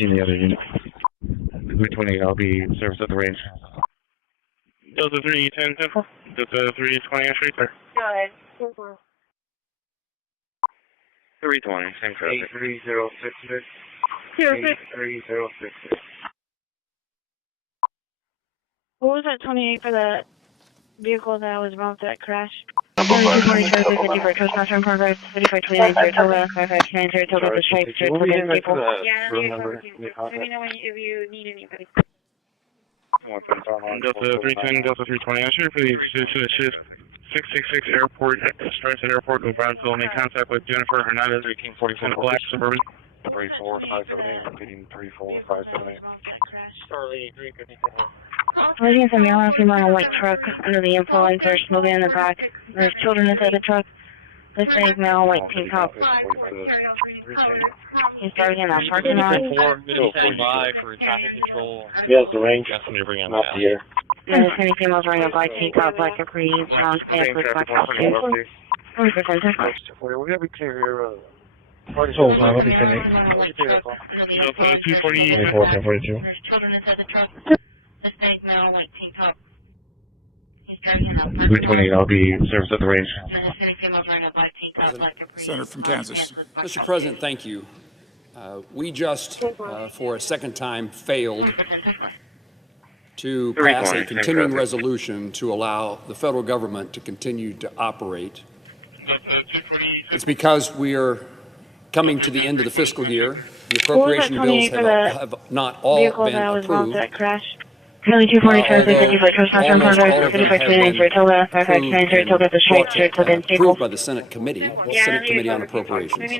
13, the other unit. 320, I'll be service at the range. Delta 310, Delta 320, entry, clear. Go ahead. 320, same traffic. 83066. 83066. What was that 28 for the vehicle that was wrong with that crash? 240 traffic, 50 for trespass in progress, 5529 Saratoga, 5529 Saratoga, the stripes, Saratoga, Staple. Yeah, no, you're talking. Let me know if you need anybody. 125 miles, 4799. 320, same traffic. Go ahead. 1344 Corpus. What was that 28 for that vehicle that was wrong with that crash? Charlie 357. Ladies and male, female, a white truck under the influence. There's smoking in the back. There's children inside the truck. This big male, white tank top. 5-4 carry-all green colored. He's driving in that parking lot. Out of 2596 San Angelo. Yes, the range, not the air. 10-4. 44 Teddy, can we that? And a black Suburban. Same traffic, 124, please. 100%, 10-4. Ladies and male, female, a white truck under the influence. There's smoking in the back. There's children inside the truck. This big male, white tank top. He's driving in that parking lot. 320, I'll be service at the range. And the Hispanic female's wearing a black tank top, black capri, long pants with black Mr. President, thank you. We just, for a second time, failed 100%, 10-4. to pass a continuing resolution to allow the federal government to continue to operate. Delta 240, It's because we are coming to the end of the fiscal year. The appropriation bills have not all been approved. That crash. Charlie 240 traffic, 50 for trespass in progress, 5529 Saratoga, 5529 Saratoga, the stripes, Saratoga, and Staple. Approved by the Senate Committee, Senate Committee on Appropriations.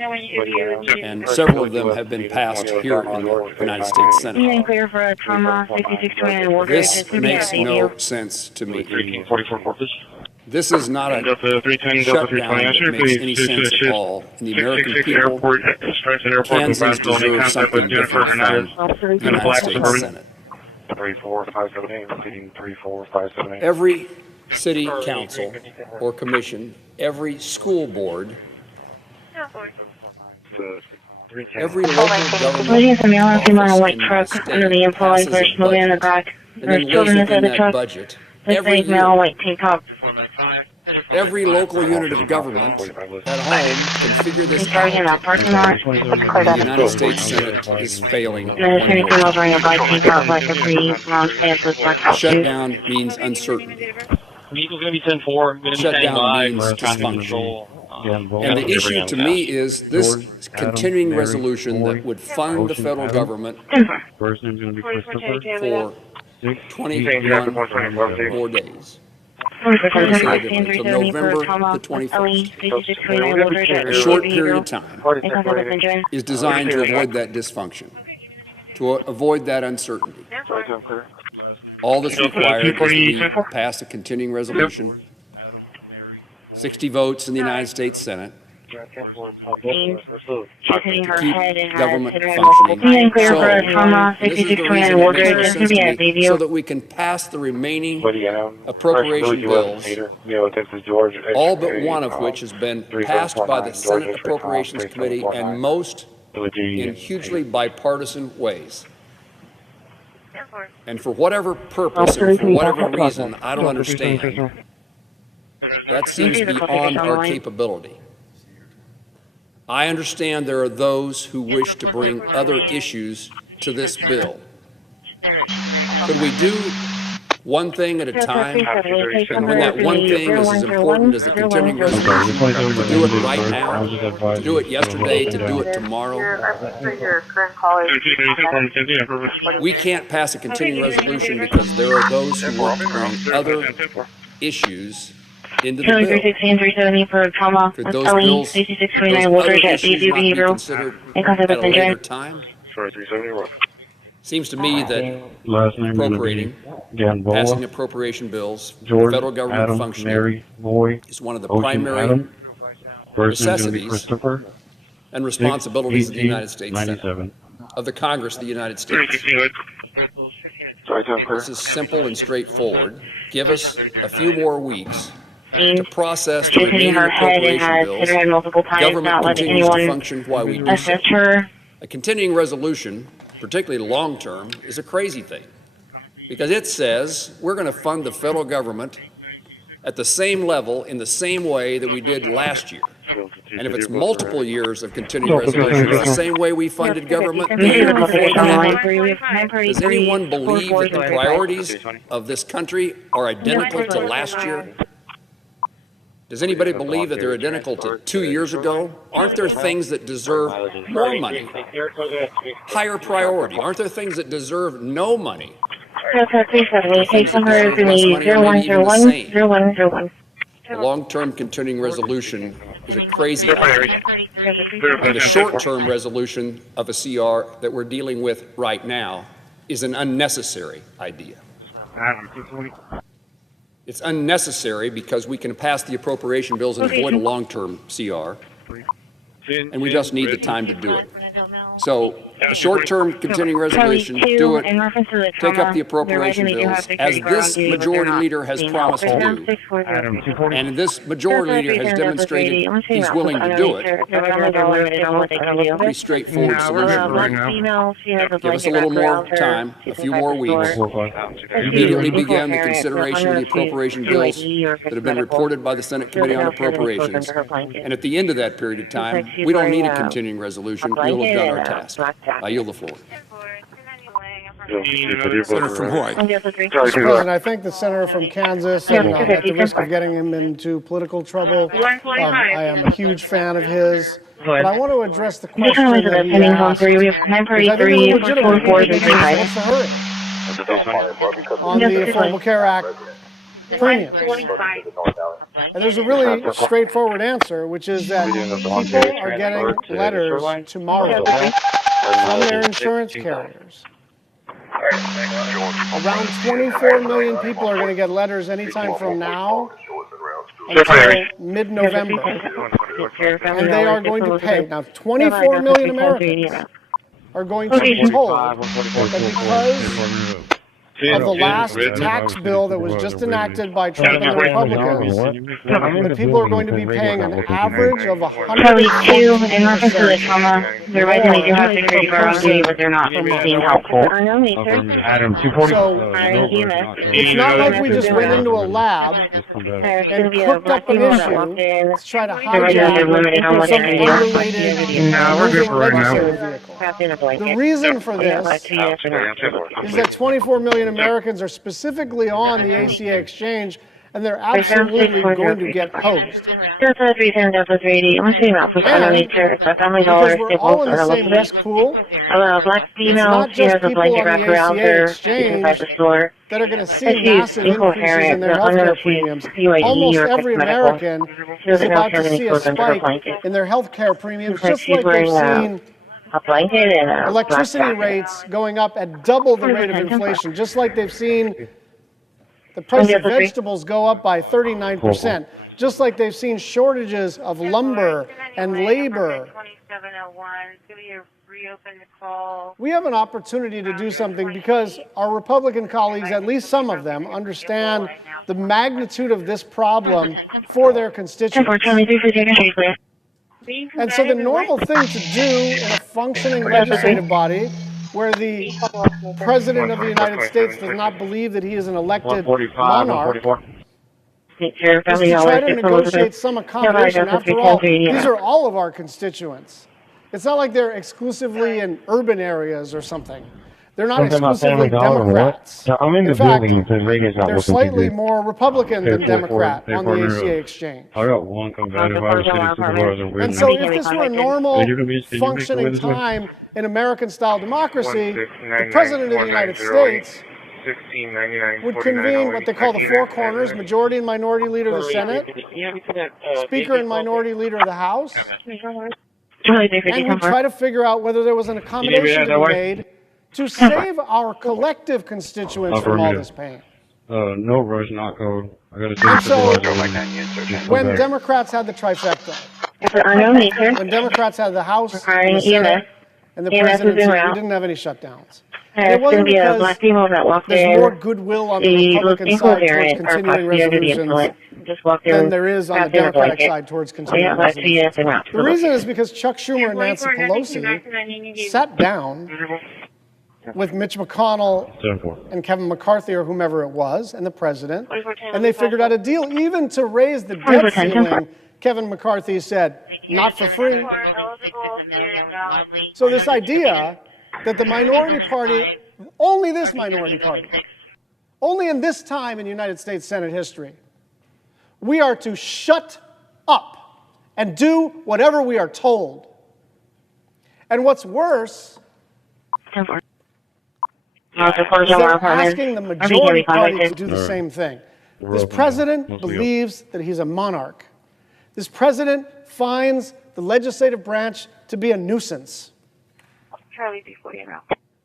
And several of them have been passed here in the United States Senate. Anything clear for a trauma 6629 Woodridge? This It's going to be at makes Bayview. no sense to me. 1344 Corpus. This is not a Delta 310, Delta shutdown 320, that entry, makes please. any sense at all. And the American 666 people, Airport, Stripes Airport, Kansas deserves something different from the United States Senate. 34578, 34578. Every city council or commission, every school board, every local government, Ladies and male, female, white in the truck state under the influence. passes There's a smoking in the budget, back. and There's then children lays inside within the that truck. budget This every big male, year. white tank top. 445, Every local unit of government at home can figure this He's driving in that parking lot. The United States Senate is failing. And the Hispanic female's wearing a black tank top, black capri, long pants with black shoes. Shutdown means uncertainty. Vehicle's going to be 10-4. Shutdown means dysfunction. And the issue to me is this continuing resolution that would fund the federal government First name's going to be Christopher. for 21 more days. 370 for Thomas Ellie, 6629 Woodridge at A short BB period Behavioral. of time In contact with engine. is designed to avoid that dysfunction, to avoid that uncertainty. Last name. All that's required is to pass a continuing resolution, George, Adam, Mary, Boy. 60 votes in the United States Senate, First name's going to be Christopher. She's hitting her head and has government hit her head multiple functioning. times. Clear for Thomas, This is the 6629 reason it Woodridge. makes It's sense going to be to at me, Bayview. so that we can pass the remaining appropriation bills, all but one of which has been passed by the Senate Appropriations Committee, and most in hugely bipartisan ways. And for whatever purpose and for whatever reason, I don't understand, that seems to be beyond our capability. I understand there are those who wish to bring other issues to this bill. Could we do one thing at a time? And when that one thing is as important as it continuing resolution, to do it right now, to do it yesterday, to do it tomorrow. We can't pass a continuing resolution because there are those who want to bring other issues into the Charlie bill. 316 370 for Thomas Could those Ellie, bills, 6629 those Woodridge other at issues BB might be Behavioral. considered In contact at with a later engine. time? Seems to me that Last name appropriating, Gamboa. passing appropriation bills, George, federal government Adam, functioning Mary, Boy, is one of the Ocean, primary Adam. First name's going to be necessities Christopher. and responsibilities of the United States Senate, 97. of the Congress of the United States. This is simple and straightforward. Give us a few more weeks to process the She's hitting remaining her head and appropriation has hit her bills. head multiple times, Government not letting continues to anyone function while we do assist her. A continuing resolution, particularly long-term, is a crazy thing because it says we're going to fund the federal government at the same level in the same way that we did last year. And if it's multiple years of continuing resolution, it's the same way we funded government the year before that. Does anyone believe that the priorities of this country are identical to last year? Does anybody believe that they're identical to 2 years ago? Aren't there things that deserve more money? Higher priority. Aren't there things that deserve no money? A long-term continuing resolution is a crazy idea. And the short-term resolution of a CR that we're dealing with right now is an unnecessary idea. It's unnecessary because we can pass the appropriation bills and avoid a long-term CR, and we just need the time to do it. So, short-term continuing resolution, do it, take up the appropriation bills, as this majority leader has promised to do. Adam, 240. And this majority leader has demonstrated he's willing to do it. They're limited on what they can do. Pretty straightforward Yeah, we're good solution. for right now. Give us a little more time, a few more weeks. Immediately begin the consideration of the appropriation bills that have been reported by the Senate Committee on Appropriations. And at the end of that period of time, we don't need a continuing resolution. We will have done our task. I yield the floor. Senator from Hawaii. Mr. President, I thank the senator from Kansas, and at the risk of getting him into political trouble, I am a huge fan of his. But I want to address the question that he asked. On the Affordable Care Act premium. And there's a really straightforward answer, which is that people are getting letters tomorrow from their insurance carriers. Around 24 million people are going to get letters anytime from now until mid-November. And they are going to pay. Now, 24 million Americans are going to be told that because of the last tax bill that was just enacted by Trump and the Republicans, that people are going to be paying an average of $100 in reference to the trauma, they're recommending security policy, but they're not being helpful. Adam, 240. No rush, not It's not like we just went into a lab and cooked up an issue to try to hijack some unrelated moving legislative vehicle. The reason for this is that 24 million Americans are specifically on the ACA exchange, and they're absolutely going to get hosed. Because we're all in the same risk pool. It's not just people on the ACA exchange that are going to see massive increases in their healthcare premiums. Almost every American is about to see a spike in their healthcare premiums, just like they've seen electricity rates going up at double the rate of inflation, just like they've seen the price of vegetables go up by 39%, just like they've seen shortages of lumber and labor. We have an opportunity to do something because our Republican colleagues, at least some of them, understand the magnitude of this problem for their constituents. And so the normal thing to do in a functioning legislative body where the President of the United States does not believe that he is an elected monarch is to try to negotiate some accommodation. After all, these are all of our constituents. It's not like they're exclusively in urban areas or something. They're not exclusively Democrats. In fact, they're slightly more Republican than Democrat on the ACA exchange. I got one combative. And so if this were a normal functioning time in American-style democracy, the President of the United States would convene what they call the four corners, majority and minority leader of the Senate, speaker and minority leader of the House, and would try to figure out whether there was an accommodation to be made to save our collective constituents from all this pain. No rush, not code. I got And so, when Democrats had the trifecta, when Democrats had the House, and the Senate, and the presidency, we didn't have any shutdowns. And it wasn't because there's more goodwill on the Republican side towards continuing resolutions than there is on the Democratic side towards continuing resolutions. The reason is because Chuck Schumer and Nancy Pelosi sat down with Mitch McConnell and Kevin McCarthy or whomever it was, and the president, and they figured out a deal. Even to raise the debt ceiling, Kevin McCarthy said, not for free. So this idea that the minority party, only this minority party, only in this time in United States Senate history, we are to shut up and do whatever we are told. And what's worse, they're asking the majority party to do the same thing. This president believes that he's a monarch. This president finds the legislative branch to be a nuisance.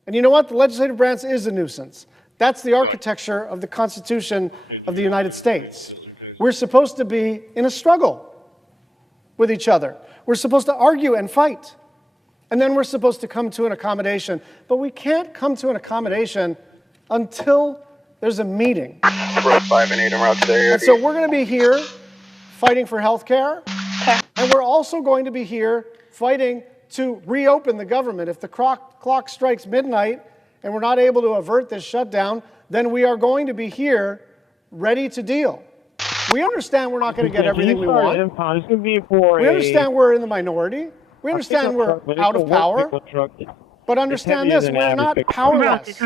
And you know what? The legislative branch is a nuisance. That's the architecture of the Constitution of the United States. We're supposed to be in a struggle with each other. We're supposed to argue and fight. And then we're supposed to come to an accommodation. But we can't come to an accommodation until there's a meeting. And so we're going to be here fighting for health care. And we're also going to be here fighting to reopen the government. If the clock strikes midnight and we're not able to avert this shutdown, then we are going to be here ready to deal. We understand we're not going to get everything we want. We understand we're in the minority. We understand we're out of power. But understand this, we're not powerless.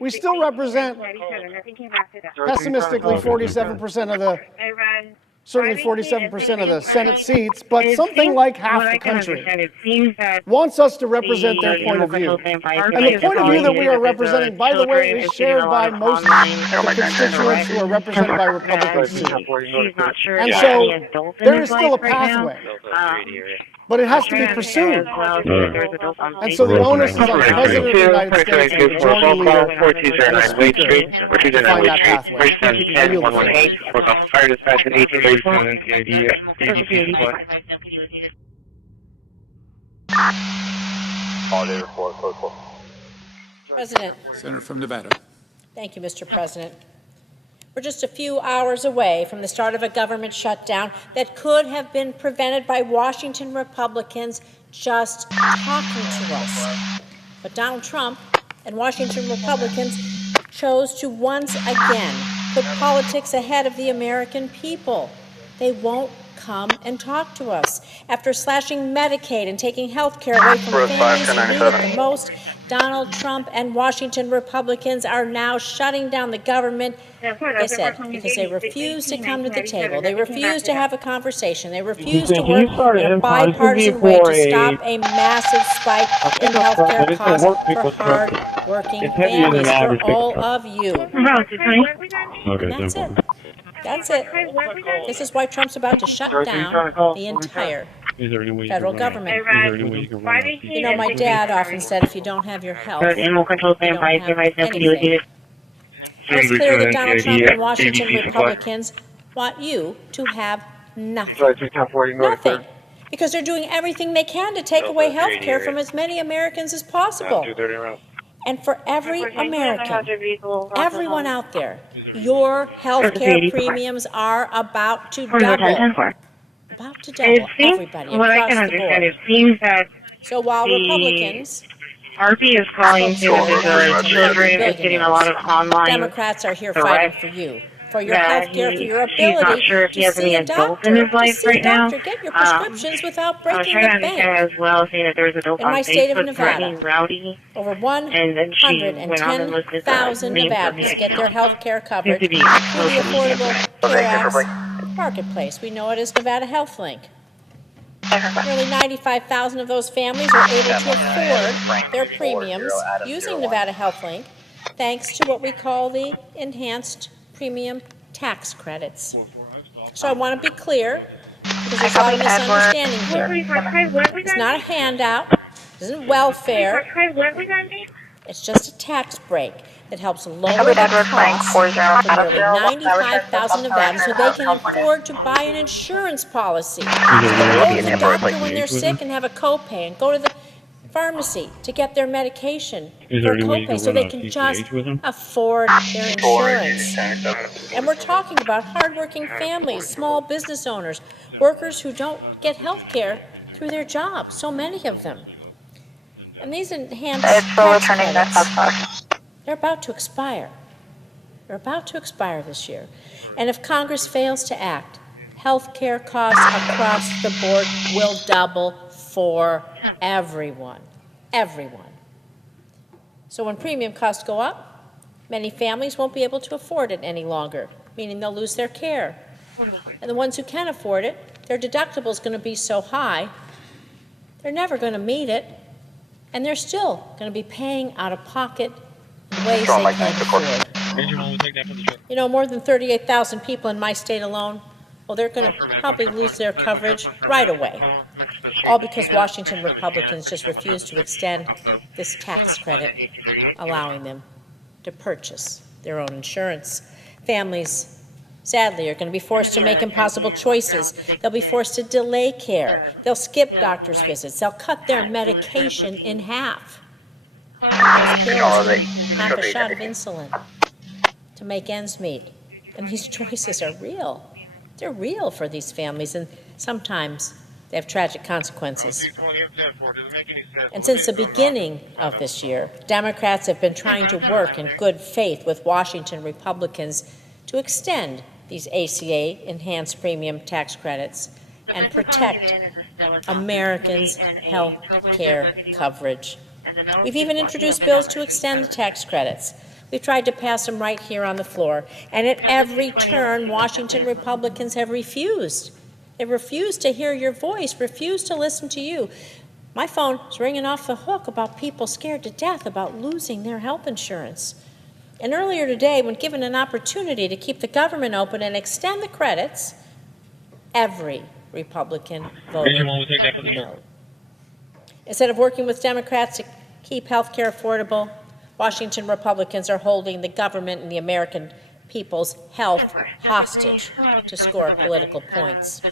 We still represent, pessimistically, 47% of the, certainly 47% of the Senate seats, but something like half the country wants us to represent their point of view. And the point of view that we are representing, by the way, is shared by most of the constituents who are represented by Republicans too. She's not sure And if so any adults in there his is still life a right now. pathway. But it has to be pursued. As well, that there's adults on And so the Facebook onus is on the threatening President of the United States and the Majority Leader and the Speaker to find that pathway. I yield the floor. President. Senator from Nevada. Thank you, Mr. President. We're just a few hours away from the start of a government shutdown that could have been prevented by Washington Republicans just talking to us. But Donald Trump and Washington Republicans chose to once again put politics ahead of the American people. They won't come and talk to us. After slashing Medicaid and taking health care away from families who need it the most, Donald Trump and Washington Republicans are now shutting down the government, they said, because they refuse to come to the table. They refuse to have a conversation. They refuse to work in a bipartisan way to stop a massive spike in health care costs for hard-working families, for all of you. And that's it. That's it. This is why Trump's about to shut down the entire federal government. You know, my dad often said, if you don't have your health, you don't have anything. It's clear that Donald Trump and Washington Republicans want you to have nothing. Nothing. Because they're doing everything they can to take away health care from as many Americans as possible. And for every American, everyone out there, your health care premiums are about to double. About to double, everybody, across the board. So while Republicans... RP is calling to the children is getting a lot of online. Democrats are here fighting for you, for your health care, for your ability he's not sure if he has any adults in his life right now. Get your prescriptions without breaking the bank. As well, saying that there's adults in my state of Nevada, Nevada, over 110,000 Nevadans get their health care coverage through the Affordable Care Act's Marketplace. We know it as Nevada HealthLink. Nearly 95,000 of those families are able to afford their premiums using Nevada HealthLink, thanks to what we call the enhanced premium tax credits. So I want to be clear, because there's a lot of misunderstanding here. It's not a handout, it isn't welfare, it's just a tax break that helps lower the cost for nearly 95,000 Nevadans so they can afford to buy an insurance policy. So they go to the doctor when they're sick and have a copay and go to the pharmacy to get their medication Is for there any way you copay can so run they a can CCH just with them? afford their insurance. And we're talking about hardworking families, small business owners, workers who don't get health care through their jobs, so many of them. And these enhanced tax credits, they're about to expire. They're about to expire this year. And if Congress fails to act, health care costs across the board will double for everyone. Everyone. So when premium costs go up, many families won't be able to afford it any longer, meaning they'll lose their care. And the ones who can afford it, their deductible is going to be so high, they're never going to meet it, and they're still going to be paying out of pocket in ways they can't afford. You know, more than 38,000 people in my state alone, well, they're going to probably lose their coverage right away. All because Washington Republicans just refuse to extend this tax credit, allowing them to purchase their own insurance. Families, sadly, are going to be forced to make impossible choices. They'll be forced to delay care. They'll skip doctor's visits. They'll cut their medication in half. Half a shot of insulin to make ends meet. And these choices are real. They're real for these families, and sometimes they have tragic consequences. And since the beginning of this year, Democrats have been trying to work in good faith with Washington Republicans to extend these ACA enhanced premium tax credits and protect Americans' health care coverage. We've even introduced bills to extend tax credits. We've tried to pass them right here on the floor, and at every turn, Washington Republicans have refused. They refuse to hear your voice, refuse to listen to you. My phone is ringing off the hook about people scared to death about losing their health insurance. And earlier today, when given an opportunity to keep the government open and extend the credits, every Republican voted no. Instead of working with Democrats to keep health care affordable, Washington Republicans are holding the government and the American people's health hostage to score political points. So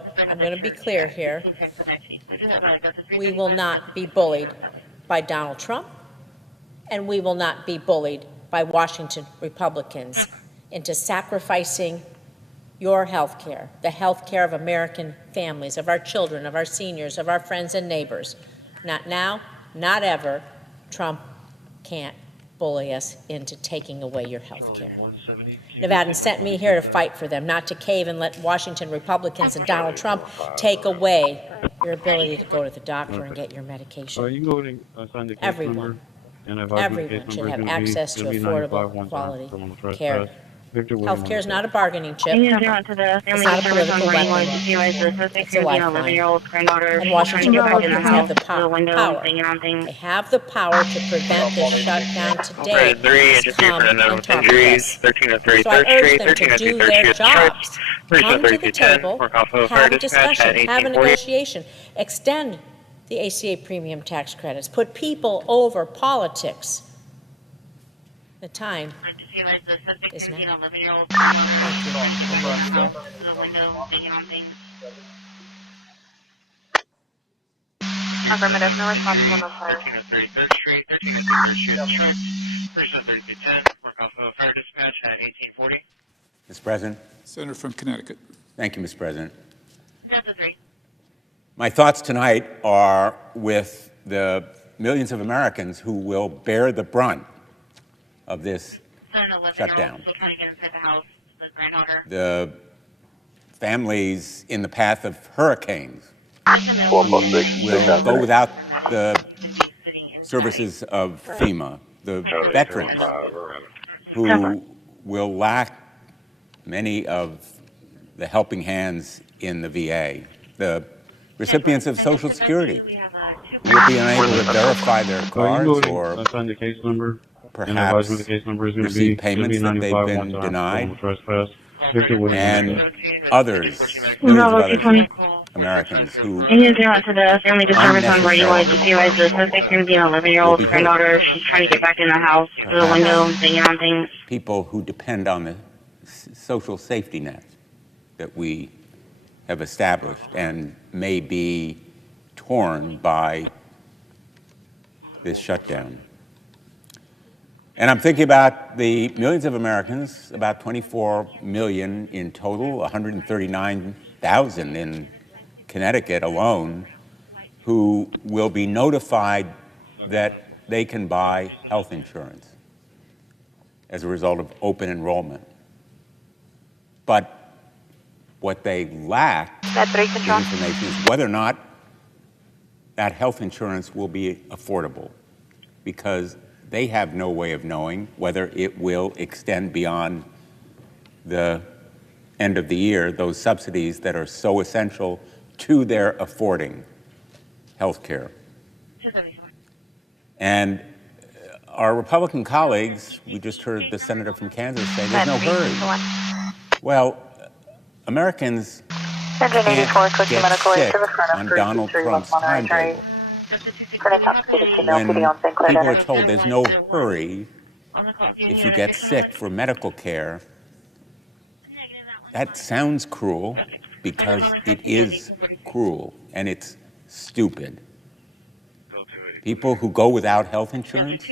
I'm going to be clear here. We will not be bullied by Donald Trump, and we will not be bullied by Washington Republicans into sacrificing your health care, the health care of American families, of our children, of our seniors, of our friends and neighbors. Not now, not ever. Trump can't bully us into taking away your health care. Nevadans sent me here to fight for them, not to cave and let Washington Republicans and Donald Trump take away your ability to go to the doctor and get your medication. You can go and assign the case number, and advise the case number is going to be 95 one time from the trespass. Health care is not a bargaining chip. It's not a political weapon. It's a lifeline. And Washington Republicans have the power. They have the power to prevent the shutdown today. 3, agency for unknown with injuries, 1303 3rd Street, 1303 3rd Street, stripes, 303 10, work off of fire dispatch at 1840. Have a negotiation. Extend the ACA premium tax credits. Put people over politics. The time. I just realized the suspect can be an 11-year-old granddaughter trying to get back in the house, through the window, banging on things. Injuries, 1303 3rd Street, 1303 3rd Street, stripes, 303 10, work off of fire dispatch at 1840. Mr. President. Senator from Connecticut. Thank you, Mr. President. Delta 3. My thoughts tonight are with the millions of Americans who will bear the brunt of this So an 11-year-old still trying to get inside the house, the granddaughter. The families in the path of hurricanes will go without the services of FEMA, the veterans who will lack many of the helping hands in the VA. The recipients of Social Security will be unable to verify their cards or assign the case number, perhaps the case number is going to receive be payments that they've been denied, and others, Americans who people who depend on the social safety net that we have established and may be torn by this shutdown. And I'm thinking about the millions of Americans, about 24 million in total, 139,000 in Connecticut alone, who will be notified that they can buy health insurance as a result of open enrollment. But what they lack in information is whether or not that health insurance will be affordable, because they have no way of knowing whether it will extend beyond the end of the year, those subsidies that are so essential to their affording health care. And our Republican colleagues, we just heard the senator from Kansas say there's no hurry. Well, Americans can't get sick on Donald Trump's timetable. When people are told there's no hurry if you get sick for medical care, that sounds cruel because it is cruel and it's stupid. People who go without health insurance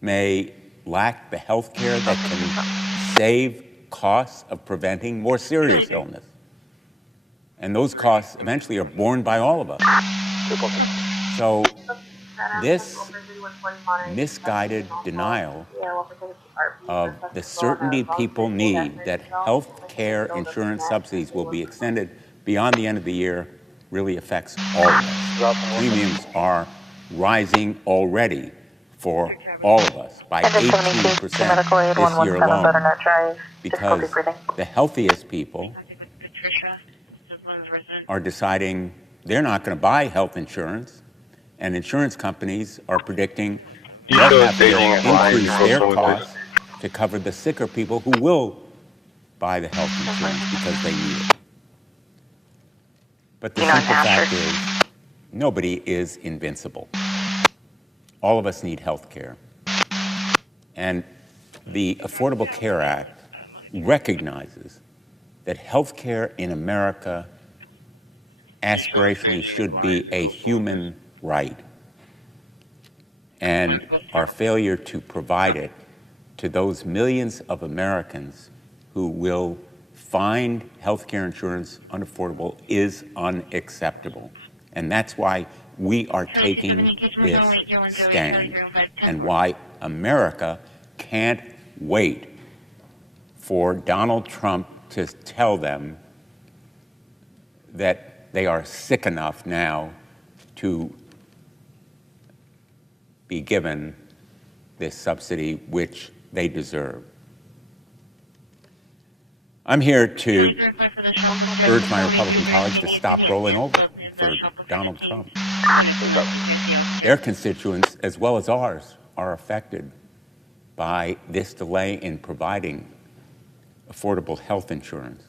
may lack the health care that can save costs of preventing more serious illness. And those costs eventually are borne by all of us. So this misguided denial of the certainty people need that health care insurance subsidies will be extended beyond the end of the year really affects all of us. Premiums are rising already for all of us by 18% this year alone, because the healthiest people are deciding they're not going to buy health insurance, and insurance companies are predicting they'll have to increase their costs to cover the sicker people who will buy the health insurance because they need it. But the simple fact is, nobody is invincible. All of us need health care. And the Affordable Care Act recognizes that health care in America aspirationally should be a human right. And our failure to provide it to those millions of Americans who will find health care insurance unaffordable is unacceptable. And that's why we are taking this stand, and why America can't wait for Donald Trump to tell them that they are sick enough now to be given this subsidy, which they deserve. I'm here to urge my Republican colleagues to stop rolling over for Donald Trump. Their constituents, as well as ours, are affected by this delay in providing affordable health insurance.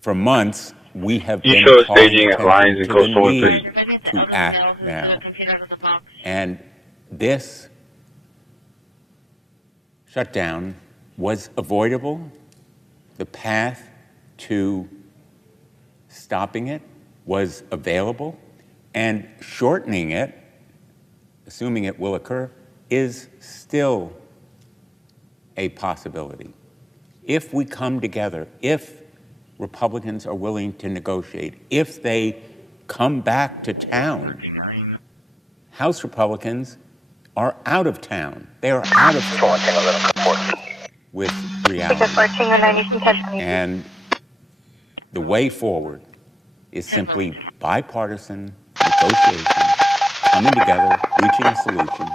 For months, we have been calling attention to the need to act now. And this shutdown was avoidable. The path to stopping it was available, and shortening it, assuming it will occur, is still a possibility. If we come together, if Republicans are willing to negotiate, if they come back to town, House Republicans are out of town. They are out of town with reality. And the way forward is simply bipartisan negotiation, coming together, reaching a solution,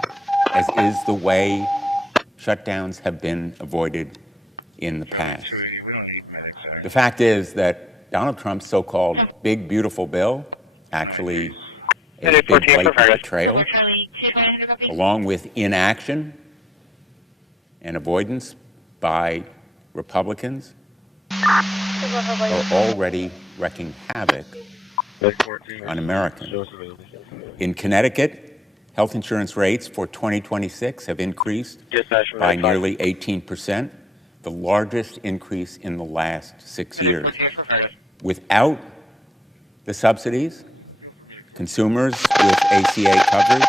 as is the way shutdowns have been avoided in the past. We don't need medics there. The fact is that Donald Trump's so-called big, beautiful bill actually is a big white betrayal, along with inaction and avoidance by Republicans, are already wreaking havoc on Americans. In Connecticut, health insurance rates for 2026 have increased by nearly 18%, the largest increase in the last 6 years. Without the subsidies, Consumers with ACA coverage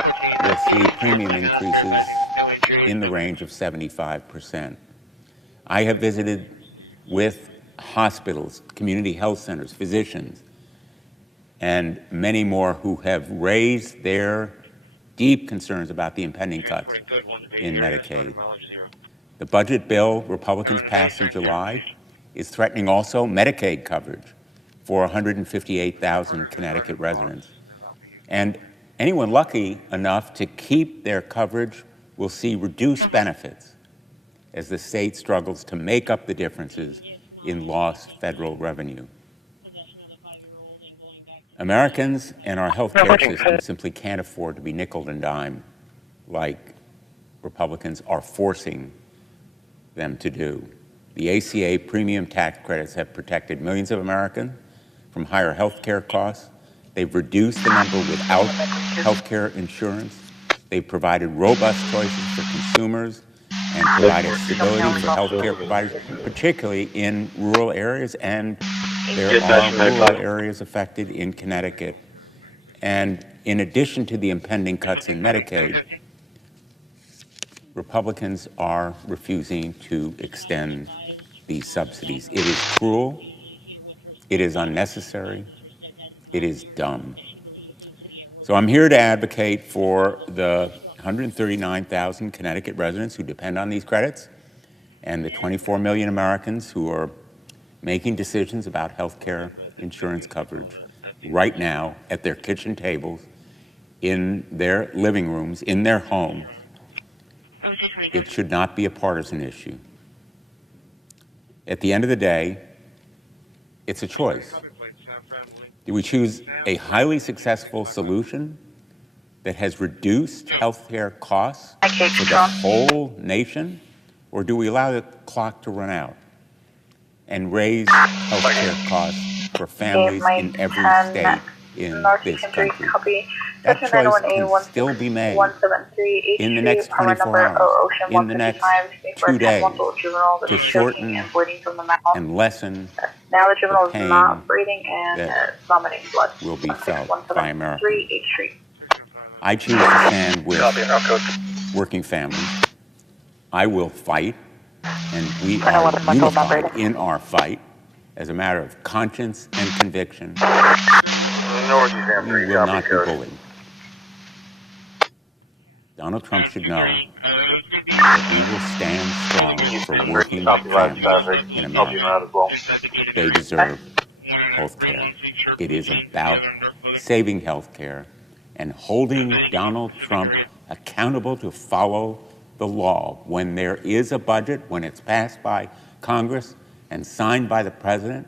14, will see heath, premium canceling us, verifying increases no injuries, in the no range of 75%. I have visited with hospitals, community health centers, physicians, and many more who have raised their deep concerns about the impending cuts Transporting good, 1 to Bay in area, Medicaid. starting mileage 0. The budget bill Republicans Everyone today, passed in turning July zero, is threatening also Medicaid coverage for 158,000 Connecticut residents. And anyone lucky enough to keep their coverage will see reduced benefits as the state struggles to make up the differences in lost federal revenue. Americans and our healthcare system simply can't afford to be nickel and dime like Republicans are forcing them to do. The ACA premium tax credits have protected millions of Americans from higher health care costs. They've reduced the number without health care insurance. They've provided robust choices for consumers and provided stability for health care providers, particularly in rural areas, and there are rural areas affected in Connecticut. And in addition to the impending cuts in Medicaid, Republicans are refusing to extend these subsidies. It is cruel, it is unnecessary, it is dumb. So I'm here to advocate for the 139,000 Connecticut residents who depend on these credits and the 24 million Americans who are making decisions about health care insurance coverage right now at their kitchen tables, in their living rooms, in their home. It should not be a partisan issue. At the end of the day, it's a choice. Do we choose a highly successful solution that has reduced health care costs for the whole nation, or do we allow the clock to run out and raise health care costs for families in every state in this country? That choice can still be made in the next 24 hours, in the next 2 days, to shorten and lessen the pain that will be felt by Americans. I choose to stand with working families. I will fight, and we are unified in our fight as a matter of conscience and conviction. We will not be bullied. Donald Trump should know that we will stand strong for working families in America. They deserve health care. It is about saving health care and holding Donald Trump accountable to follow the law. When there is a budget, when it's passed by Congress and signed by the President,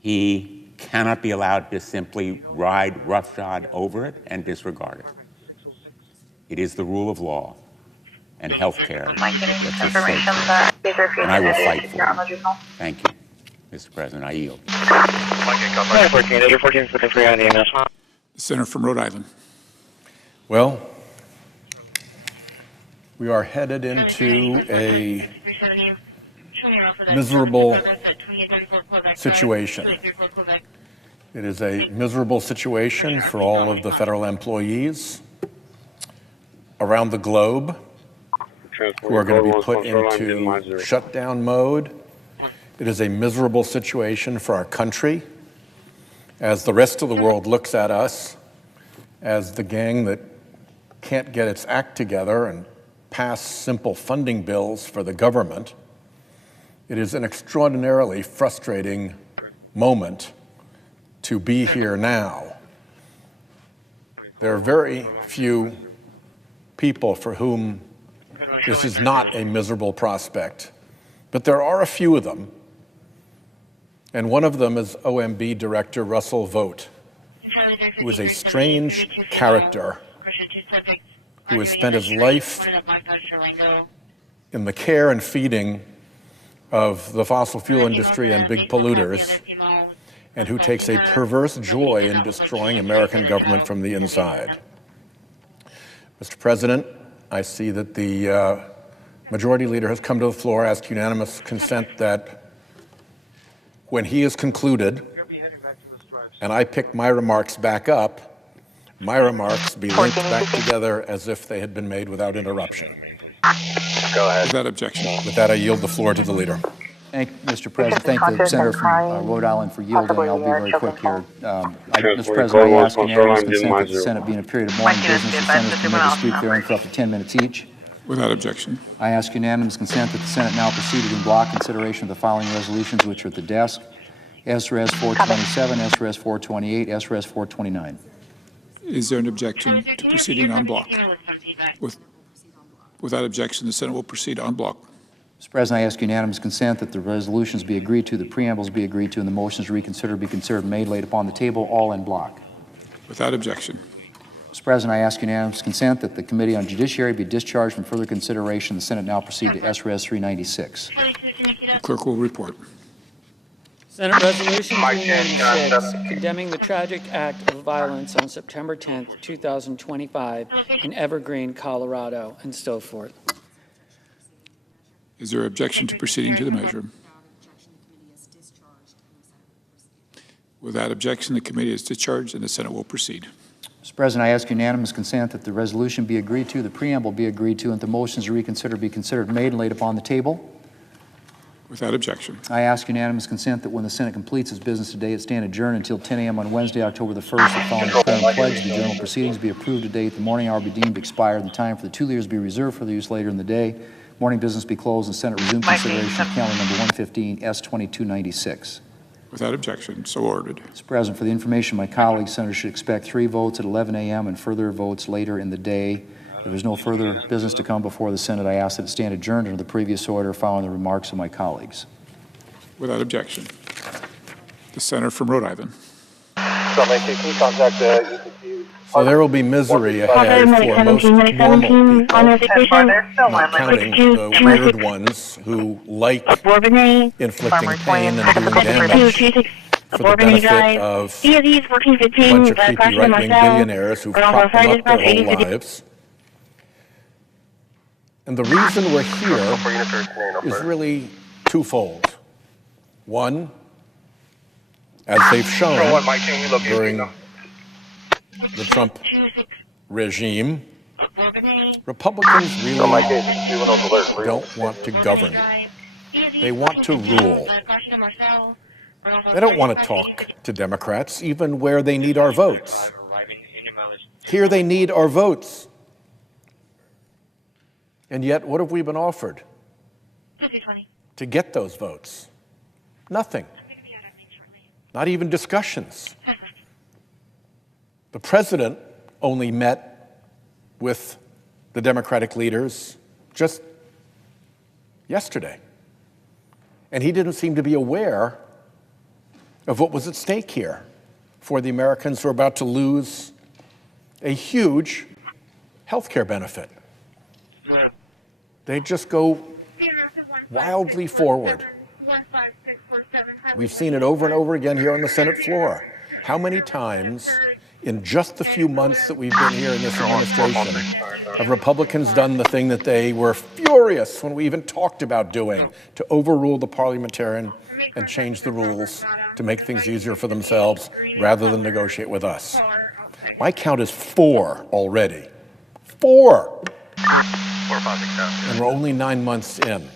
he cannot be allowed to simply ride roughshod over it and disregard it. It is the rule of law and health care. And I will fight for it. Thank you, Mr. President. I yield. 14 is looking for you on the EMS. Senator from Rhode Island. Well, we are headed into a miserable situation. It is a miserable situation for all of the federal employees around the globe who are going to be put into shutdown mode. It is a miserable situation for our country as the rest of the world looks at us as the gang that can't get its act together and pass simple funding bills for the government. It is an extraordinarily frustrating moment to be here now. There are very few people for whom this is not a miserable prospect, but there are a few of them, and one of them is OMB Director Russell Vogt, who is a strange character who has spent his life in the care and feeding of the fossil fuel industry and big polluters, and who takes a perverse joy in destroying American government from the inside. Mr. President, I see that the Majority Leader has come to the floor, asked unanimous consent that when he is concluded, We're gonna be heading back to the stripes. and I pick my remarks back up, my remarks be linked back together as if they had been made without interruption. Go ahead. Without objection. With that, I yield the floor to the leader. Thank you, Mr. President. Thank the senator from Rhode Island for yielding. I'll be very quick here. Mr. President, I ask unanimous consent that the Senate be in a period of morning business. The Senate is permitted to speak therein for up to 10 minutes each. Without objection. I ask unanimous consent that the Senate now proceed in block consideration of the following resolutions, which are at the desk. SRES 427, SRES 428, SRES 429. Is there an objection Can to you repeat proceeding en yourself bloc? if you came with some feedback? Without objection, the Senate will proceed en bloc. Mr. President, I ask unanimous consent that the resolutions be agreed to, the preambles be agreed to, and the motions to reconsider be considered and made, laid upon the table, all in block. Without objection. Mr. President, I ask unanimous consent that the Committee on Judiciary be discharged from further consideration. The Senate now proceed to SRES 396. Clerk will report. Senate Resolution 396, condemning the tragic act of violence on September 10, 2025 in Evergreen, Colorado, and so forth. Is there objection to proceeding to the measure? Without objection, the committee is discharged and the Senate will proceed. Mr. President, I ask unanimous consent that the resolution be agreed to, the preamble be agreed to, and the motions to reconsider be considered, made, and laid upon the table. Without objection. I ask unanimous consent that when the Senate completes its business today, it stand adjourned until 10 a.m. on Wednesday, October the 1st, the following declaring pledge, the general proceedings be approved today, the morning hour be deemed expired, and the time for the 2 leaders be reserved for the use later in the day. Morning business be closed, and Senate resume consideration of calendar number 115, S2296. Without objection, so ordered. Mr. President, for the information of my colleagues, senators should expect 3 votes at 11 a.m. and further votes later in the day. If there's no further business to come before the Senate, I ask that it stand adjourned under the previous order following the remarks of my colleagues. Without objection. The senator from Rhode Island. So there will be misery ahead Colorado, for medic 17, medic most normal 17, people, on vacation. not counting the weird ones who like inflicting pain and doing damage for the benefit of DOD's 1415, the Caution of Marcel, billionaires who've popped up their whole lives. And the reason we're here is really twofold. One, as they've shown during the Trump regime, Republicans really don't want to govern. They want to rule. They don't want to talk to Democrats, even where they need our votes. Here they need our votes. And yet, what have we been offered? 5020. To get those votes? Nothing. I'm going to be out at Maine shortly. Not even discussions. The president only met with the Democratic leaders just yesterday. And he didn't seem to be aware of what was at stake here for the Americans who are about to lose a huge health care benefit. Good. They just go wildly forward. We've seen it over and over again here on the Senate floor. How many times in just the few months that we've been here in this administration have Republicans done the thing that they were furious when we even talked about doing, to overrule the parliamentarian and change the rules to make things easier for themselves rather than negotiate with us? My count is 4 already. 4! And we're only 9 months in.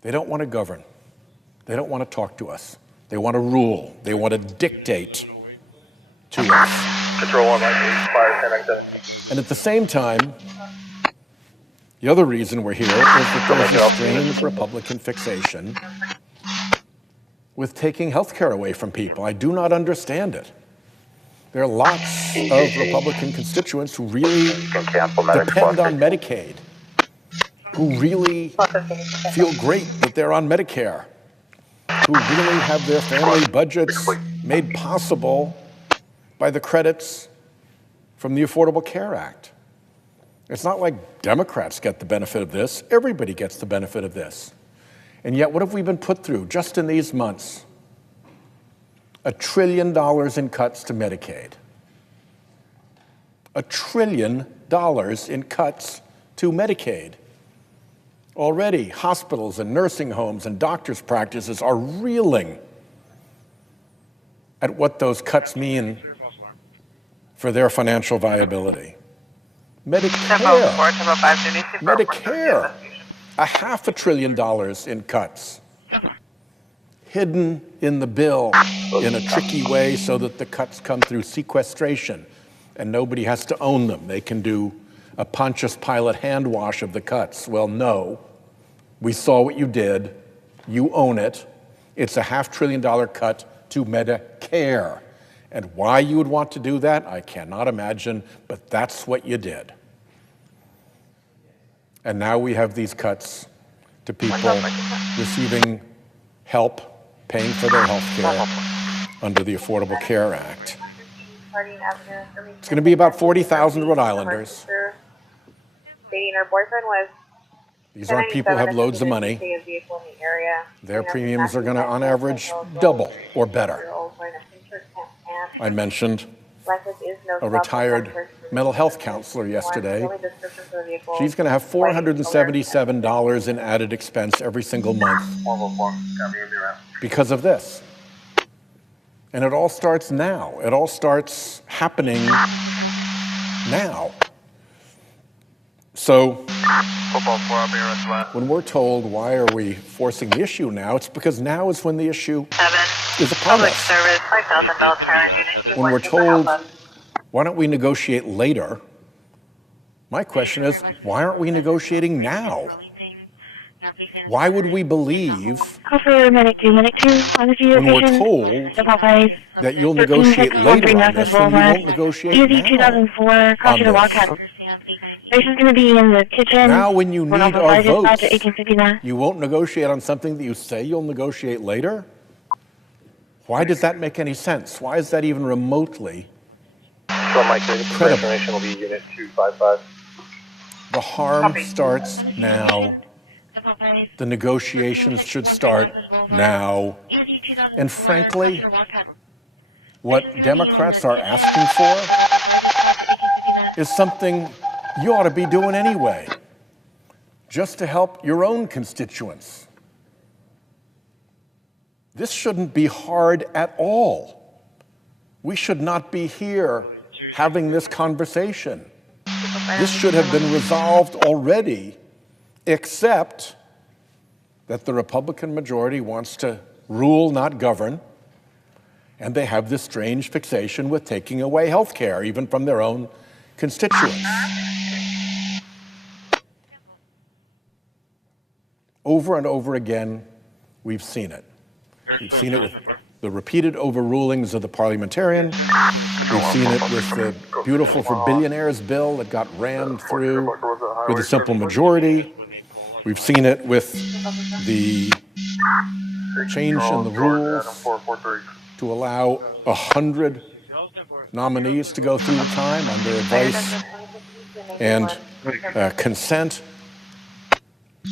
They don't want to govern. They don't want to talk to us. They want to rule. They want to dictate to us. And at the same time, the other reason we're here is that there's a strange Republican fixation with taking health care away from people. I do not understand it. There are lots of Republican constituents who really depend on Medicaid, who really feel great that they're on Medicare, who really have their family budgets made possible by the credits from the Affordable Care Act. It's not like Democrats get the benefit of this. Everybody gets the benefit of this. And yet, what have we been put through just in these months? $1 trillion in cuts to Medicaid. $1 trillion in cuts to Medicaid. Already, hospitals and nursing homes and doctors' practices are reeling at what those cuts mean for their financial viability. Medicare, $500 billion in cuts, hidden in the bill in a tricky way so that the cuts come through sequestration and nobody has to own them. They can do a Pontius Pilate hand wash of the cuts. Well, no, we saw what you did. You own it. It's a $500 billion cut to Medicare. And why you would want to do that, I cannot imagine, but that's what you did. And now we have these cuts to people receiving help, paying for their health care under the Affordable Care Act. It's going to be about 40,000 Rhode Islanders. These aren't people who have loads of money. Their premiums are going to, on average, double or better. I mentioned a retired mental health counselor yesterday. She's going to have $477 in added expense every single month because of this. And it all starts now. It all starts happening now. So when we're told, why are we forcing the issue now, it's because now is when the issue is upon us. When we're told, why don't we negotiate later, my question is, why aren't we negotiating now? Why would we believe when we're told that you'll negotiate Easy 2004, Crossing the Walkout. Patient's going to be in the kitchen. Now when you need our votes, you won't negotiate on something that you say you'll negotiate later? Why does that make any sense? Why is that even remotely credible? The harm starts now. The negotiations should start now. And frankly, what Democrats are asking for is something you ought to be doing anyway, just to help your own constituents. This shouldn't be hard at all. We should not be here having this conversation. This should have been resolved already, except that the Republican majority wants to rule, not govern, and they have this strange fixation with taking away health care, even from their own constituents. Over and over again, we've seen it. We've seen it with the repeated overrulings of the parliamentarians. We've seen it with the Beautiful for Billionaires bill that got rammed through with a simple majority. We've seen it with the change in the rules to allow 100 nominees to go through the time under advice and consent.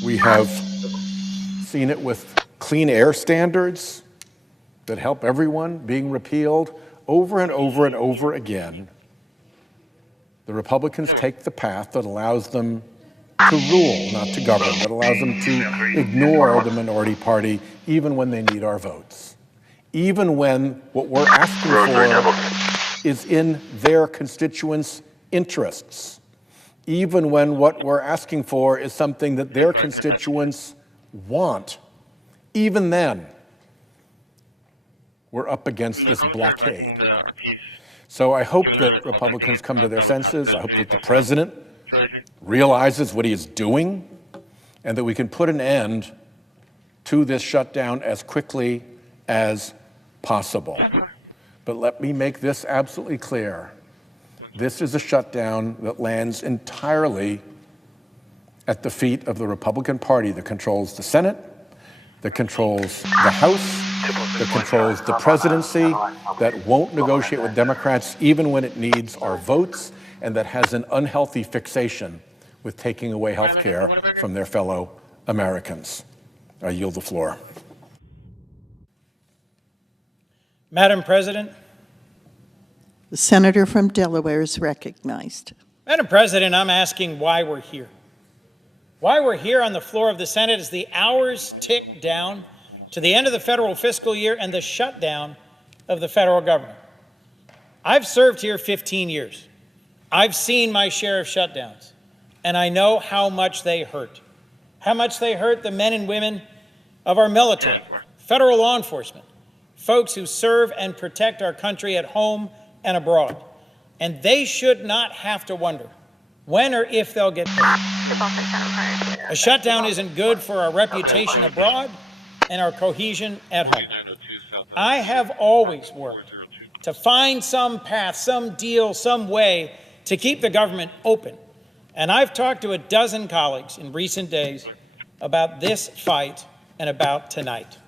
We have seen it with clean air standards that help everyone being repealed over and over and over again. The Republicans take the path that allows them to rule, not to govern, that allows them to ignore the minority party even when they need our votes. Even when what we're asking for is in their constituents' interests. Even when what we're asking for is something that their constituents want. Even then, we're up against this blockade. So I hope that Republicans come to their senses. I hope that the president realizes what he is doing and that we can put an end to this shutdown as quickly as possible. But let me make this absolutely clear. This is a shutdown that lands entirely at the feet of the Republican Party that controls the Senate, that controls the House, that controls the presidency, that won't negotiate with Democrats even when it needs our votes, and that has an unhealthy fixation with taking away health care from their fellow Americans. I yield the floor. Madam President. The senator from Delaware is recognized. Madam President, I'm asking why we're here. Why we're here on the floor of the Senate is the hours tick down to the end of the federal fiscal year and the shutdown of the federal government. I've served here 15 years. I've seen my share of shutdowns, and I know how much they hurt. How much they hurt the men and women of our military, federal law enforcement, folks who serve and protect our country at home and abroad. And they should not have to wonder when or if they'll get paid. A shutdown isn't good for our reputation abroad and our cohesion at home. I have always worked to find some path, some deal, some way to keep the government open. And I've talked to a dozen colleagues in recent days about this fight and about tonight.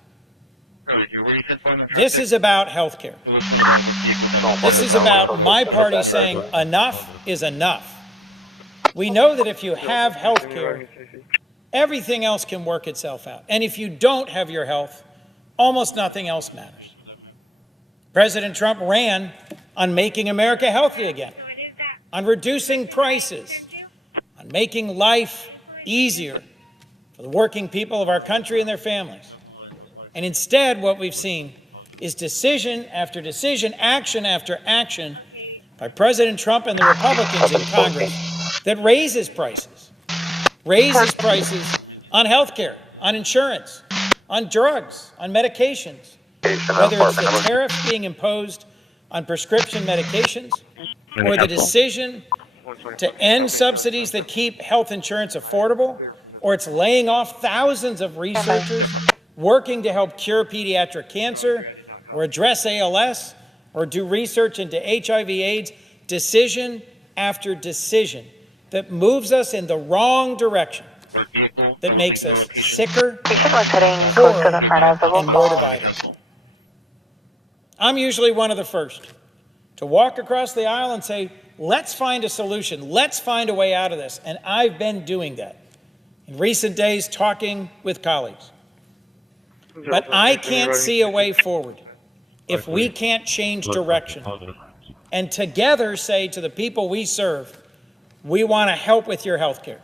This is about health care. This is about my party saying enough is enough. We know that if you have health care, everything else can work itself out. And if you don't have your health, almost nothing else matters. President Trump ran on making America healthy again, on reducing prices, on making life easier for the working people of our country and their families. And instead, what we've seen is decision after decision, action after action by President Trump and the Republicans in Congress that raises prices on health care, on insurance, on drugs, on medications, whether it's the tariff being imposed on prescription medications or the decision to end subsidies that keep health insurance affordable, or it's laying off thousands of researchers working to help cure pediatric cancer or address ALS or do research into HIV/AIDS, decision after decision that moves us in the wrong direction, that makes us sicker, poorer, and more divided. I'm usually one of the first to walk across the aisle and say, let's find a solution. Let's find a way out of this. And I've been doing that in recent days, talking with colleagues. But I can't see a way forward if we can't change direction and together say to the people we serve, we want to help with your health care.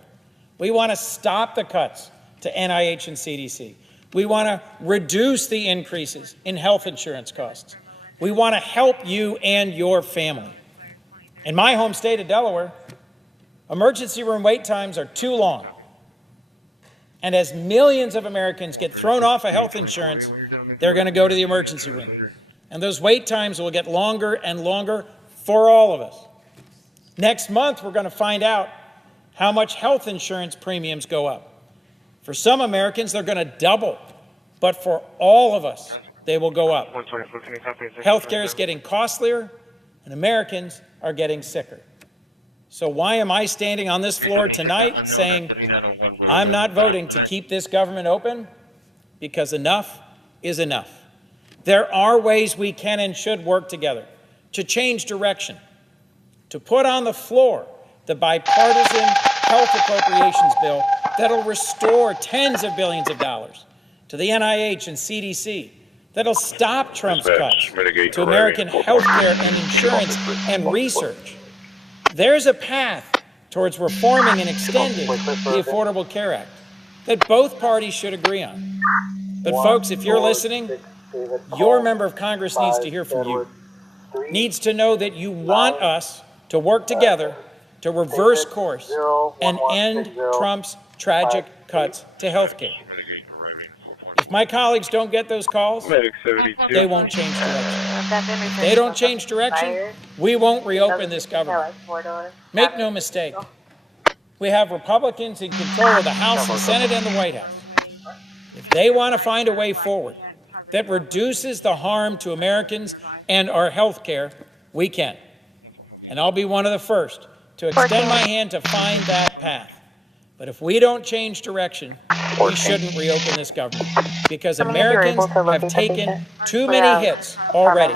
We want to stop the cuts to NIH and CDC. We want to reduce the increases in health insurance costs. We want to help you and your family. In my home state of Delaware, emergency room wait times are too long. And as millions of Americans get thrown off of health insurance, they're going to go to the emergency room. And those wait times will get longer and longer for all of us. Next month, we're going to find out how much health insurance premiums go up. For some Americans, they're going to double. But for all of us, they will go up. Healthcare is getting costlier, and Americans are getting sicker. So why am I standing on this floor tonight saying I'm not voting to keep this government open? Because enough is enough. There are ways we can and should work together to change direction, to put on the floor the bipartisan health appropriations bill that'll restore tens of billions of dollars to the NIH and CDC, that'll stop Trump's cuts to American health care and insurance and research. There's a path towards reforming and extending the Affordable Care Act that both parties should agree on. But folks, if you're listening, your member of Congress needs to hear from you, needs to know that you want us to work together to reverse course and end Trump's tragic cuts to health care. If my colleagues don't get those calls, they won't change direction. If they don't change direction, we won't reopen this government. Make no mistake. We have Republicans in control of the House and Senate and the White House. If they want to find a way forward that reduces the harm to Americans and our health care, we can. And I'll be one of the first to extend my hand to find that path. But if we don't change direction, we shouldn't reopen this government, because Americans have taken too many hits already,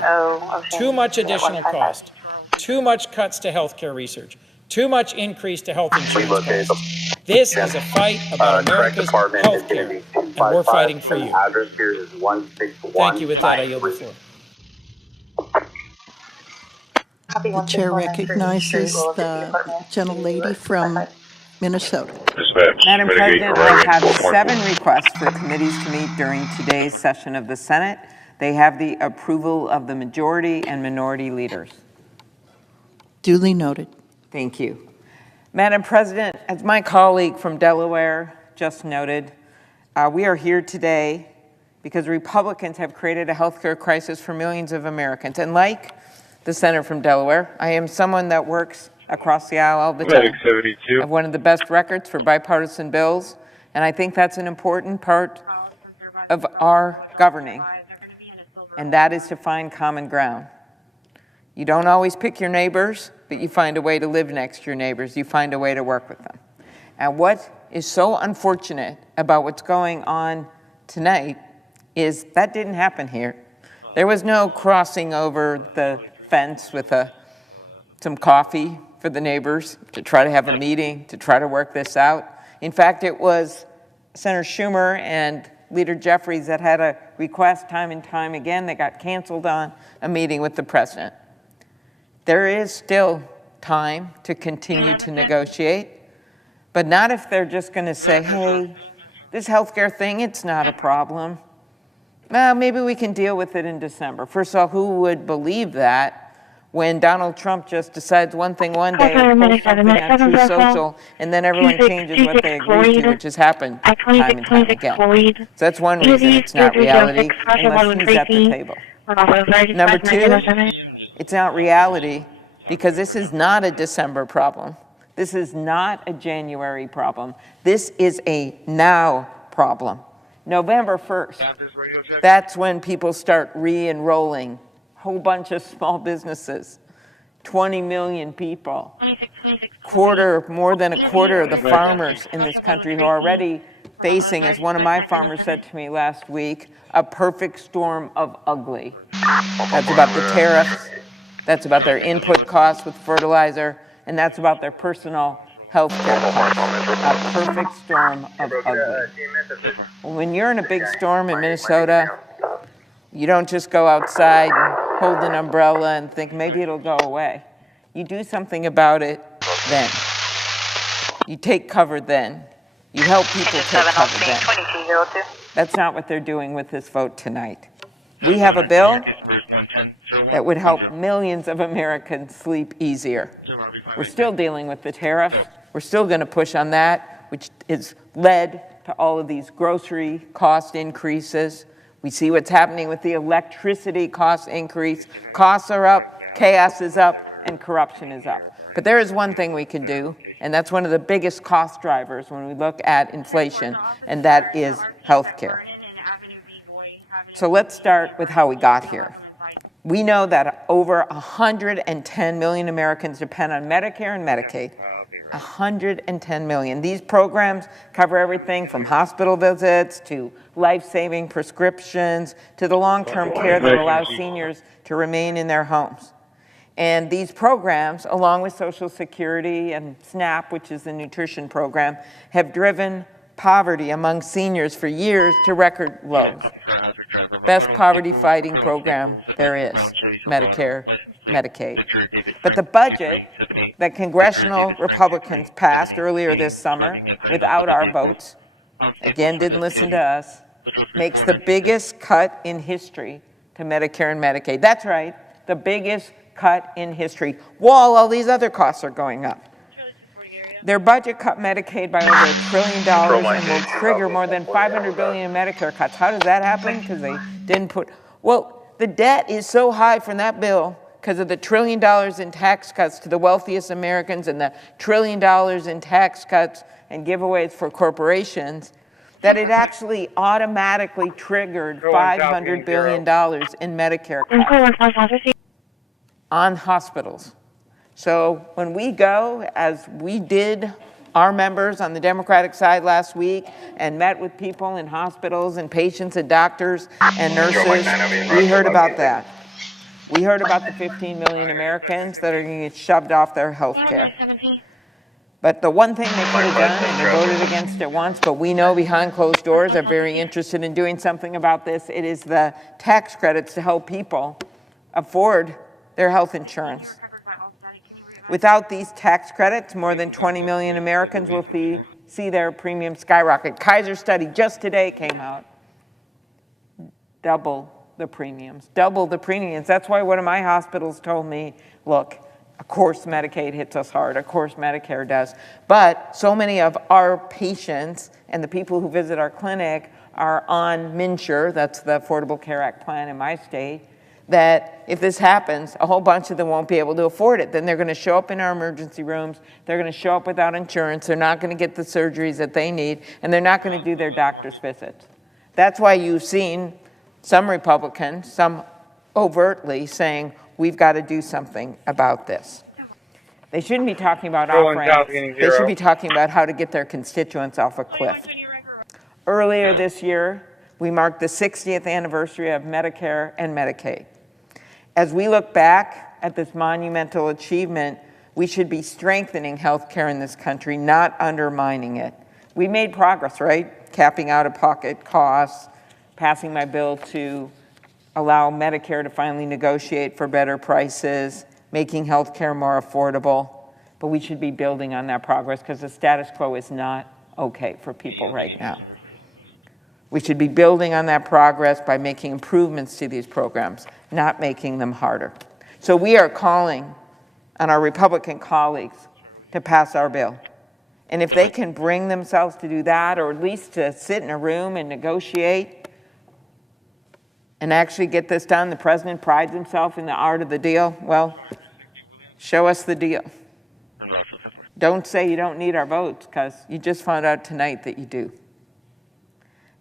too much additional cost, too much cuts to health care research, too much increase to health insurance costs. This is a fight about America's health care, and we're fighting for you. Thank you. With that, I yield the floor. The chair recognizes the gentlelady from Minnesota. Madam President, I have 7 requests for committees to meet during today's session of the Senate. They have the approval of the majority and minority leaders. Duly noted. Thank you. Madam President, as my colleague from Delaware just noted, we are here today because Republicans have created a healthcare crisis for millions of Americans. And like the senator from Delaware, I am someone that works across the aisle all the time. I have one of the best records for bipartisan bills, and I think that's an important part of our governing, and that is to find common ground. You don't always pick your neighbors, but you find a way to live next to your neighbors. You find a way to work with them. And what is so unfortunate about what's going on tonight is that didn't happen here. There was no crossing over the fence with some coffee for the neighbors to try to have a meeting, to try to work this out. In fact, it was Senator Schumer and Leader Jeffries that had a request time and time again that got canceled on a meeting with the president. There is still time to continue to negotiate, but not if they're just going to say, hey, this healthcare thing, it's not a problem. Well, maybe we can deal with it in December. First of all, who would believe that when Donald Trump just decides one thing one day, social, and then everyone changes what they agree to, which has happened time and time again. So that's one reason it's not reality, unless he's at the table. Number 2, it's not reality because this is not a December problem. This is not a January problem. This is a now problem. November 1st, that's when people start re-enrolling. Whole bunch of small businesses, 20 million people. More than a quarter of the farmers in this country who are already facing, as one of my farmers said to me last week, a perfect storm of ugly. That's about the tariffs, that's about their input costs with fertilizer, and that's about their personal health care costs. A perfect storm of ugly. When you're in a big storm in Minnesota, you don't just go outside and hold an umbrella and think maybe it'll go away. You do something about it then. You take cover then. You help people take cover then. That's not what they're doing with this vote tonight. We have a bill that would help millions of Americans sleep easier. We're still dealing with the tariffs. We're still going to push on that, which has led to all of these grocery cost increases. We see what's happening with the electricity cost increase. Costs are up, chaos is up, and corruption is up. But there is one thing we can do, and that's one of the biggest cost drivers when we look at inflation, and that is health care. So let's start with how we got here. We know that over 110 million Americans depend on Medicare and Medicaid. 110 million. These programs cover everything from hospital visits to life-saving prescriptions to the long-term care that allows seniors to remain in their homes. And these programs, along with Social Security and SNAP, which is the nutrition program, have driven poverty among seniors for years to record lows. Best poverty-fighting program there is, Medicare, Medicaid. But the budget that congressional Republicans passed earlier this summer without our votes, again, didn't listen to us, makes the biggest cut in history to Medicare and Medicaid. That's right, the biggest cut in history, while all these other costs are going up. Their budget cut Medicaid by over $1 trillion and will trigger more than $500 billion in Medicare cuts. How does that happen? Because they didn't put, well, the debt is so high from that bill because of the $1 trillion in tax cuts to the wealthiest Americans and the $1 trillion in tax cuts and giveaways for corporations, that it actually automatically triggered $500 billion in Medicare cuts on hospitals. So when we go, as we did our members on the Democratic side last week and met with people in hospitals and patients and doctors and nurses, we heard about that. We heard about the 15 million Americans that are going to get shoved off their health care. But the one thing they could have done, and they voted against it once, but we know behind closed doors they're very interested in doing something about this, it is the tax credits to help people afford their health Can insurance. you recover by all static? Can you revise? Without these tax credits, more than 20 million Americans will see their premiums skyrocket. Kaiser study just today came out. Double the premiums, double the premiums. That's why one of my hospitals told me, look, of course Medicaid hits us hard, of course Medicare does, but so many of our patients and the people who visit our clinic are on MNsure, that's the Affordable Care Act plan in my state, that if this happens, a whole bunch of them won't be able to afford it. Then they're going to show up in our emergency rooms, they're going to show up without insurance, they're not going to get the surgeries that they need, and they're not going to do their doctor's visits. That's why you've seen some Republicans, some overtly saying, we've got to do something about this. They shouldn't be talking about off-ramps. They should be talking about how to get their constituents off a cliff. Earlier this year, we marked the 60th anniversary of Medicare and Medicaid. As we look back at this monumental achievement, we should be strengthening health care in this country, not undermining it. We made progress, right? Capping out-of-pocket costs, passing my bill to allow Medicare to finally negotiate for better prices, making health care more affordable. But we should be building on that progress because the status quo is not okay for people right now. We should be building on that progress by making improvements to these programs, not making them harder. So we are calling on our Republican colleagues to pass our bill. And if they can bring themselves to do that, or at least to sit in a room and negotiate and actually get this done, the president prides himself in the art of the deal, well, show us the deal. Don't say you don't need our votes, because you just found out tonight that you do.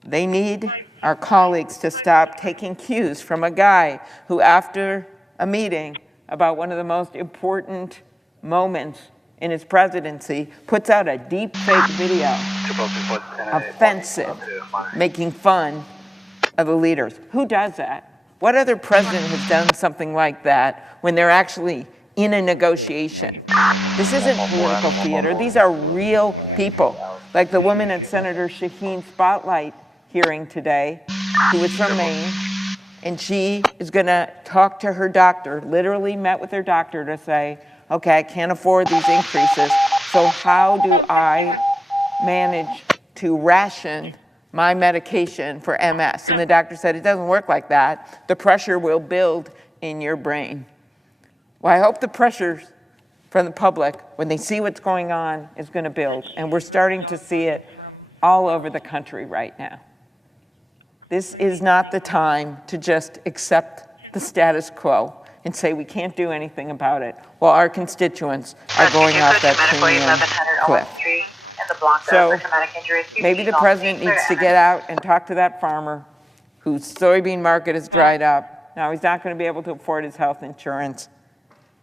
They need our colleagues to stop taking cues from a guy who, after a meeting about one of the most important moments in his presidency, puts out a deep fake video, offensive, making fun of the leaders. Who does that? What other president has done something like that when they're actually in a negotiation? This isn't political theater. These are real people, like the woman at Senator Shaheen's spotlight hearing today, who was from Maine, and she is going to talk to her doctor, literally met with her doctor to say, okay, I can't afford these increases, so how do I manage to ration my medication for MS? And the doctor said, it doesn't work like that. The pressure will build in your brain. Well, I hope the pressure from the public, when they see what's going on, is going to build. And we're starting to see it all over the country right now. This is not the time to just accept the status quo and say we can't do anything about it while our constituents are going off that premium cliff. So maybe the president needs to get out and talk to that farmer whose soybean market has dried up. Now he's not going to be able to afford his health insurance,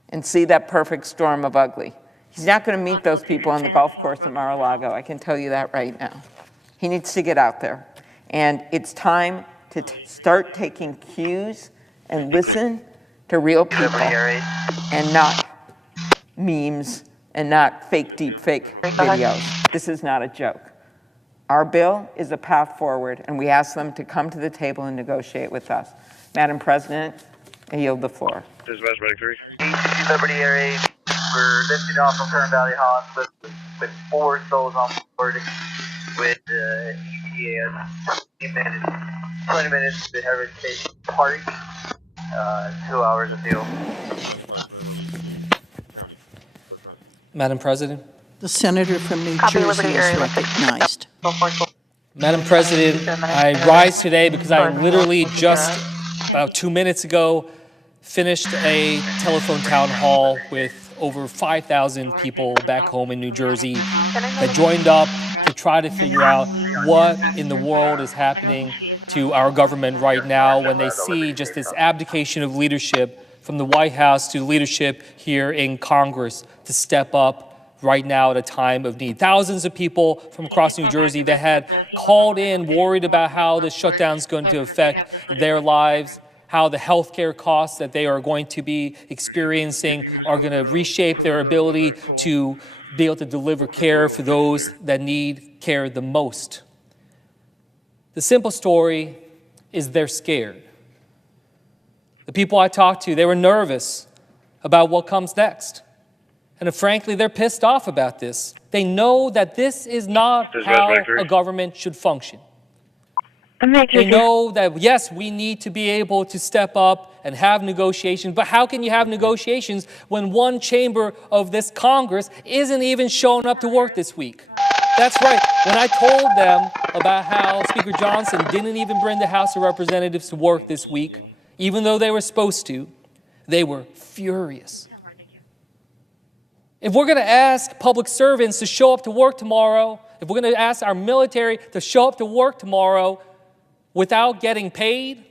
and see that perfect storm of ugly. He's not going to meet those people on the golf course in Mar-a-Lago. I can tell you that right now. He needs to get out there. And it's time to start taking cues and listen to real people and not memes and not fake deep fake videos. This is not a joke. Our bill is a path forward, and we ask them to come to the table and negotiate with us. Madam President, I yield the floor. Dispatch Medic 3. Liberty Area, we're lifting off from Kern Valley Hospital with 4 souls on board with ETA 20 minutes to Harvard State Park, 2 hours of fuel. Madam President. The senator from New Jersey is recognized. Madam President, I rise today because I literally just about 2 minutes ago finished a telephone town hall with over 5,000 people back home in New Jersey that joined up to try to figure out what in the world is happening to our government right now when they see just this abdication of leadership from the White House to leadership here in Congress to step up right now at a time of need. Thousands of people from across New Jersey that had called in worried about how the shutdown is going to affect their lives, how the healthcare costs that they are going to be experiencing are going to reshape their ability to be able to deliver care for those that need care the most. The simple story is they're scared. The people I talked to, they were nervous about what comes next. And frankly, they're pissed off about this. They know that this is not how a government should function. They know that, yes, we need to be able to step up and have negotiations, but how can you have negotiations when one chamber of this Congress isn't even showing up to work this week? That's right. When I told them about how Speaker Johnson didn't even bring the House of Representatives to work this week, even though they were supposed to, they were furious. If we're going to ask public servants to show up to work tomorrow, if we're going to ask our military to show up to work tomorrow without getting paid,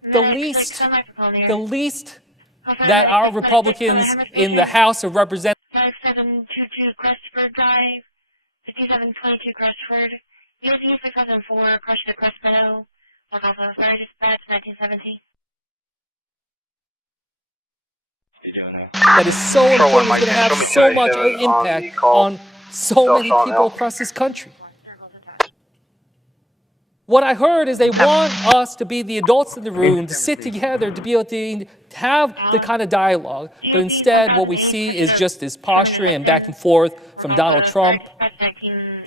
the least that our Republicans in the House of Representatives 5722 Crestford Drive, 5722 Crestford, ESV 6004, Crush to Crestmeadow, Mark Alpha, Fire Dispatch 1970. That is so important, it's going to have so much impact on so many people across this country. What I heard is they want us to be the adults in the room, to sit together, to be able to have the kind of dialogue. But instead, what we see is just this posturing and back and forth from Donald Trump,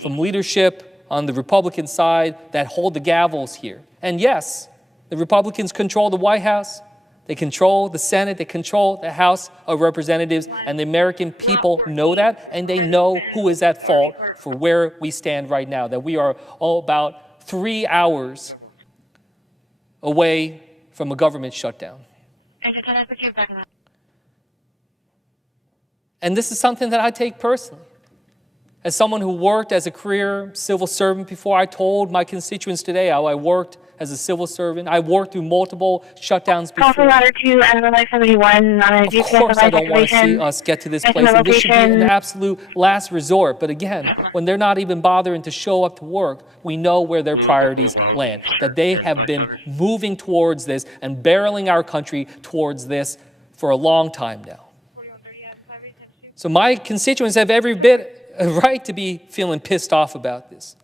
from leadership on the Republican side that hold the gavels here. And yes, the Republicans control the White House, they control the Senate, they control the House of Representatives, and the American people know that, and they know who is at fault for where we stand right now, that we are all about 3 hours away from a government shutdown. And this is something that I take personally. As someone who worked as a career civil servant before, I told my constituents today how I worked as a civil servant. I worked through multiple shutdowns before. Call ladder 2 and light 71 on a GPS device activation. See us get to this place. And this should be an absolute last resort. But again, when they're not even bothering to show up to work, we know where their priorities land. That they have been moving towards this and barreling our country towards this for a long time now. So my constituents have every bit a right to be feeling pissed off about this.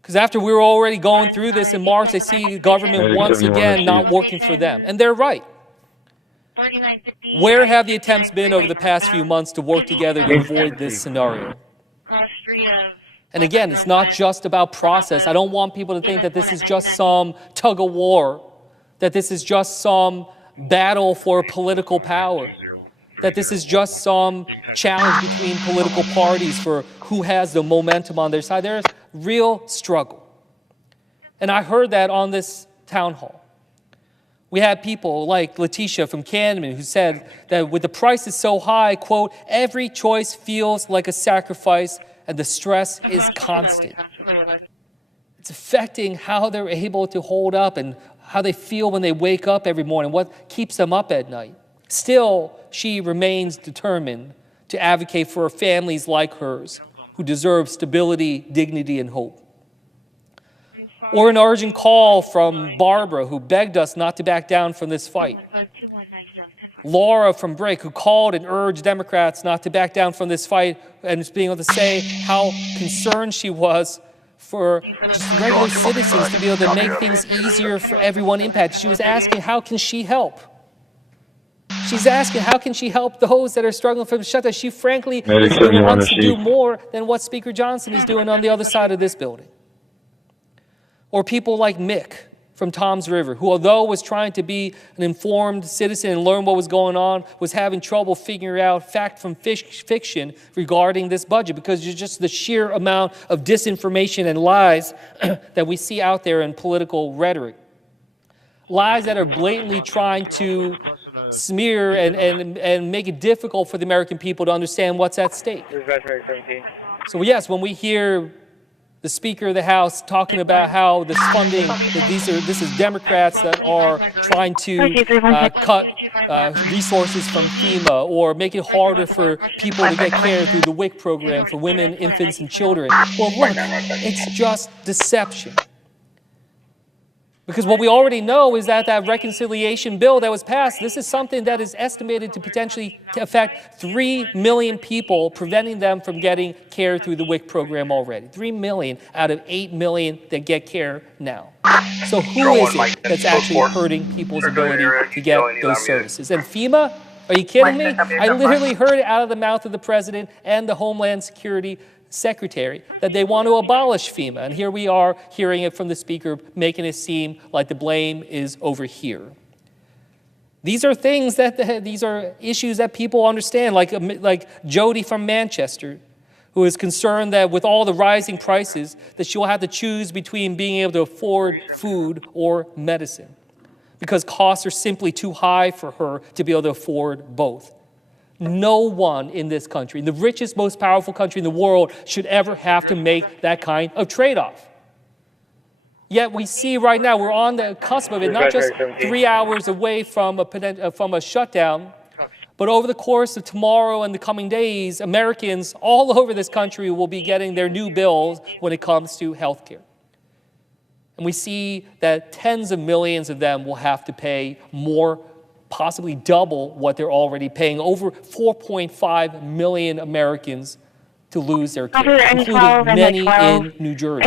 Because after we were already going through this in March, they see the government once again not working for them. And they're right. Where have the attempts been over the past few months to work together to avoid this scenario? And again, it's not just about process. I don't want people to think that this is just some tug of war, that this is just some battle for political power, that this is just some challenge between political parties for who has the momentum on their side. There's real struggle. And I heard that on this town hall. We had people like Letitia from Camden who said that with the prices so high, quote, every choice feels like a sacrifice and the stress is constant. It's affecting how they're able to hold up and how they feel when they wake up every morning, what keeps them up at night. Still, she remains determined to advocate for families like hers who deserve stability, dignity, and hope. Or an urgent call from Barbara, who begged us not to back down from this fight. Laura from Brake, who called and urged Democrats not to back down from this fight, and being able to say how concerned she was for regular citizens to be able to make things easier for everyone impacted. She was asking, how can she help? She's asking, how can she help those that are struggling from the shutdown? She frankly wants to do more than what Speaker Johnson is doing on the other side of this building. Or people like Mick from Toms River, who although was trying to be an informed citizen and learn what was going on, was having trouble figuring out fact from fiction regarding this budget because it's just the sheer amount of disinformation and lies that we see out there in political rhetoric. Lies that are blatantly trying to smear and make it difficult for the American people to understand what's at stake. So yes, when we hear the Speaker of the House talking about how this funding, this is Democrats that are trying to cut resources from FEMA or make it harder for people to get care through the WIC program for women, infants, and children. Well, look, it's just deception. Because what we already know is that that reconciliation bill that was passed, this is something that is estimated to potentially affect 3 million people, preventing them from getting care through the WIC program already. 3 million out of 8 million that get care now. So who is it that's actually hurting people's ability to get those services? And FEMA, Are you kidding me? I literally heard it out of the mouth of the president and the Homeland Security Secretary that they want to abolish FEMA. And here we are hearing it from the speaker, making it seem like the blame is over here. These are things these are issues that people understand, like Jody from Manchester, who is concerned that with all the rising prices, that she'll have to choose between being able to afford food or medicine, because costs are simply too high for her to be able to afford both. No one in this country, the richest, most powerful country in the world, should ever have to make that kind of trade-off. Yet we see right now, we're on the cusp of it, not just 3 hours away from a shutdown, but over the course of tomorrow and the coming days, Americans all over this country will be getting their new bills when it comes to health care. And we see that tens of millions of them will have to pay more, possibly double what they're already paying. Over 4.5 million Americans to lose their care, including many in New Jersey.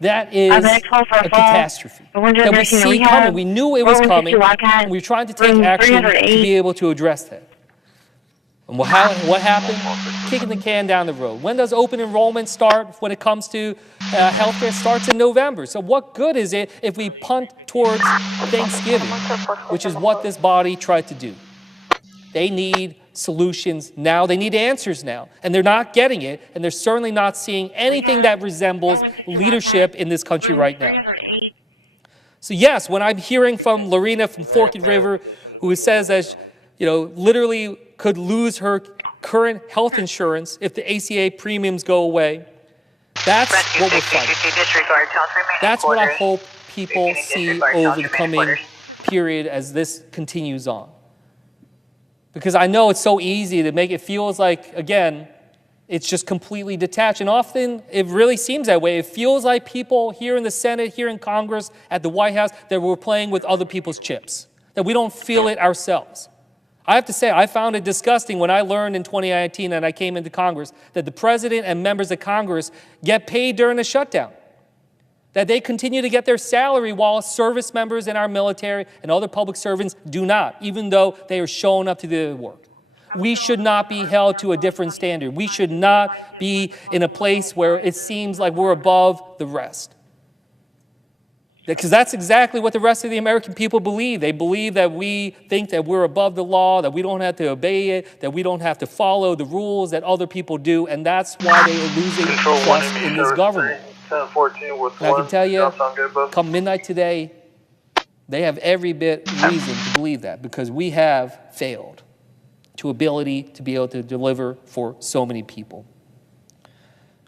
That is a catastrophe. And we see coming. We knew it was coming, and we were trying to take action to be able to address that. And what happened? Kicking the can down the road. When does open enrollment start when it comes to healthcare? It starts in November. So what good is it if we punt towards Thanksgiving, which is what this body tried to do? They need solutions now. They need answers now. And they're not getting it, and they're certainly not seeing anything that resembles leadership in this country right now. So yes, when I'm hearing from Lorena from Forked River, who says that, literally could lose her current health insurance if the ACA premiums go away, that's what we're fighting. That's what I hope people see over the coming period as this continues on. Because I know it's so easy to make it feels like, again, it's just completely detached. And often it really seems that way. It feels like people here in the Senate, here in Congress, at the White House, that we're playing with other people's chips, that we don't feel it ourselves. I have to say, I found it disgusting when I learned in 2019 and I came into Congress that the president and members of Congress get paid during the shutdown, that they continue to get their salary while service members in our military and other public servants do not, even though they are showing up to the work. We should not be held to a different standard. We should not be in a place where it seems like we're above the rest. Because that's exactly what the rest of the American people believe. They believe that we think that we're above the law, that we don't have to obey it, that we don't have to follow the rules that other people do, and that's why they are losing trust in this government. And I can tell you, come midnight today, they have every bit reason to believe that, because we have failed to ability to be able to deliver for so many people.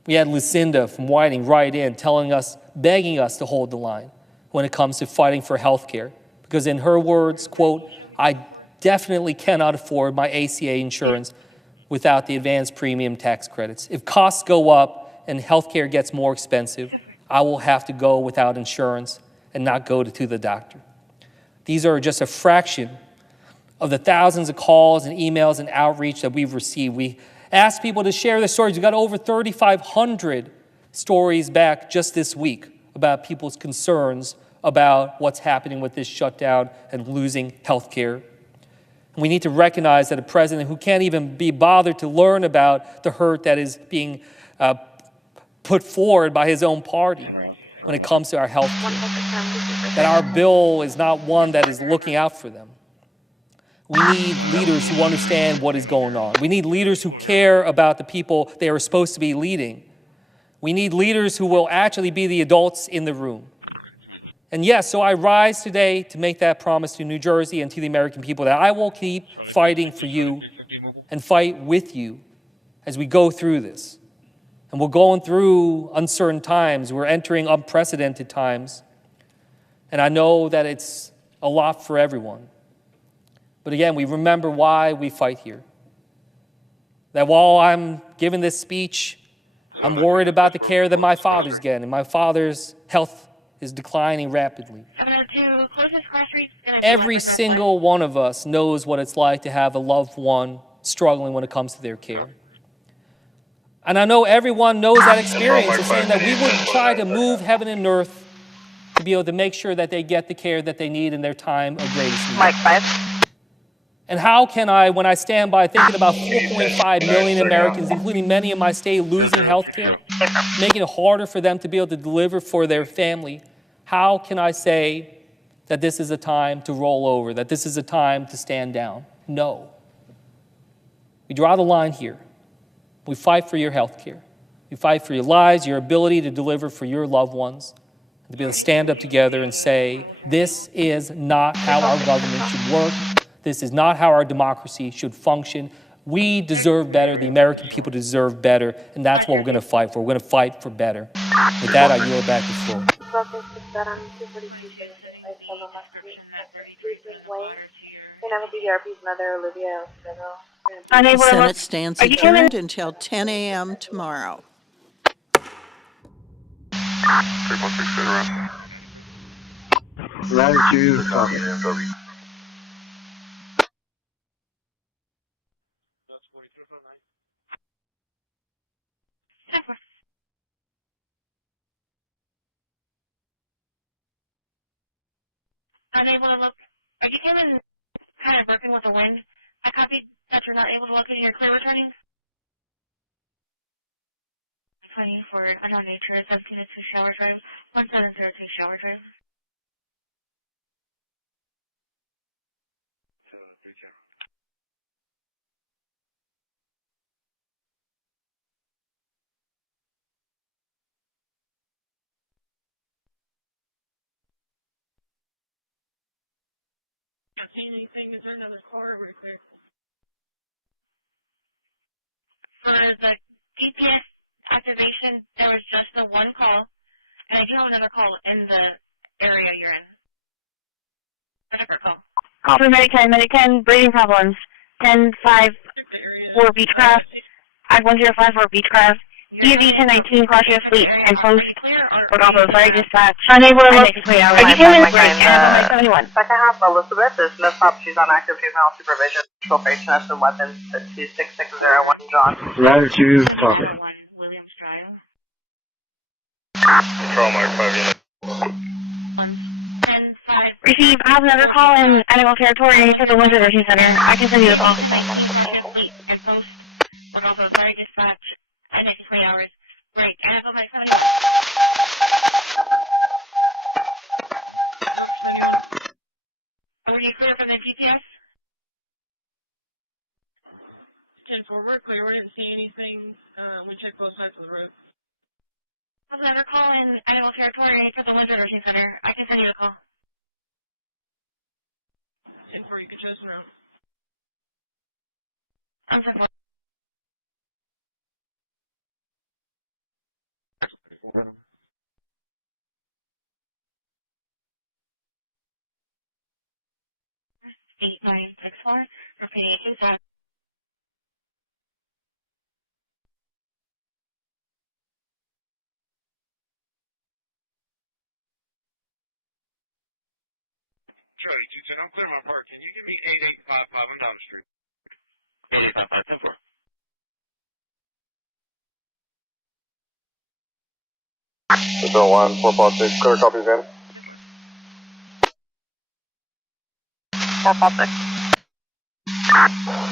We had Lucinda from Whiting write in telling us, begging us to hold the line when it comes to fighting for health care. Because in her words, quote, I definitely cannot afford my ACA insurance without the advanced premium tax credits. If costs go up and health care gets more expensive, I will have to go without insurance and not go to the doctor. These are just a fraction of the thousands of calls and emails and outreach that we've received. We asked people to share their stories. We got over 3,500 stories back just this week about people's concerns about what's happening with this shutdown and losing health care. We need to recognize that a president who can't even be bothered to learn about the hurt that is being put forward by his own party when it comes to our health care, that our bill is not one that is looking out for them. We need leaders who understand what is going on. We need leaders who care about the people they are supposed to be leading. We need leaders who will actually be the adults in the room. And yes, so I rise today to make that promise to New Jersey and to the American people that I will keep fighting for you and fight with you as we go through this. And we're going through uncertain times. We're entering unprecedented times. And I know that it's a lot for everyone. But again, we remember why we fight here. That while I'm giving this speech, I'm worried about the care that my father's getting, and my father's health is declining rapidly. 702, closest cross street is going to be Every single one of us knows what it's like to have a loved one struggling when it comes to their care. And I know everyone knows that experience of saying that we would try to move heaven and earth to be able to make sure that they get the care that they need in their time of greatest need. And how can I, when I stand by thinking about 4.5 million Americans, including many in my state, losing health care, making it harder for them to be able to deliver for their family, how can I say that this is a time to roll over, that this is a time to stand down? No. We draw the line here. We fight for your health care. We fight for your lives, your ability to deliver for your loved ones, and to be able to stand up together and say, this is not how our government should work. This is not how our democracy should function. We deserve better. The American people deserve better, and that's what we're going to fight for. We're going to fight for better. With that, I yield back the floor. 22, sending the description that 33 put in the blotter to your... BRP's mother, Olivia. The Senate stands adjourned until 10 a.m. tomorrow. Latitude, copy. That's 43 from 9. Unable to look. Are you came in kind of working with the wind? I copied that you're not able to locate your clear returning. 20 for unknown nature, 1702 shower drive, 1702 shower drive. 703 camera. Not seeing anything. Is there another car over clear? For the GPS activation, there was just the one call, and I do have another call in the area you're in. A different call. Call for Medican, breathing problems. 10-5 for Beechcraft. I-105 for Beechcraft. EV 1019, cross your fleet and post. Also, sorry, dispatch. Unable to look. Are you came in break and have on my 71? Second half, Elizabeth is no stop. She's on active juvenile supervision. Filtration and weapons at 26601 John. Latitude, 7901 Williams Drive. Control mark 5 units. 10-5. Receive. I have another call in Animal Territory to the Winter Nursing Center. I can send you the call. 1019 cross your fleet and post. Look also, sorry, dispatch. I make 20 hours. Break. NFL Mike 71. Nope, 71. Were you clear from the GPS? 10 forward, clear. We didn't see anything. We checked both sides of the road. I have another call in Animal Territory to the Winter Nursing Center. I can send you the call. 10 4, you can show us around. I'm 10 4. Eight 964. Repeat 825. Charlie 210, I'm clearing my park. Can you give me 8855? I'm down the street. 8855, 10-4. Bill 1, 456, clear copies in. 456.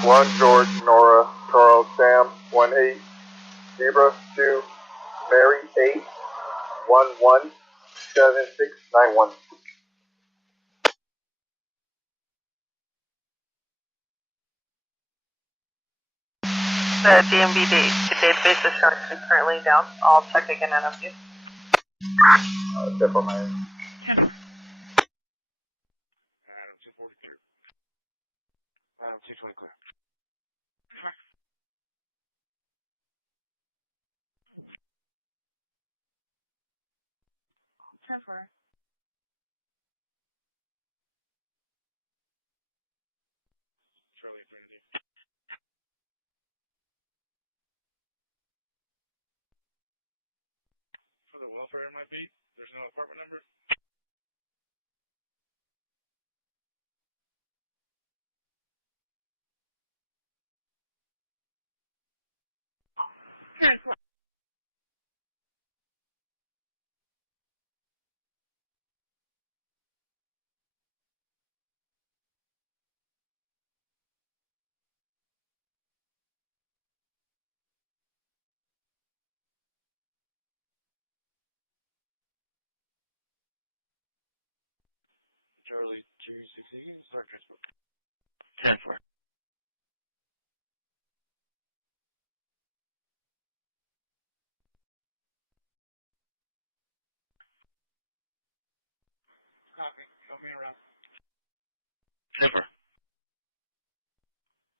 1 George, Nora, Charles, Sam, 1-8, Zebra, 2, Mary, 8, 1-1, 7691. The DMVD, the database is currently down. I'll check again in a few. Step on my end. Adam 243. Adam 220 clear. Transfer. Charlie, Trinity. For the welfare in my beat, there's no apartment number? Transfer. Charlie 260, start transport. 10-4. Copy. Show me around. 10-4.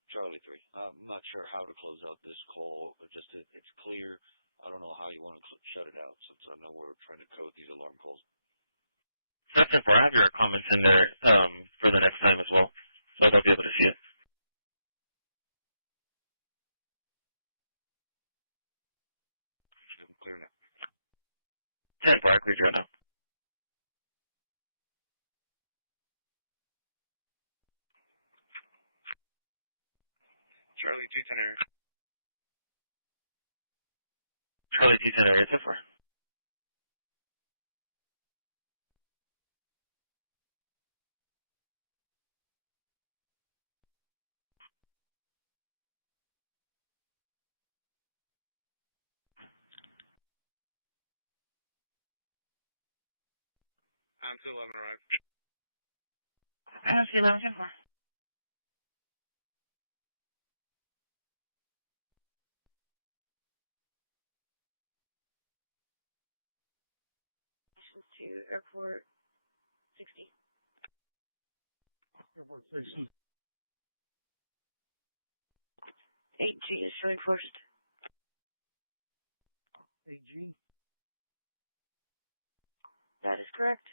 Charlie 3. I'm not sure how to close out this call, but just it's clear. I don't know how you want to shut it out, since I know we're trying to code these alarm calls. So 10-4, I have your comments in there for the next time as well, so they'll be able to see it. I'm clear now. 10-4, I cleared you out now. Charlie 210 area. Charlie 210 area 10-4. I'm 211 arrived. I'm 211, 10-4. To airport 60. Airport 60. 8G is showing first. 8G. That is correct.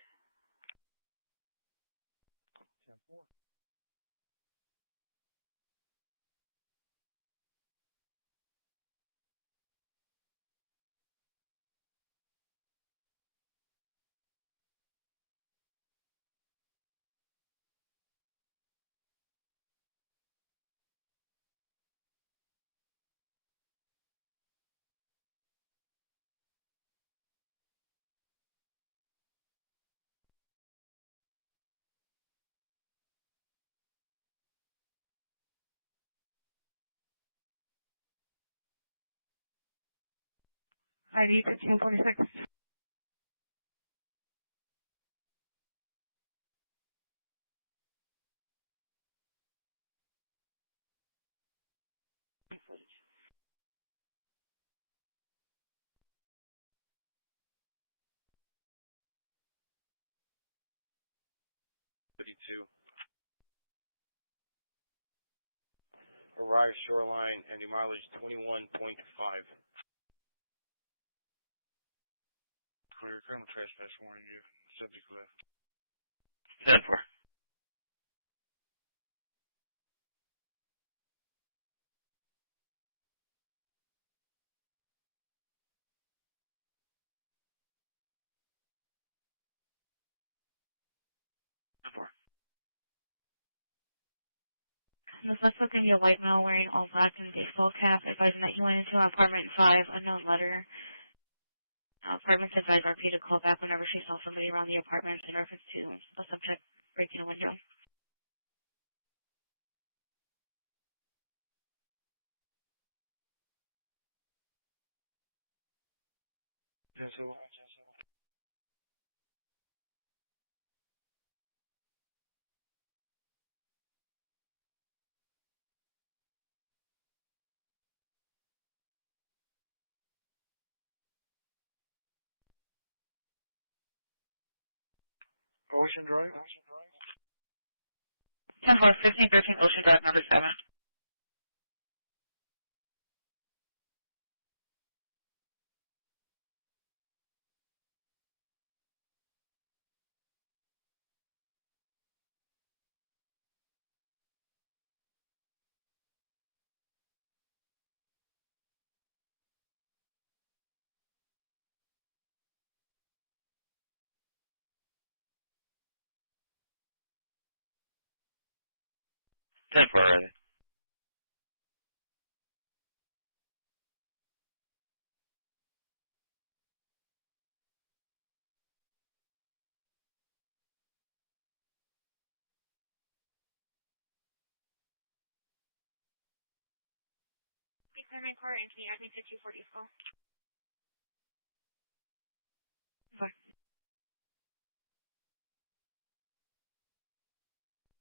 10-4. IV 1546. Footage. 52. Arrive shoreline and the mileage 21.5. Clear, criminal trespass warning you. Subject left. 10-4. The suspect can be a white male wearing all black and baseball cap, advising that he went into apartment 5, unknown letter. Apartments advise RP to call back whenever she saw somebody around the apartment in reference to the subject breaking a window. Ocean Drive. 10-4, 1513 Ocean Drive, number 7. Ten four already. Clear my car and can you add me to 240 as well? Okay.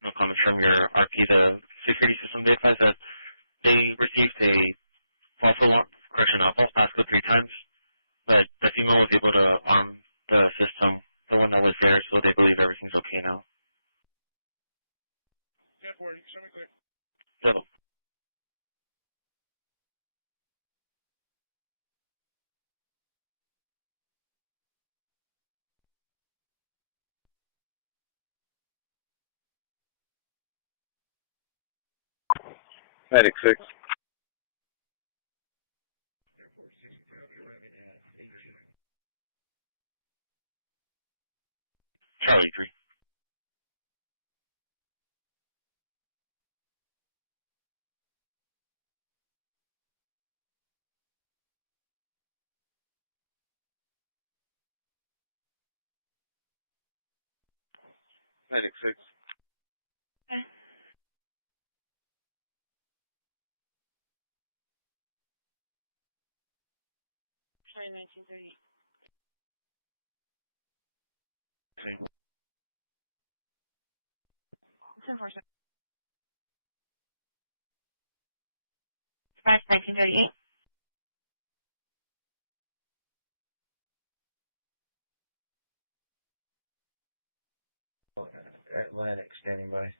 no comments from your RP. The security system, they advised that they received a false alarm, a false passcode 3 times, but the female was able to arm the system, the one that was there, so they believe everything's okay now. 10-4, show me clear. Double. Medic 6. Charlie 3. Medic 6. Sorry, 1938. Okay. 10-4, 1938. Atlantic standing by.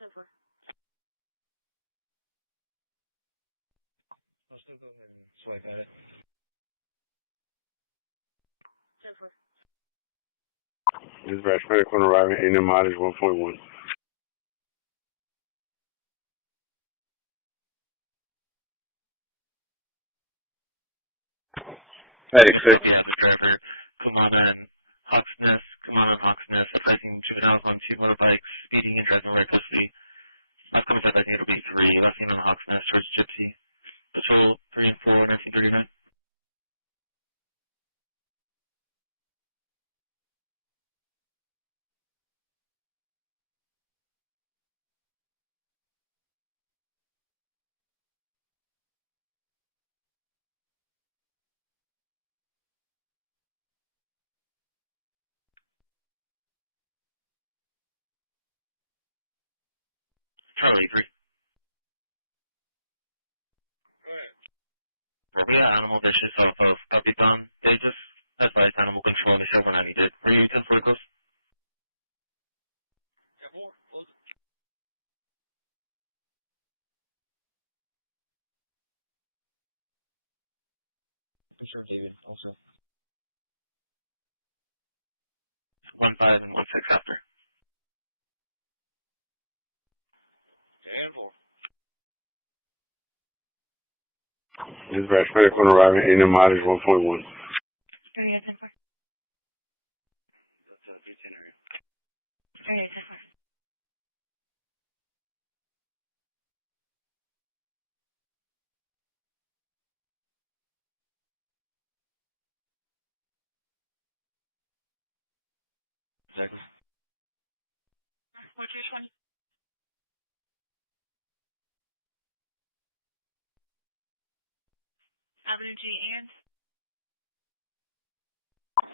10-4. I'll still go ahead and swipe at it. 10-4. Dispatch medical arriving, ANM mileage 1.1. Medic 6. Copy as a driver, Kumana and Hawksness, affecting juveniles on 2 motorbikes, speeding and driving recklessly. Last comment said I think it'll be 3, last name on Hawksness towards Gypsy. Patrol 3 and 4, 1939. Charlie 3. Go ahead. Robia animal vicious off of Capitan. They just advised animal control and they said when I needed. Were you 10-40 close? 10-4, close it. I'm sure David also. 1-5 and 1-6 after. 10-4. Dispatch medical arriving, ANM mileage 1.1. 38, 10-4. That's 310 area. 38, 10-4. Exactly. 4320. Avenue G and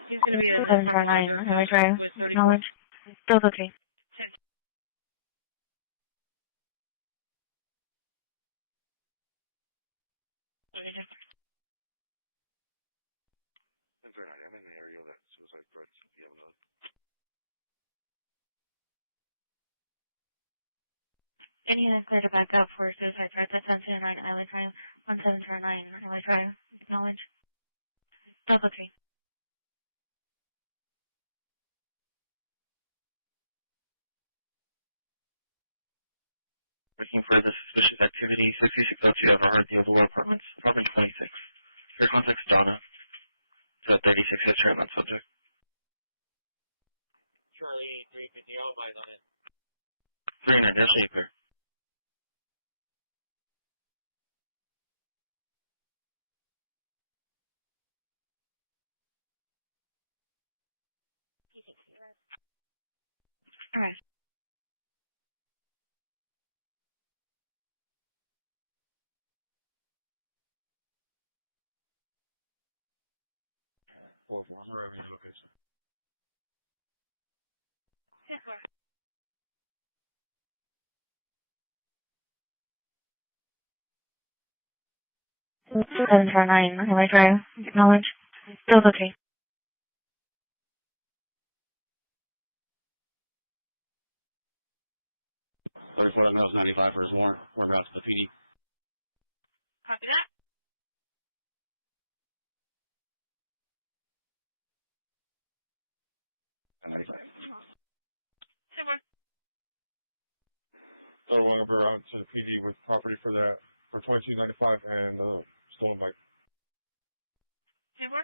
he's going to be a 749 Highway Drive with 34. Knowledge. Still okay. 10. I'm in the area that suicide threats. If you have another. Any that's clear to back up for suicide threats at 709 Island Drive, 1709 Island Drive. Acknowledge. Still okay. Looking for the suspicious activity, 6602 Everhard, the Overlord Apartments, apartment 26. Your contact's Donna. To 36 history on that subject. Charlie 350, I'll advise on it. 300, they'll show you clear. Alright. I'm arriving at your location. Yes, sir. 749, Highway Drive, acknowledge. Still okay. Thirty-four, that was 95 for his warrant. Whereabouts the PD. Copy that. And 95. Super. So we're going around to the PD with property for that, for 2295 and stolen bike. Super.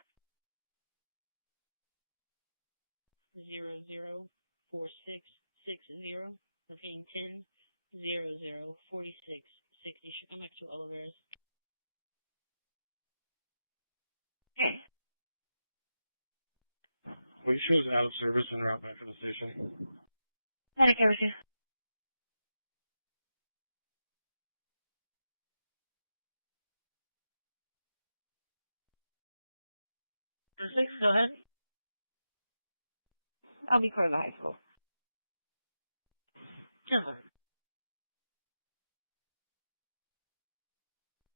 004660, locating 10-00-4660. Should come back to Oliveras. Okay. Well, he shows out of service and route back to the station. Medic here with you. Six, go ahead. I'll be clear to the high school. 10-4.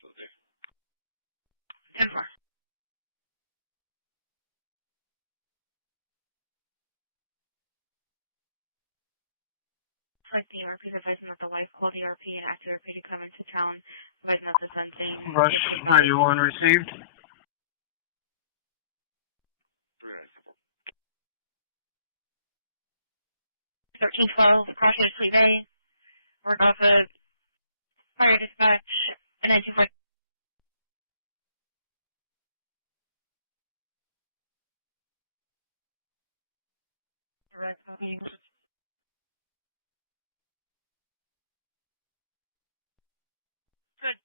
Okay. 10-4. Select the ERP, advising that the wife called ERP and asked ERP to come into town, advising that the son saying... Rush 91 received. 1312, crossing to Fleet Bay. Work off of fire dispatch, and 925. Direct copy. Good.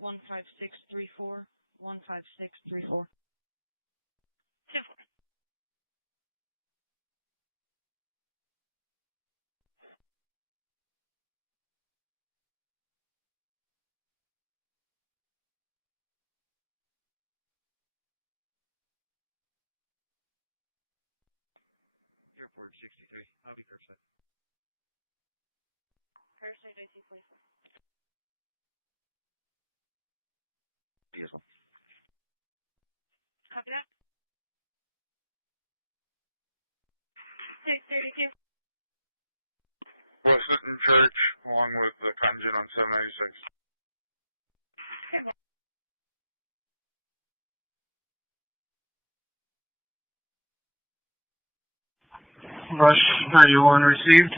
15634. 15634. 10-4. Airport 63. I'll be curbside. Curbside IC 24. Yes, well. Copy that. 632. West Linton Church, along with the Cotton Gin on 796. 10-4. Rush 91 received.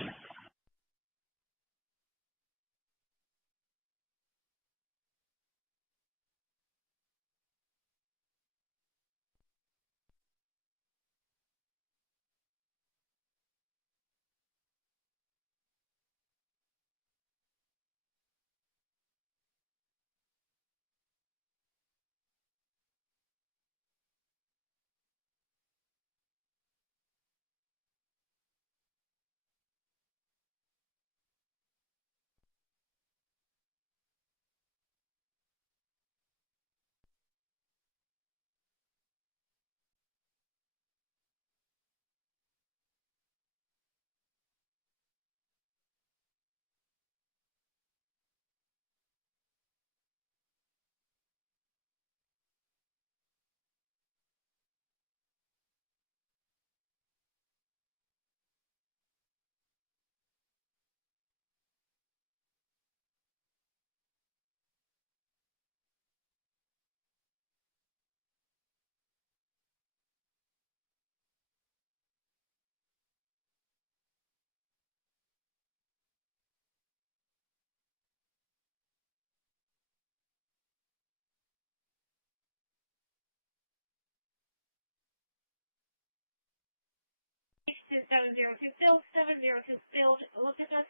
Six 702 filled, 702 filled. Look at us.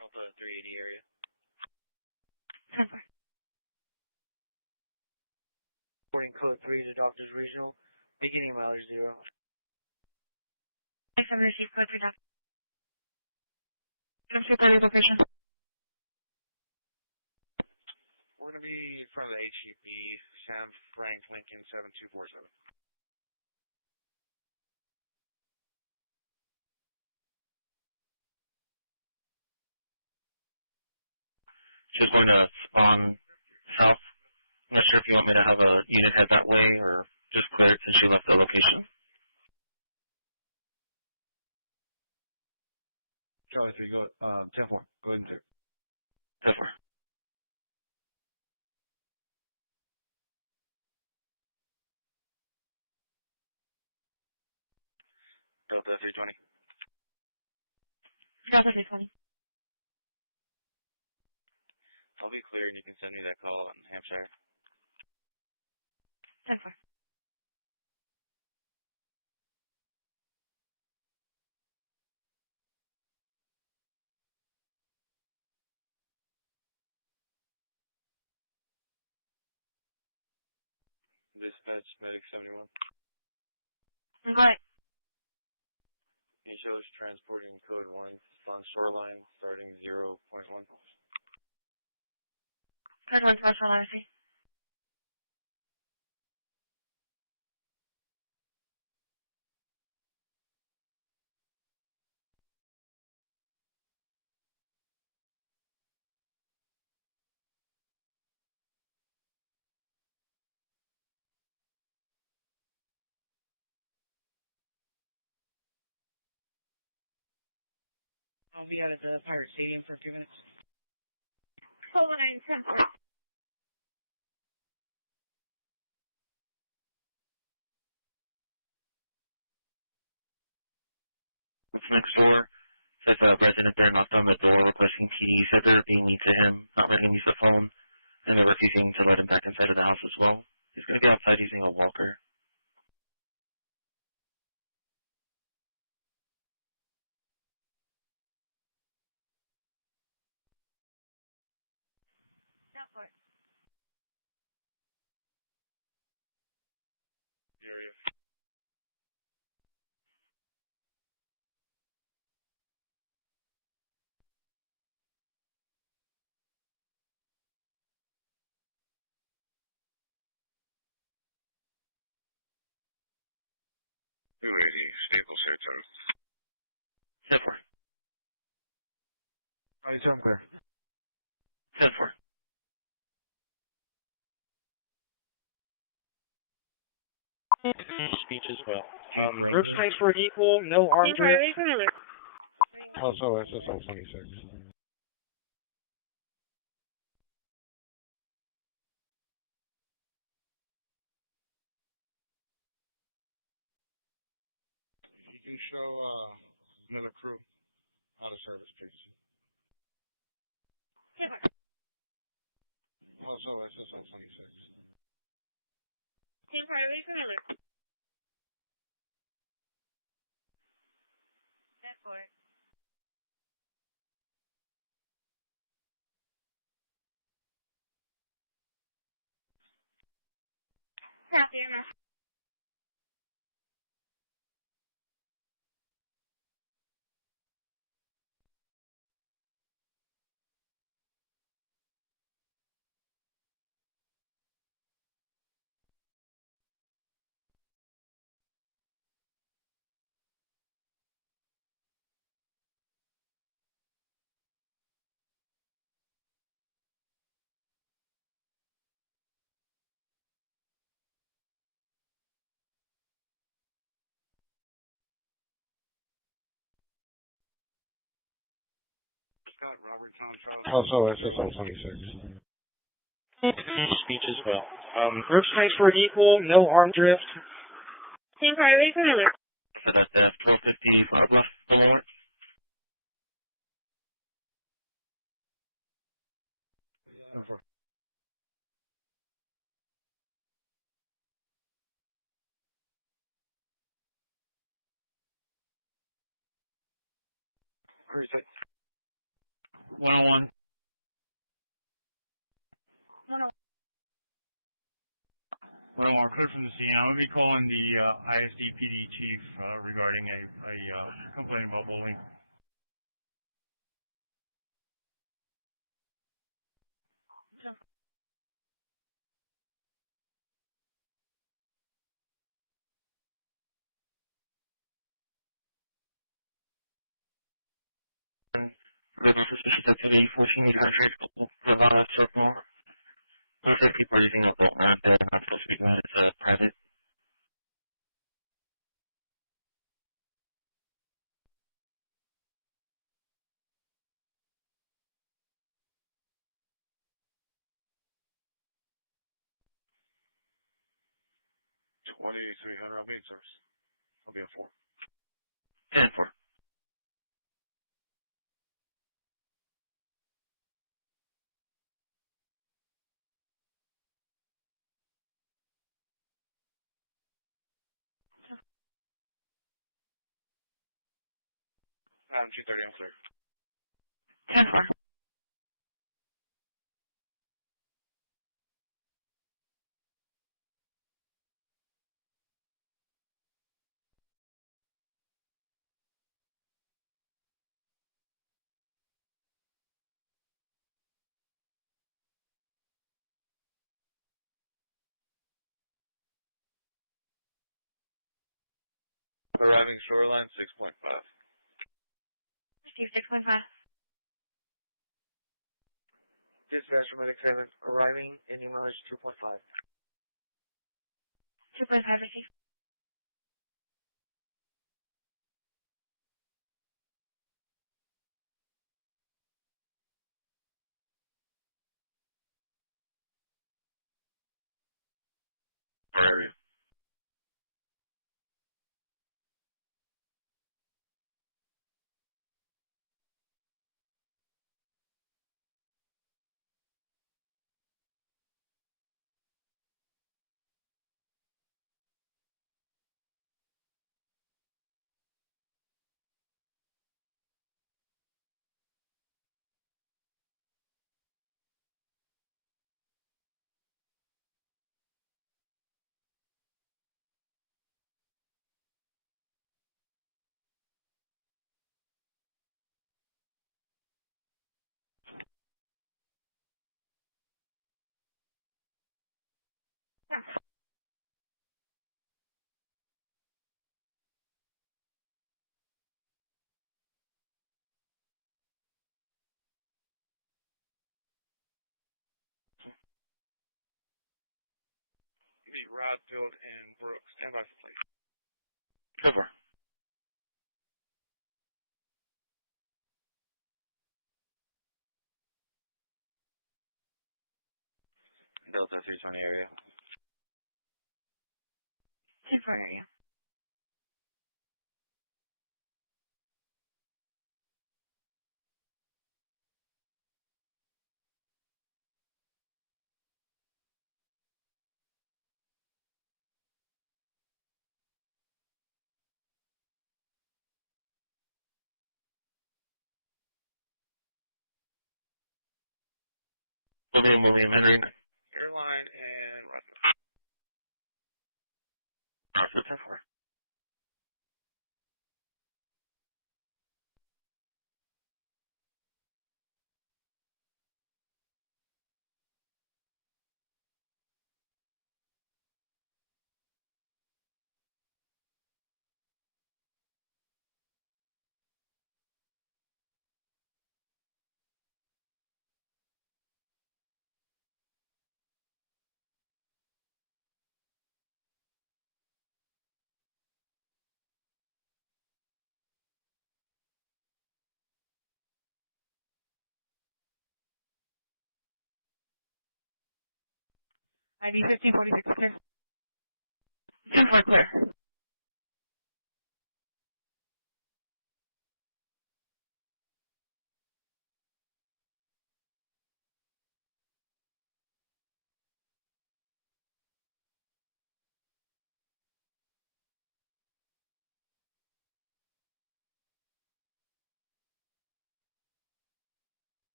Alpha 380 area. Reporting code 3 to Doctors Regional, beginning mileage 0. I've received code 3 Doctor. I'm sure that location. We're going to be in front of the HEB, Sam Frank Lincoln 7247. She's going to spawn south. I'm not sure if you want me to have a unit head that way or just clear it since she left the location. Charlie 3, go, 10-4. Go ahead and clear. 10-4. Delta 320. Delta 320. I'll be clear and you can send me that call in Hampshire. 10-4. Dispatch Medic 71. Go ahead. He shows transporting code 1 on shoreline starting 0.1. Code 1 special RC. I'll be out at the Pirate Stadium for a few minutes. Hold on, 10-4. What's next door? Says a resident there knocked on the door requesting PD. Said they're being mean to him, not letting him use the phone, and they're refusing to let him back inside of the house as well. He's going to be outside using a walker. Area. Staples here, Tom. 10-4. Charlie 2, I'm clear. 10-4. Speech as well. Group transfer equal, no arm drift. Also, SSL 26. You can show another crew out of service, please. Also, SSL 26. Team Carter, ready for Miller. 10-4. Copy, enough. Scott, Robert, Tom, Charles. Also, SSL 26. Speech as well. Group transfer equal, no arm drift. Team Carter, ready for Miller. So that's the 1250 left below it. Over. Cruise 6. 101. One more clear from the scene. I'm going to be calling the ISD PD chief regarding a complaint about bullying. With suspicious activity, 14 countries, Nevada, Circle. Most of the people are using a boat around there, not supposed to be doing it. It's private. I'll be in service. I'll be in 4. 10-4. I'm 230, I'm clear. 10-4. Arriving shoreline 6.5. Receive 6.5. Dispatch from Medic 7, arriving in mileage 2.5. 2.5 receive. Area. Meet Rodfield and Brooks. Stand by for plate. 10-4. Delta 320 area. 10-4 area. William Henry. Airline and Rodfield. Rodfield 10-4. ID 1546 clear. 10-4 clear.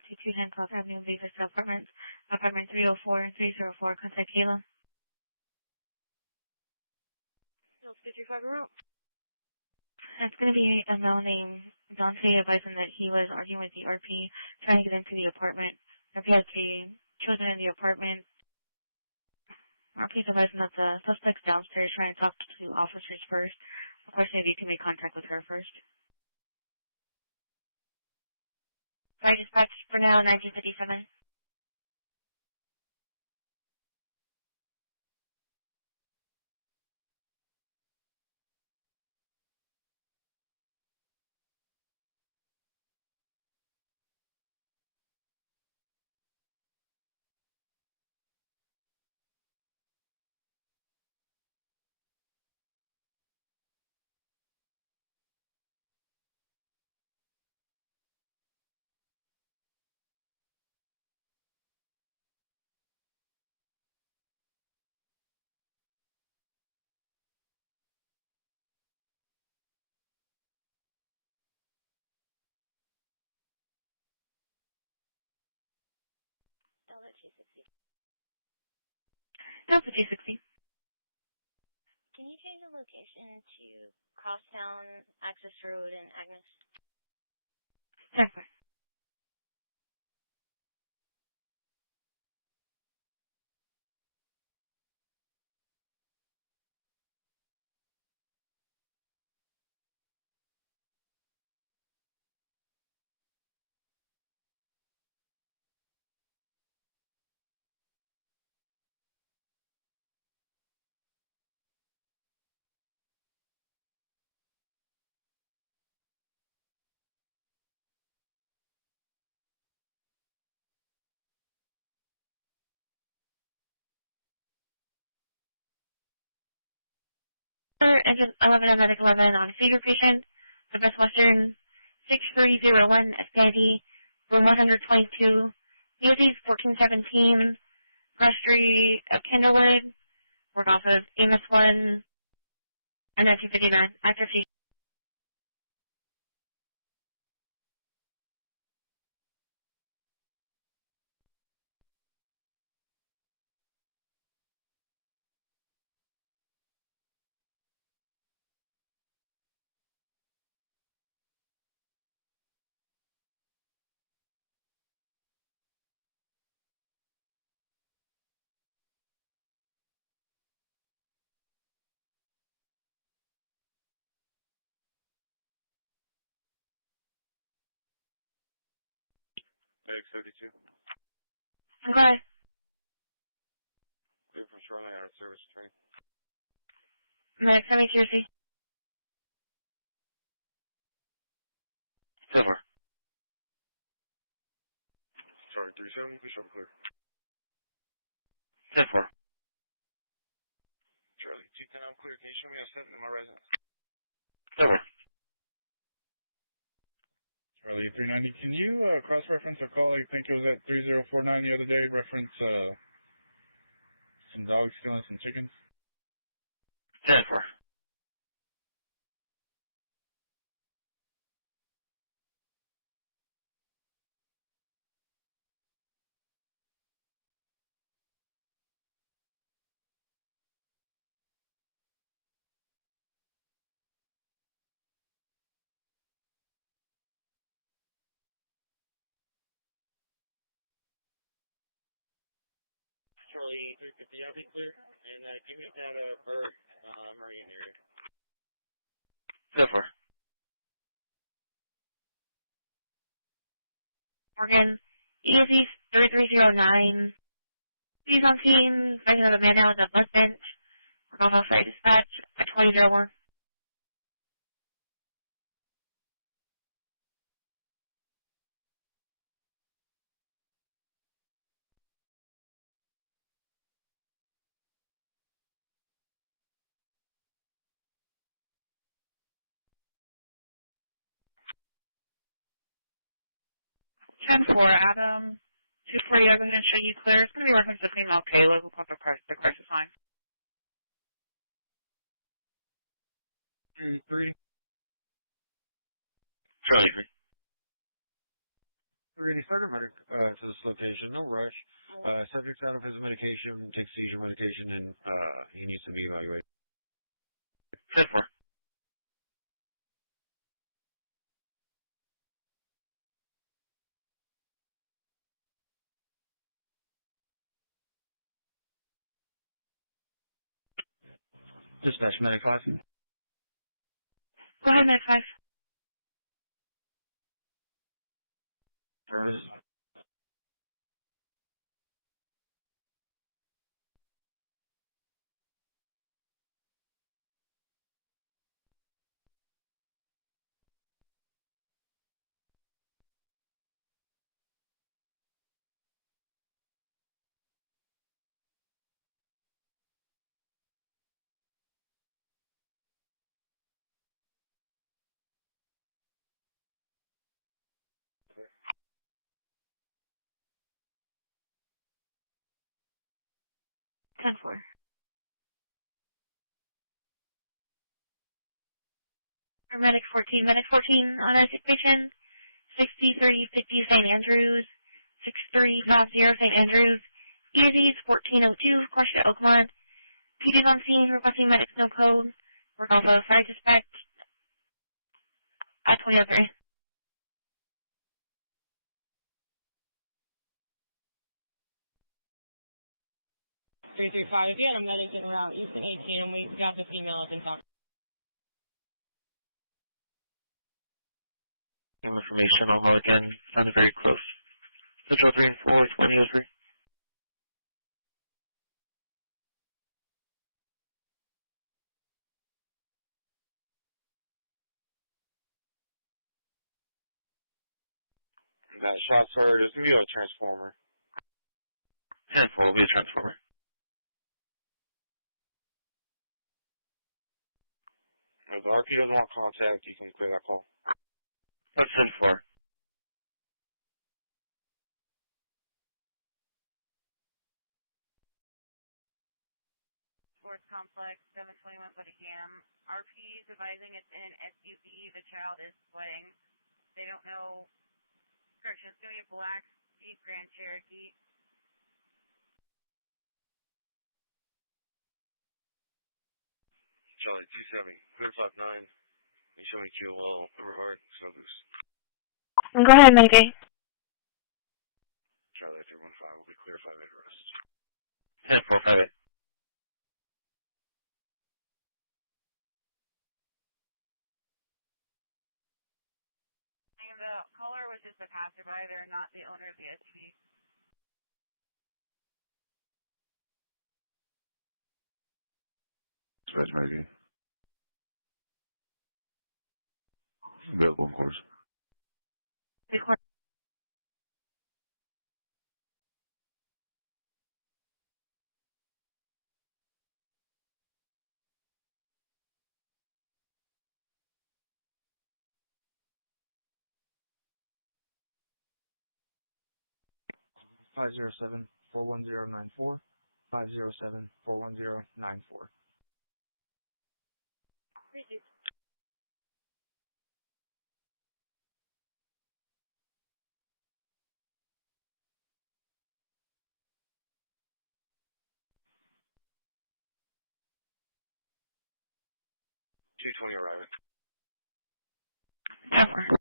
5522 Hancock Avenue, Vista Apartments, apartment 304, contact Kayla. 55 route. It's going to be a male named Dante advising that he was arguing with the RP, trying to get into the apartment. RP has three children in the apartment. RP is advising that the suspect's downstairs trying to talk to officers first. Of course, maybe you can make contact with her first. Fire dispatch for now, 1957. Delta 260. Delta 260. Can you change the location to Crosstown, Access Road, and Agnes? 10-4. Engine 11 and medic 11 on a seizure patient. The Best Western 6301 SPID, room 122, Nueces 1417, Cross Street of Candlewood, work off of Amos 1, and 1959, active seizure. Medic 72. Okay. Clear from shoreline out of service training. Medic 72, see. Silver. Sorry, 370, push up clear. 10-4. Charlie, 210, I'm clear. Can you show me a sentence in my residence? Silver. Charlie, 390, can you cross-reference a call? I think it was at 3049 the other day, reference some dogs stealing some chickens? 10-4. Charlie 350, I'll be clear. And give me that bird, Meridian area. 10-4. Morgan, ESE 3309. He's on scene, fighting another man out at the bus bench. We're going off fire dispatch at 2001. Ten four, Adam. 240, I'm going to show you clear. It's going to be reference to female Kayla who called the crisis line. 3. Charlie 3. 380 starter medic to this location. No rush. Subject's out of his medication, takes seizure medication, and he needs to be evaluated. 10-4. Dispatch medic 5. Go ahead, Medic 5. Service. Ten four. Medic 14. Medic 14 on a sick patient. 6350 St. Andrews. 6350 St. Andrews. EADs 1402. Question to Oakmont. PD's on scene. Requesting medics no code. Work Alpha. Fire dispatch. At 2003. 335. Yeah, I'm medic en route. Houston 18, and we got the female up in top. Some information on Mulligan. Sounded very close. Central 3 and 4, 2003. That shots heard. It's going to be a transformer. 10-4 will be a transformer. If the RP doesn't want contact, you can clear that call. That's 10-4. Sports complex, 721 Buckingham. RP is advising it's in an SUV. The child is sweating. They don't know. Correction, it's going to be a black Jeep Grand Cherokee. Charlie 270, clear 59. You show me QOL, Everhard, Snow Goose. Go ahead, Medic 8. Charlie 315 will be clear 5-8 arrest. 10-4, 5-8. And the caller was just a passerby. They're not the owner of the SUV. Dispatch Maggie. Available in course. 507-410-94. 507-410-94. Appreciate 220 arriving. 10-4.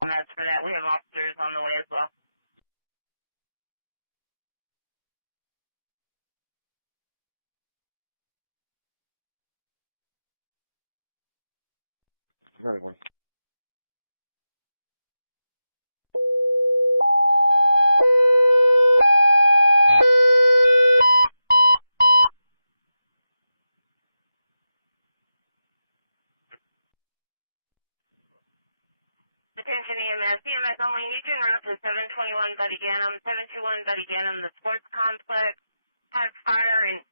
And as for that, we have officers on the way as well. Another one. Attention EMS. EMS only need to route to 721 Buddy Gannam. 721 Buddy Gannam, the sports complex has fire and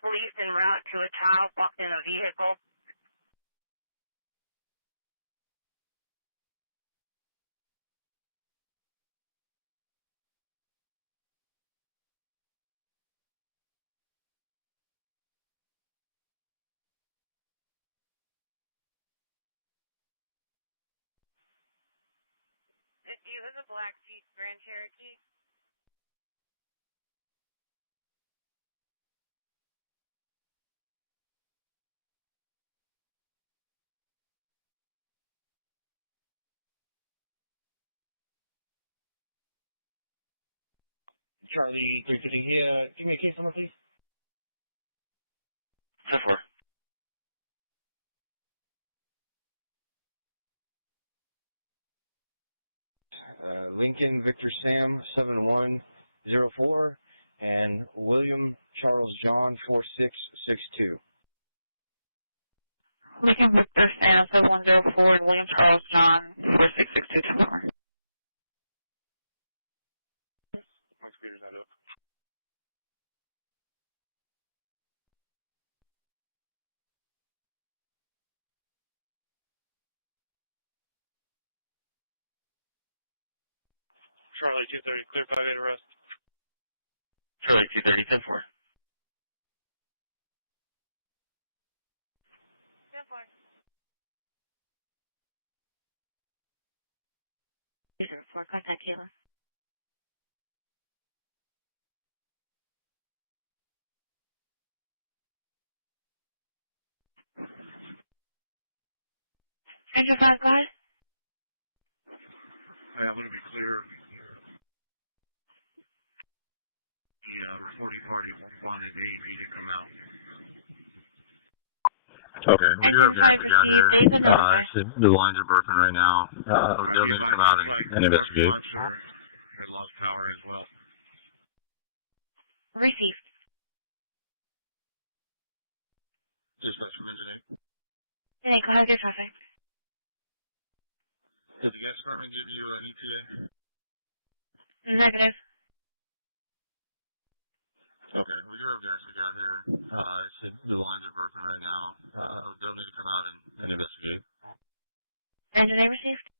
police en route to a child locked in a vehicle. Do you have a black Jeep Grand Cherokee? Charlie 350 here. Give me a case number, please. 10-4. Lincoln Victor Sam 7104 and William Charles John 4662. Lincoln Victor Sam 7104 and William Charles John 4662. My computer's not up. Charlie 230, clear 5-8 arrest. Charlie 230, 10-4. 10-4. 204, contact Kayla. Engine 5, go ahead. Hey, I'm going to be clear. The reporting party wanted the AV to come out. Okay, we do have guys that got here. The lines are burping right now. They'll need to come out and investigate. They lost power as well. Received. Dispatch from Engine 8. Hey, go ahead with your traffic. Did the gas department give you an ETA? Negative. Okay, we do have guys that got here. The lines are burping right now. They'll need to come out and investigate. Engine 8 received.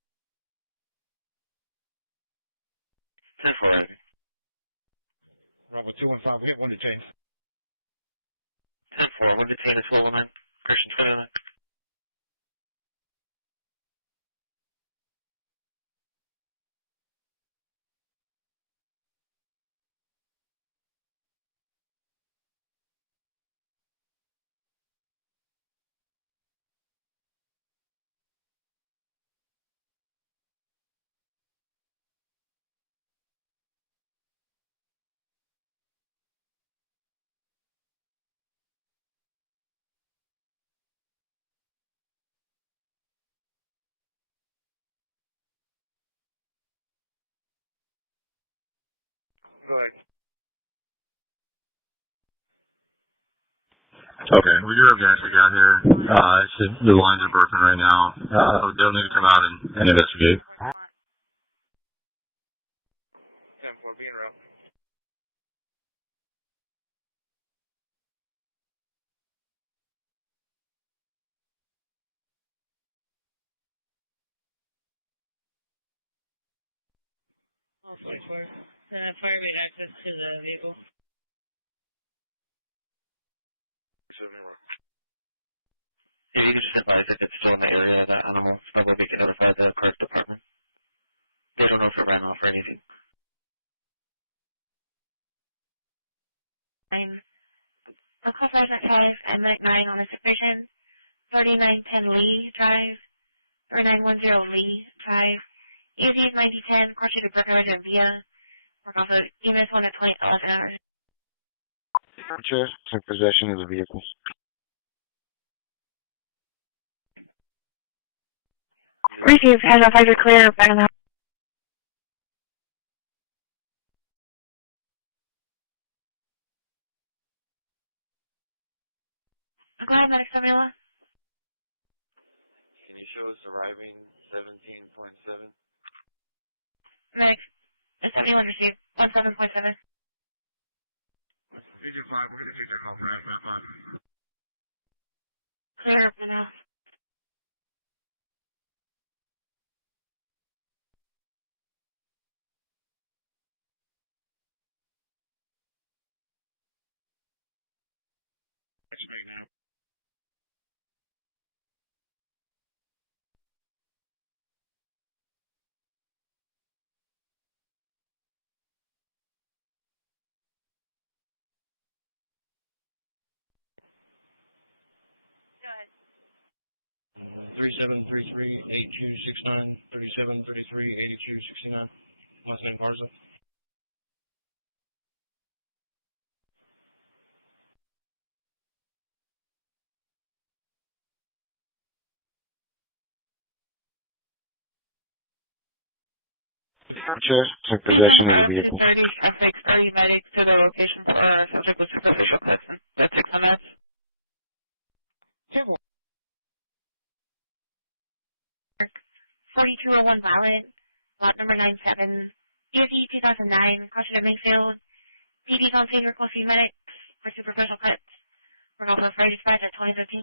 10-4, Ivy. Bravo 215, we have one detained. 10-4, one detained at 1209, Christian 29. Go ahead. Okay, we do have guys that got here. The lines are burping right now. They'll need to come out and investigate. 10-4, be en route. All 44. Fire made access to the vehicle. If you could just advise if it's still in the area of that animal, so that way they can notify the cars department. They don't know if it ran off or anything. I'm on call Pheasant Drive. I'm at 9 on the situation. 3910 Lee Drive. 3910 Lee Drive. EZ is 9010, cross street to Brooklyn and Via. Work off of EMS 1 at 2011 hours. Just in possession of the vehicles. Received. Has a 5 clear. Back in the house. Go ahead, Medic Samuela. Can you show us arriving 17.7? Medic 71 received. 17.7. Agent 5, we're going to take that call from Map 5. Clear for now. That's me now. Go ahead. 3733-8269, 3733-8269. Last name Garza. Attitude 30, affix 30 medics to the location for a subject with superficial cuts and that's 6 minutes. 4201 Violent, lot number 97, DSE 2009, crossing to Mayfield. PD's on scene requesting medics for superficial cuts. We're going for Friday dispatch at 2015.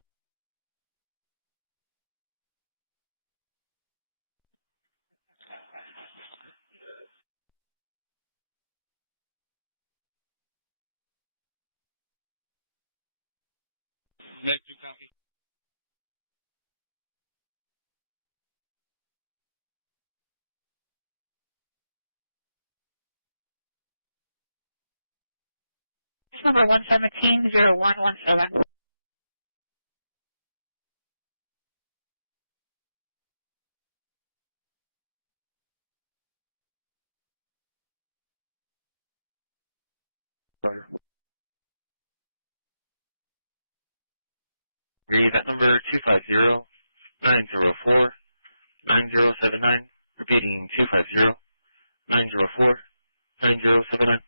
Med 2 copy. Number 117-0117. Read that number 250-904-9079. Repeating 250-904-9079.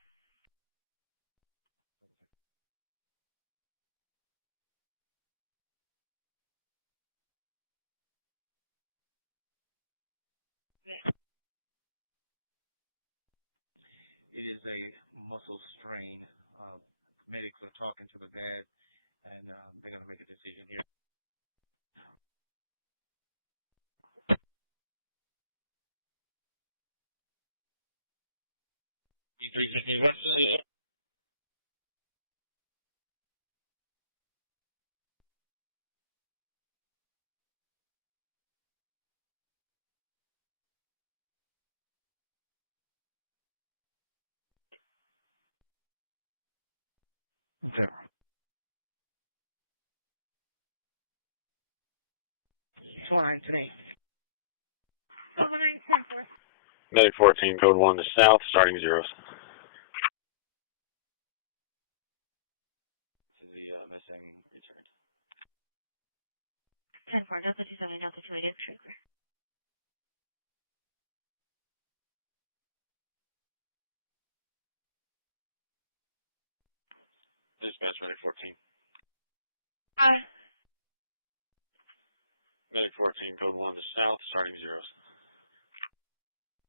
It is a muscle strain. Medics are talking to the dad, and they're going to make a decision here. E350, what's the... Okay. 49 today. 0910-4. Medic 14, code 1 to south, starting zeros. This is the missing returned. 10-4, Delta 27, Delta 280, Strickler. Dispatch, Medic 14. Hi. Medic 14, code 1 to south, starting zeros.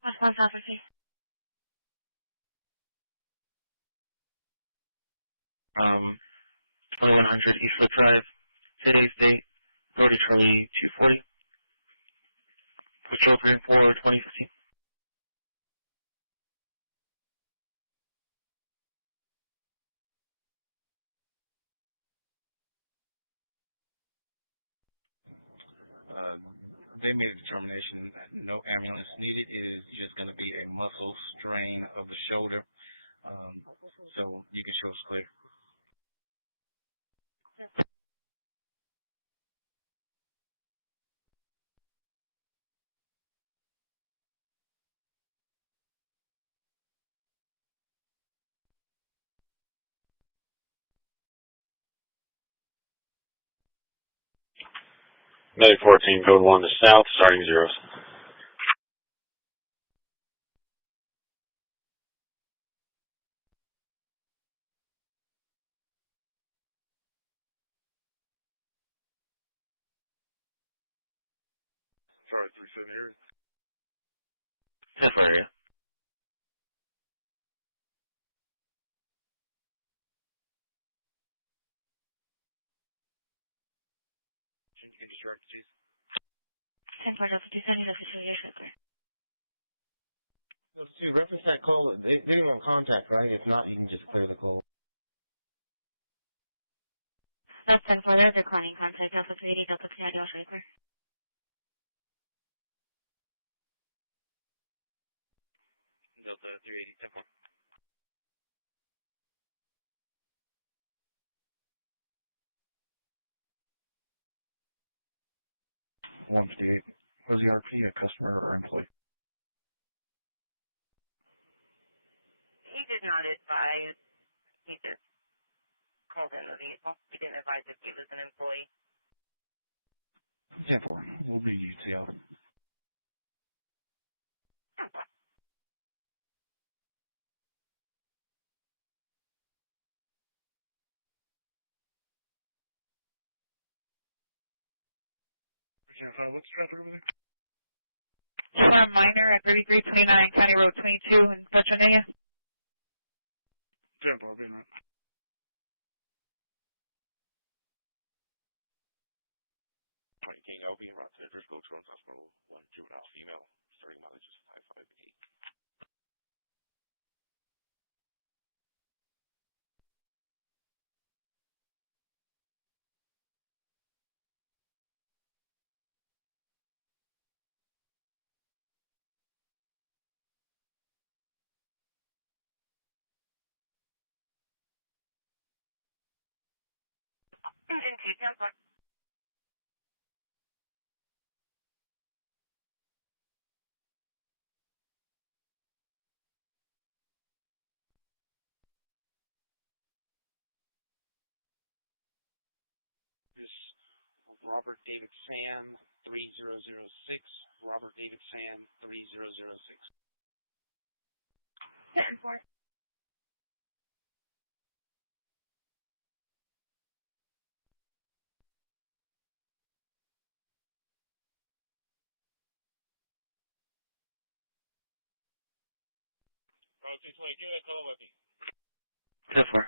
Response officer. 2100 Eastwood Drive. Today's date, Brody Charlie 240. Patrol 3 and 4, 2015. They made a determination, no ambulance needed. It is just going to be a muscle strain of the shoulder. So you can show us clear. Medic 14, code 1 to south, starting zeros. Sorry, 37 area. 10 area. You can just direct the chief. 10-4, Delta 270, Delta 280, Strickler. Those two, reference that call. They didn't want contact, right? If not, you can just clear the call. That's 10-4, they're declining contact, Delta 380, Delta 280, Strickler. Delta 380, 10-4. 158. Was the RP a customer or employee? He did not advise. He just called in the vehicle. He didn't advise if he was an employee. 10-4. We'll be UTL. What's the traffic over there? You are a minor at 3329 County Road 22 in Pennsylvania. 10-4, being right. King, I'll be in route to Driscoll Children's Hospital, 1 juvenile female, starting mileage is 558. Engine 2, 10-4. This Robert David Sam 3006. Robert David Sam 3006. 10-4. Route 220, give me that call, Lucky. 10-4.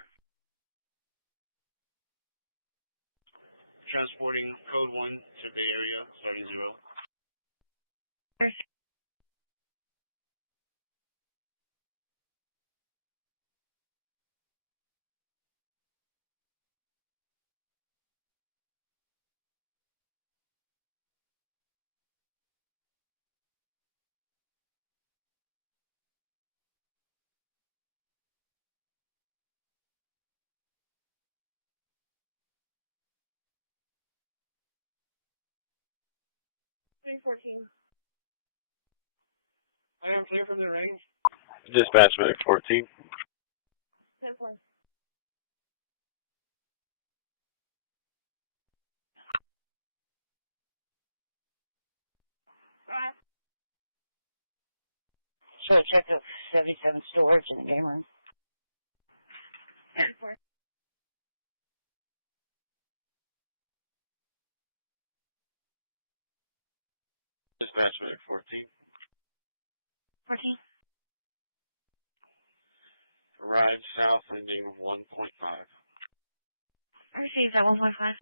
Transporting code 1 to Bay Area, starting 0. I am clear from the range. Dispatch medic 14. 10-4. So check out 77 storage in the game room. 10-4. Dispatch medic 14. 14. Arrive south ending 1.5. I received at 1.5.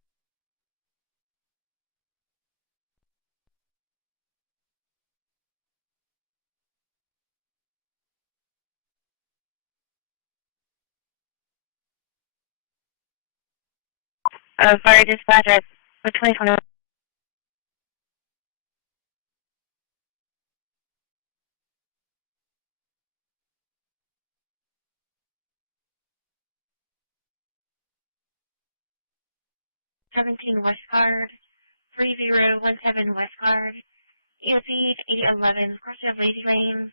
Fire dispatch at 2021. West Guard, 3017 West Guard, EOC 8011, crossing of Lazy Lane,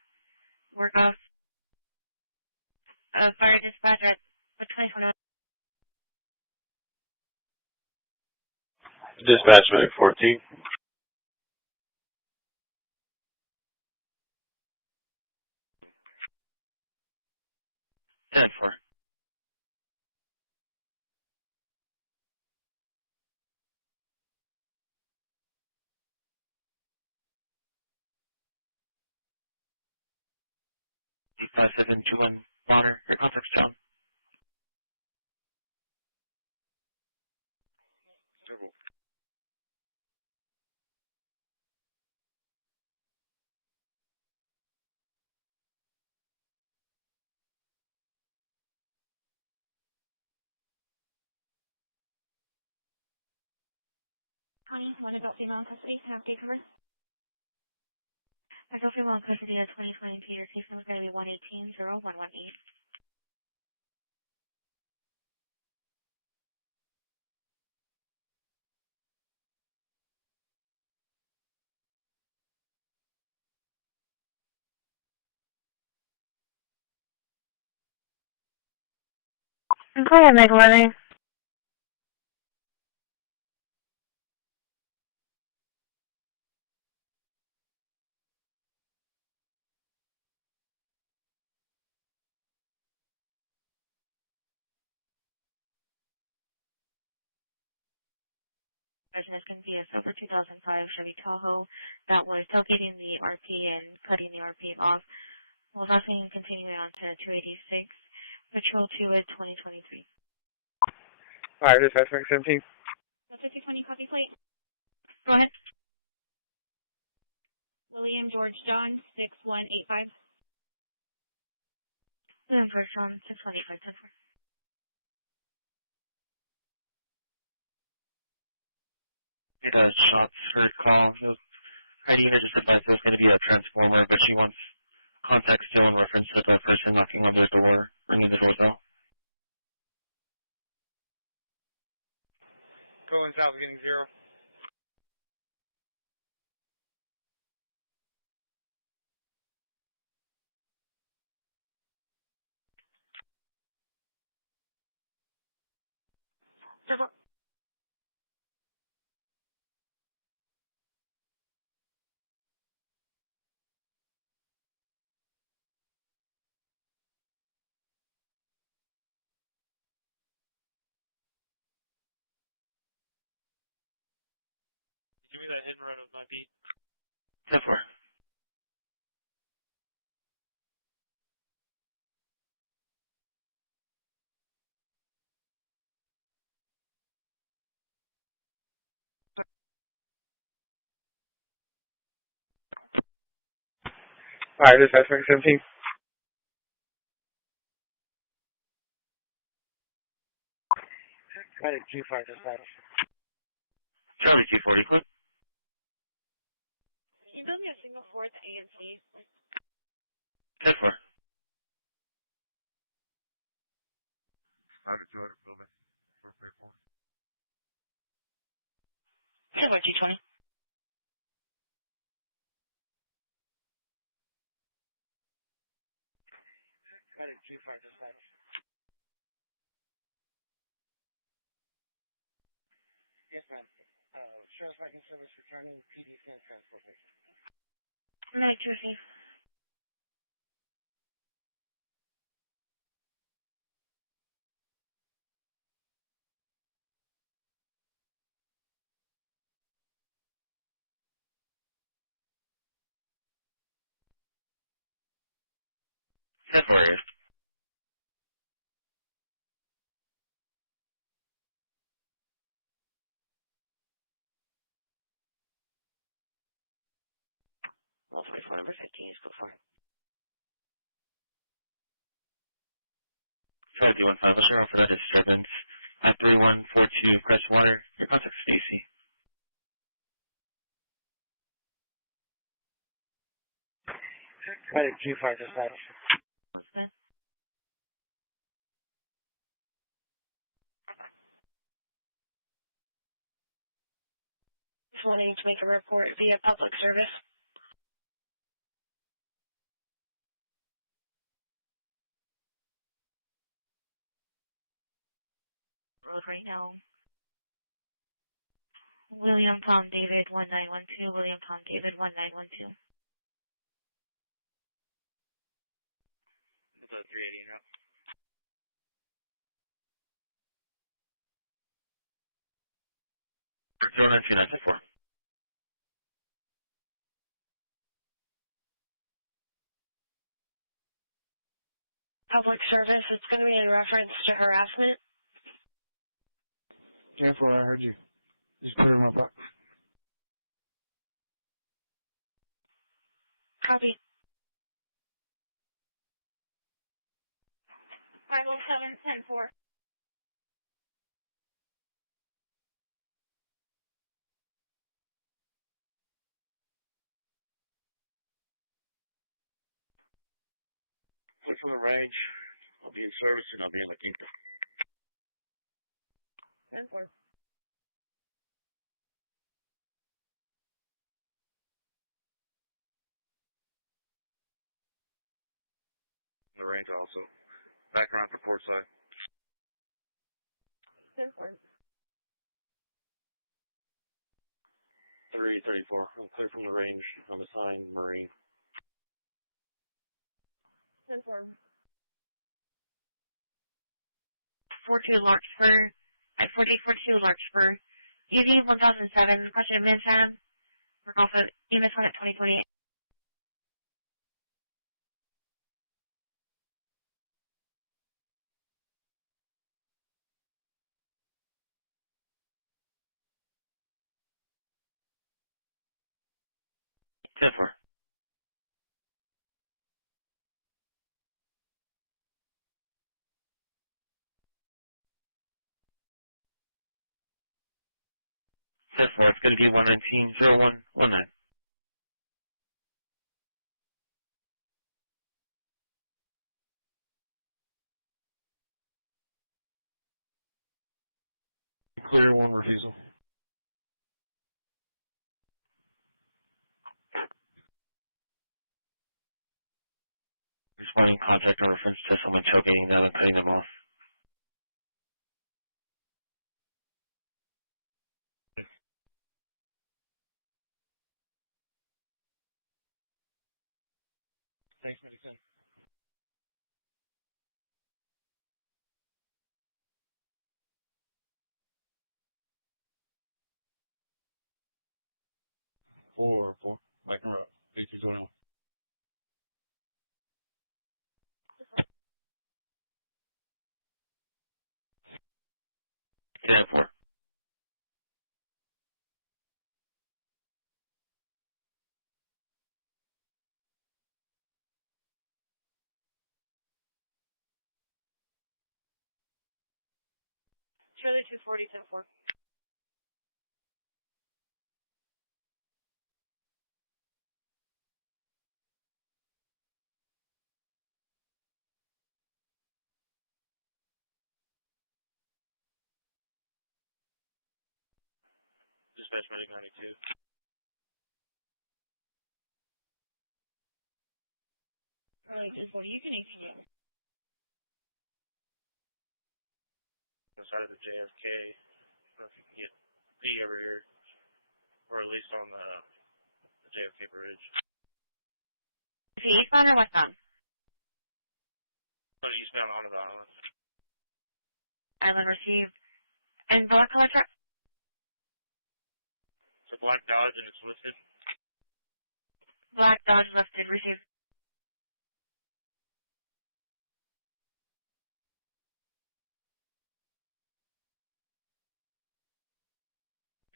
work off, fire dispatch at 2021. Dispatch medic 14. 10-4. D5721 Bonner, your contact down. Double. Connie, one adult female in custody, can I have case number? Adult female in custody at 2022, your case number is going to be 118-0118. Go ahead, Michael. Is going to be a silver 2005 Chevy Tahoe that was tailgating the RP and cutting the RP off. Was also continuing on to 286, Patrol 2 at 2023. Alright, this is suspect 17. That's 220 copy plate. Go ahead. William George John 6185. William George John 6185, 10-4. Get a shots heard call. Hyena just advised there's going to be a transformer, but she wants contact still in reference to the person knocking on their door, ringing the doorbell. Going south, getting 0. Silver. Give me that hit and run with my beat. 10-4. Alright, this is suspect 17. Medic G5 dispatch. Charlie G40, click. Can you build me a signal for the ANC? 10-4. 5-200, building. 434. Silver G20. Medic G5 dispatch. Yes, ma'am. Sheriff's Viking Service returning PD scan transportation. Medic 2C. Ten for you. Multiple phone number 15 is code 4. Try to do 15. Let's share for that disturbance. At 3142 Crestwater. Your contact Stacy. Medic G5 dispatch. What's that? Just wanting to make a report via public service. Road right now. William Tom David 1912. William Tom David 1912. It's a 380 now. Zero 929 Public service, it's going to be in reference to harassment. 10-4, I heard you. Just put it in my box. Copy. 507 10-4. Look for the range. I'll be in service and I'll be in La Quinta. 10-4. The range also. Back around to port side. 10-4. 334. I'm clear from the range. I'm assigned Marine. 10-4. 42 Larkspur, at 4842 Larkspur, EZ 1007, question Mansham, work off of EMS 1 at 2028. Ten four. Ten four. It's going to be 119-0119. Clear, one refusal. Responding contact or reference to someone choking them and cutting them off. Thanks, Medicine. Four. Back and route. 8221. Ten four. Charlie 240, 10-4. Dispatch medic 92. Charlie 240, you can exit. Inside of the JFK. I don't know if you can get B over here, or at least on the JFK bridge. Is he eastbound or westbound? Going eastbound onto the island. Island received. And black color truck? It's a black Dodge and it's listed. Black Dodge lifted, received.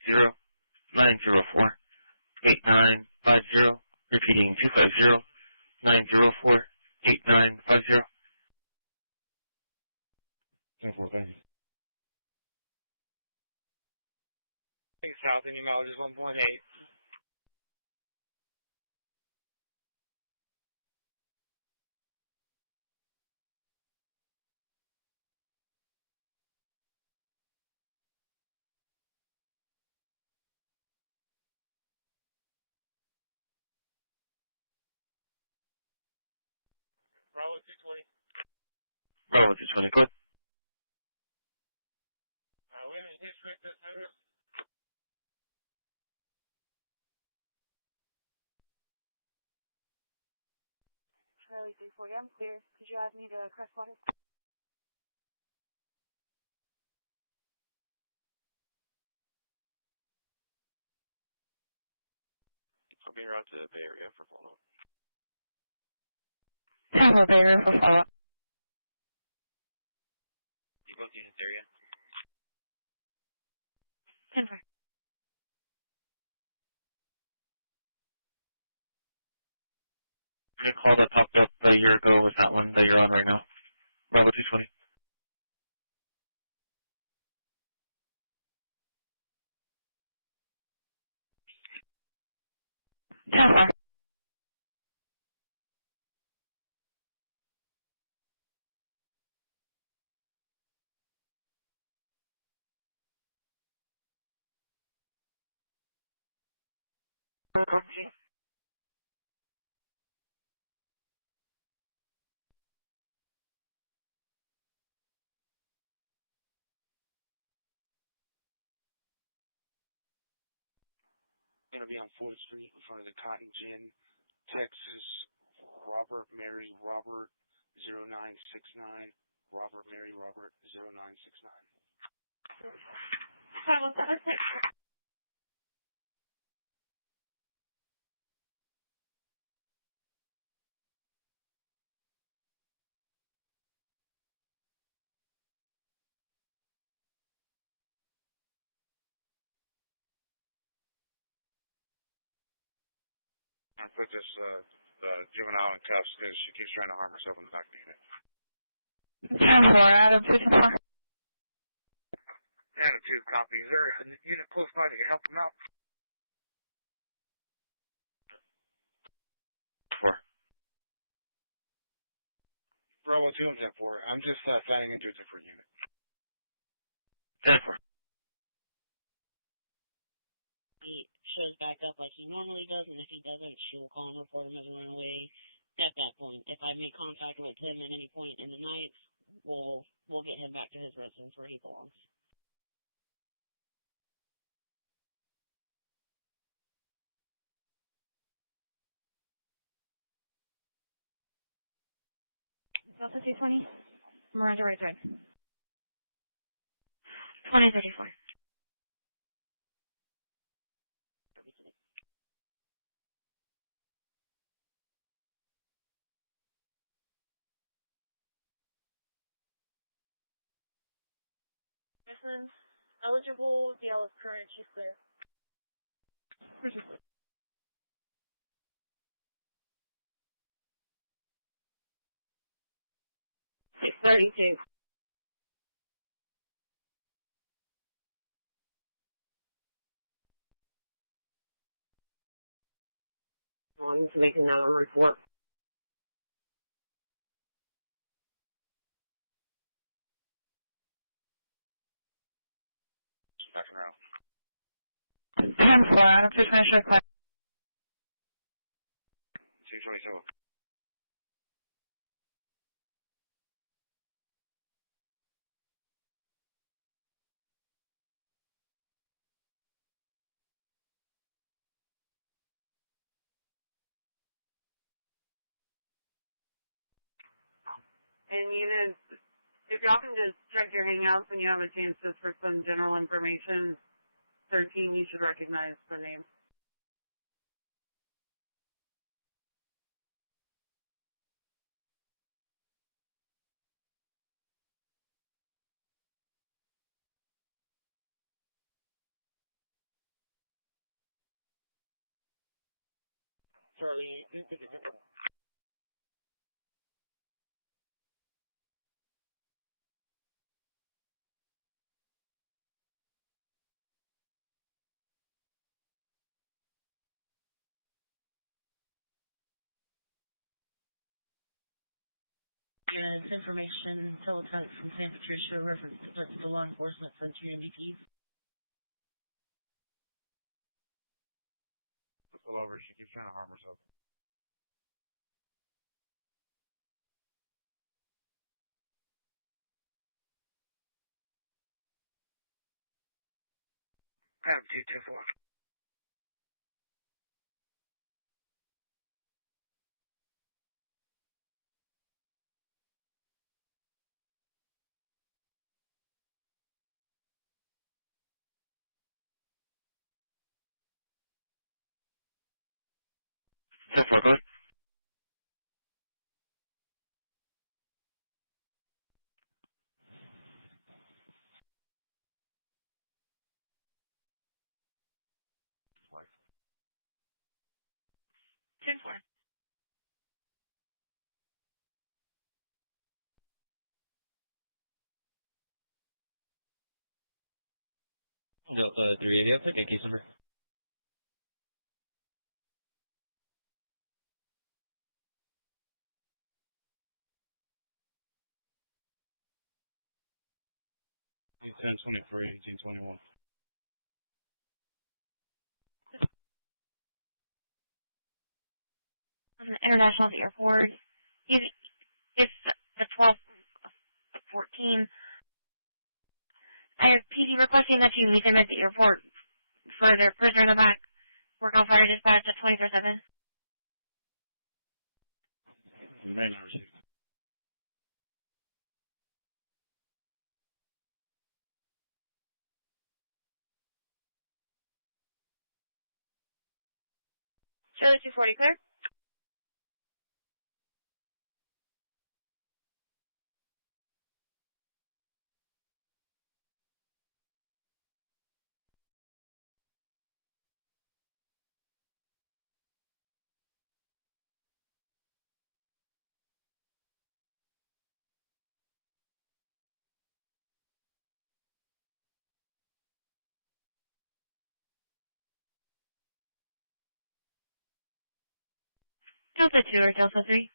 Zero 904 8950. Repeating 250 904 8950. 10-4, thank you. Take south and your mileage is 1.8. Bravo 220. Bravo 220, good. Wait a minute, here's correct this time. Charlie 340, I'm clear. Could you add me to Crestwater? I'll be en route to the Bay Area for follow-up. 10-4 Bay Area for follow-up. You both units area? 10-4. The call that popped up a year ago was that one that you're on right now. Bravo 220. Going to be on 4th Street in front of the Cotton Gin, Texas. Robert Mary Robert 0969. Robert Mary Robert 0969. I put this the juvenile in cuffs because she keeps trying to harm herself in the back of the unit. 10-4, Adam, 2-4. Adam 2, copy. Is there a unit close by that can help them out? 4. Bravo 2 and 10-4. I'm just signing into a different unit. 10-4. He shows back up like he normally does, and if he doesn't, she will call and report him as a runaway. At that point, if I make contact with him at any point in the night, we'll get him back to his residence where he belongs. Delta 220, Miranda right side. 2034. Person eligible, DL is current, she's clear. 632. Wanting to make another report. Backing around. 10-4, Adam, 220, show class. 227. And units, if y'all can just check your hangouts when you have a chance just for some general information, 13, you should recognize the name. Charlie, Units information, teletype from San Patricio, reference to principal law enforcement, Frontier MDPs. Pull over. She keeps trying to harm herself. Adam 2, 10-4. Go ahead. Like. 10-4. Delta 380, I'll take a case number. He's 1023, 1821. International at the airport. It's the 12th of 14. I have PD requesting that you meet them at the airport for their prisoner in the back. Work on fire dispatch at 24/7. You may not receive. Charlie 240 clear. Delta 2 or Delta 3.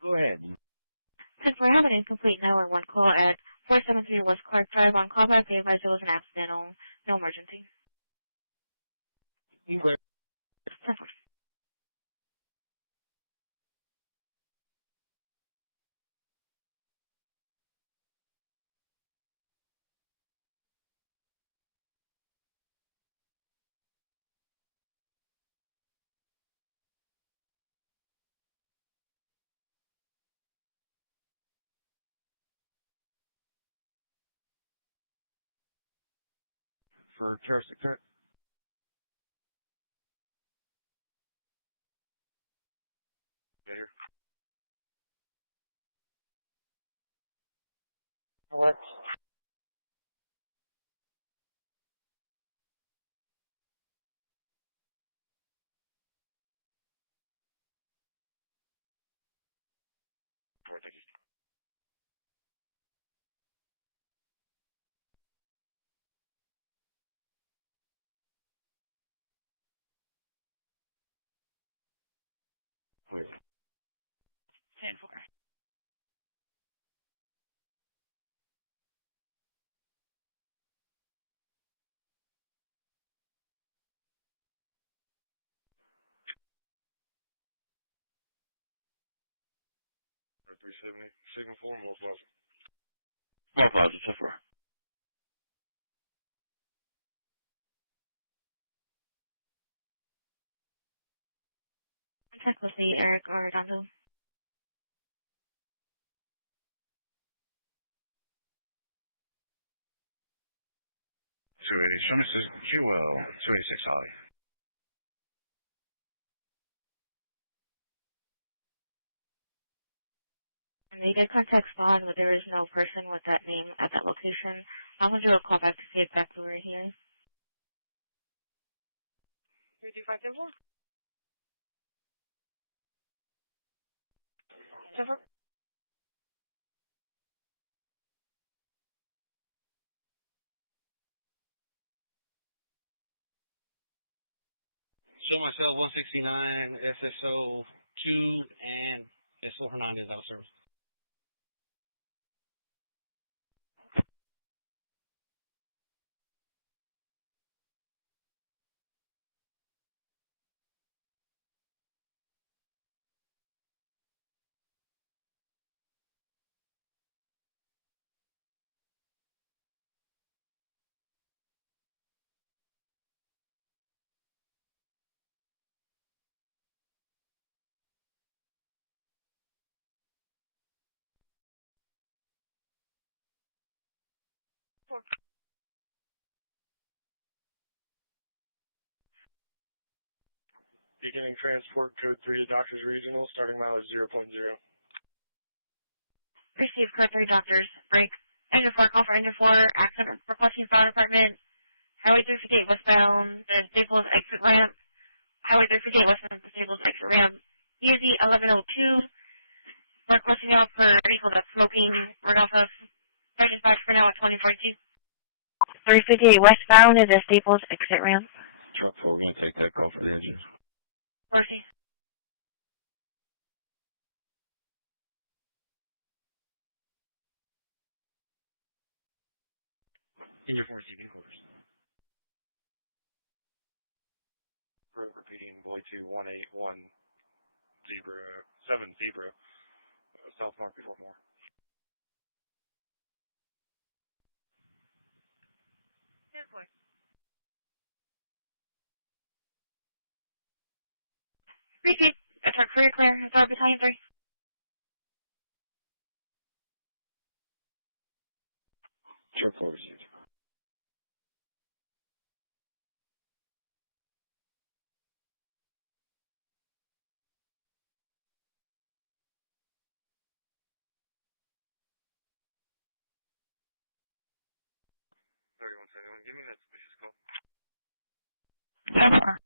Go ahead. Since we're having an incomplete 911 call at 473 West Clark Drive on callback, they advised there was an accidental, no emergency. Where? 10-4. For terroristic threat? Get here. What? Thank you. Wait. 10-4. Or 370. Signal 4, More Plaza. More Plaza, 10-4. Contact with the Eric or Donto. 280. Show me QL 286 Holly. And they did contact Spawn, but there is no person with that name at that location. I'm going to do a call back to see exactly where he is. 325 10-4. Show myself 169, SSO 2, and SO Hernandez out of service. Beginning transport code 3 to Doctors Regional, starting mileage 0.0. Receive code 3 doctors. Break. Engine 4, call for engine 4. Accident requesting fire department. Highway 358 westbound. The Staples exit ramp. Highway 358 westbound. The Staples exit ramp. EZ 1102. Requesting help for vehicle that's smoking. We're off of fire dispatch for now at 2042. 358 westbound is the Staples exit ramp. Truck 4, we're going to take that call for the engine. Mercy. Engine 4 receiving quarters. Repeating, boy 2, 181 zebra, 7 zebra, South Market, one more. 10-4. Repeat. Attack clear, clear. It's our battalion 3. Truck 4 received. Give me that suspicious call. 10-4.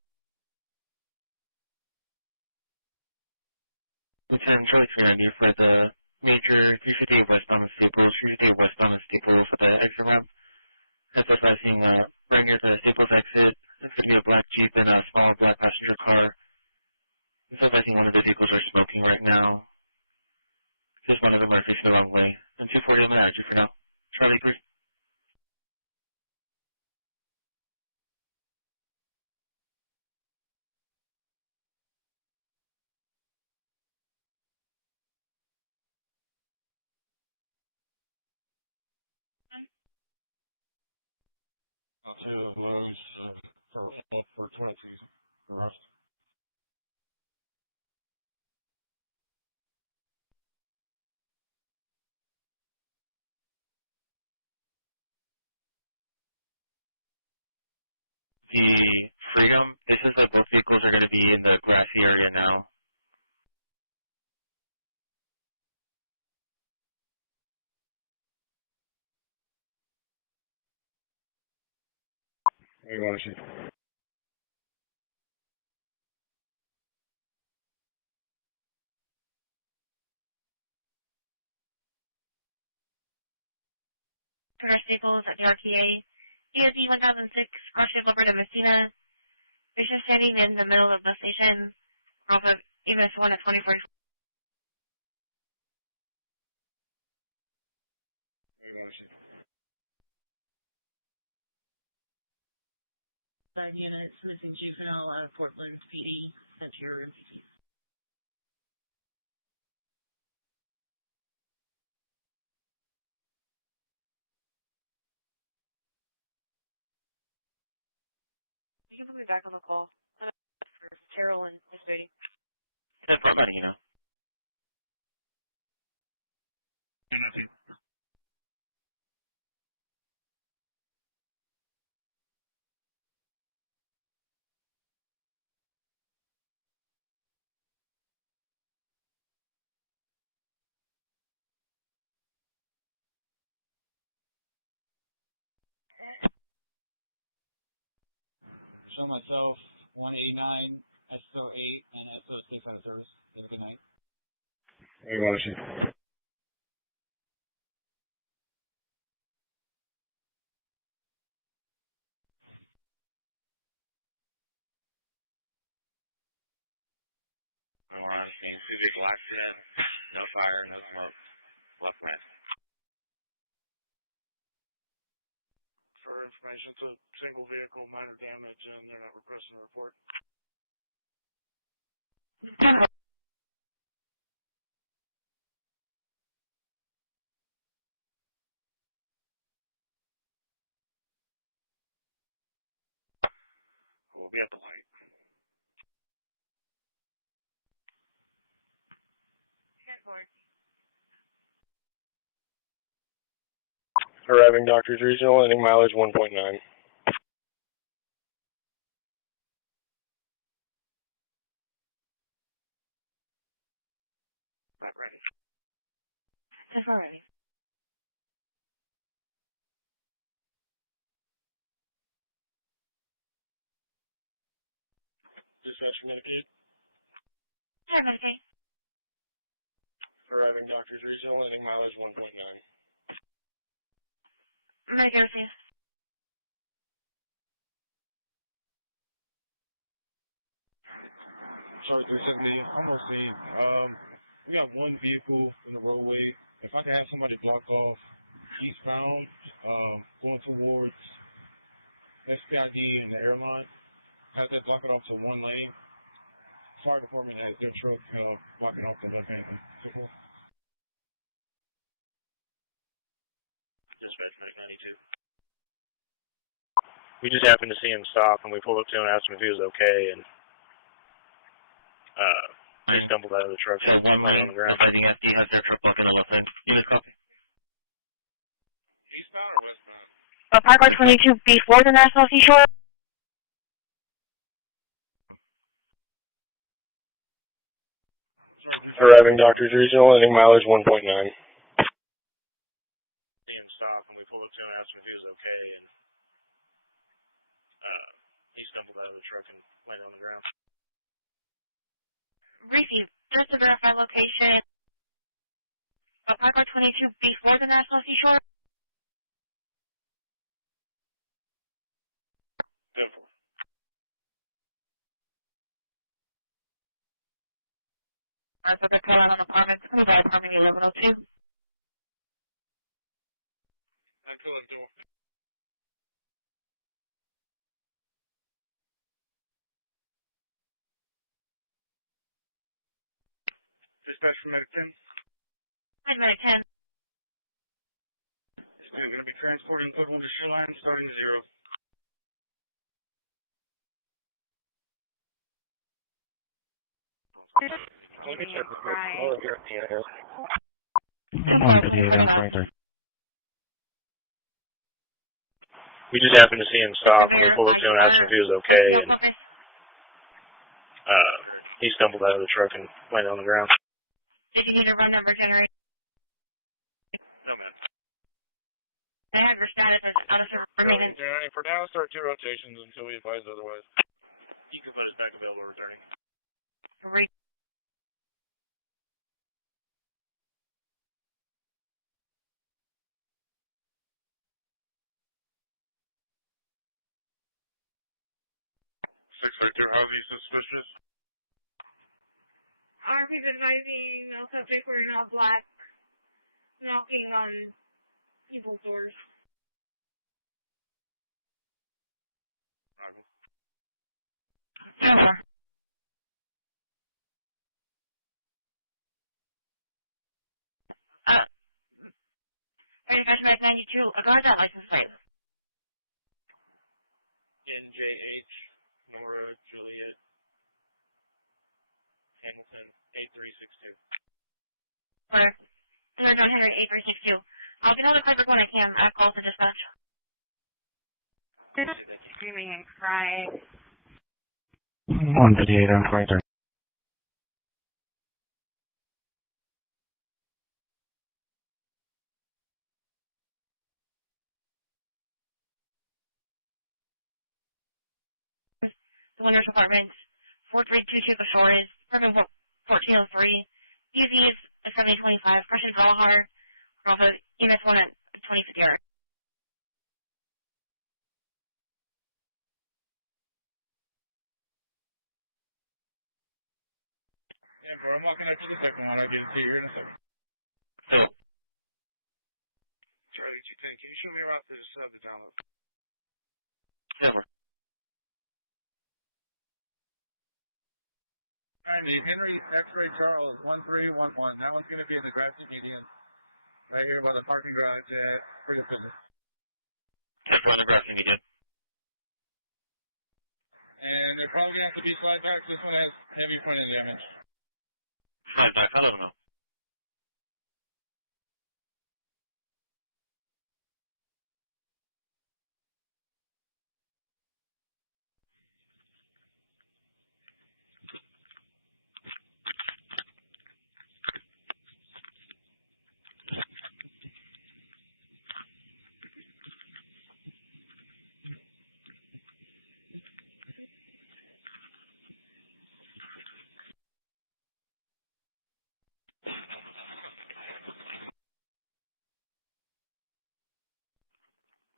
Lieutenant Charlie 390 for the major 358 westbound and Staples, 358 westbound and Staples at the exit ramp. SFIing right near the Staples exit. It's going to be a black Jeep and a smaller black passenger car. SFIing one of the vehicles are smoking right now. Just one of them are facing the wrong way. And 240, I'm going to add you for now. Charlie 3. To Lowe's for 22 arrest. The Freedom, this is that both vehicles are going to be in the grassy area now. Hey, Washington. Clear Staples at the RTA. ESD 1006, cross shift leopard and Messina. Patient standing in the middle of the station. Off of EMS 1 at 2044. Hey, Washington. 5 units, missing juvenile out of Portland PD, sent to your MPT. You can put me back on the call. I'm for Carol and Miss Beatty. The front money, you know. Nothing. Show myself 189, SO8, and SO6 out of service. Have a good night. Hey, Washington. We're on scene. 2 vehicle accident. No fire, no smoke. Left lane. For information, it's a single vehicle, minor damage, and they're not requesting a report. We'll be at the light. Arriving Doctors Regional, ending mileage 1.9. Not ready. 10-4 ready. Dispatch for Medicaid. Hi, Medicaid. Arriving Doctors Regional, ending mileage 1.9. Medicaid received. Sorry, 370. Almost seen. We got one vehicle in the roadway. If I could have somebody block off eastbound, going towards SPID and the airline, have that block it off to one lane. Fire department has their truck blocking off the left hand. Dispatch Medic 92. We just happened to see him stop, and we pulled up to him and asked him if he was okay, and he stumbled out of the truck. So one landed on lane, the ground. advising SD has their truck blocking the left lane. Unit copy. Eastbound or westbound? Parkway 22 before the National Seashore. Arriving Doctors Regional, ending mileage 1.9. See him stop, and we pulled up to him and asked him if he was okay, and he stumbled out of the truck and landed on the ground. Receive. Just to verify location. Parkway 22 before the National Seashore. 10-4. Subject call out on apartment 25, apartment 1102. I'm filling door. Dispatch from Medic 10. Hi, Medic 10. Yes, ma'am. Going to be transporting code 1 to Shoreline, starting 0. Screaming and crying. We just happened to see him stop, and we pulled up to him and asked him if he was okay, and he stumbled out of the truck and landed on the ground. Did you need a run number generator? No, man. They have your status as out of service maintenance. For now, start 2 rotations until we advise otherwise. You can put us back available returning. Great. How is he suspicious? RP's advising no subject wearing all black, knocking on people's doors. Over. 35 Medic 92. Go ahead, that license plate. NJH, Nora, Juliet, Hamilton, 8362. Or, there's John Henry 8362. I'll get all the Clayburg when I can. I have calls to dispatch. Screaming and crying. 158 on flight 30. The Winner's Apartment, 4322 for Shores, Urban 1403, UZ is 7025, Crushing Gallahar, Bravo, EMS 1 at 25th yard. Yeah, bro, I'm walking up to the second one. I'll get it to you here in a second. So, Charlie 210, can you show me around to the sub to download? never. Alright, the Henry X-Ray Charles 1311. That one's going to be in the grassy median. Right here by the parking garage at Freedom Fitness. 10-4 on the grassy median. And they're probably going to have to be slide back. This one has heavy front end damage. Slide back, I'll let him know.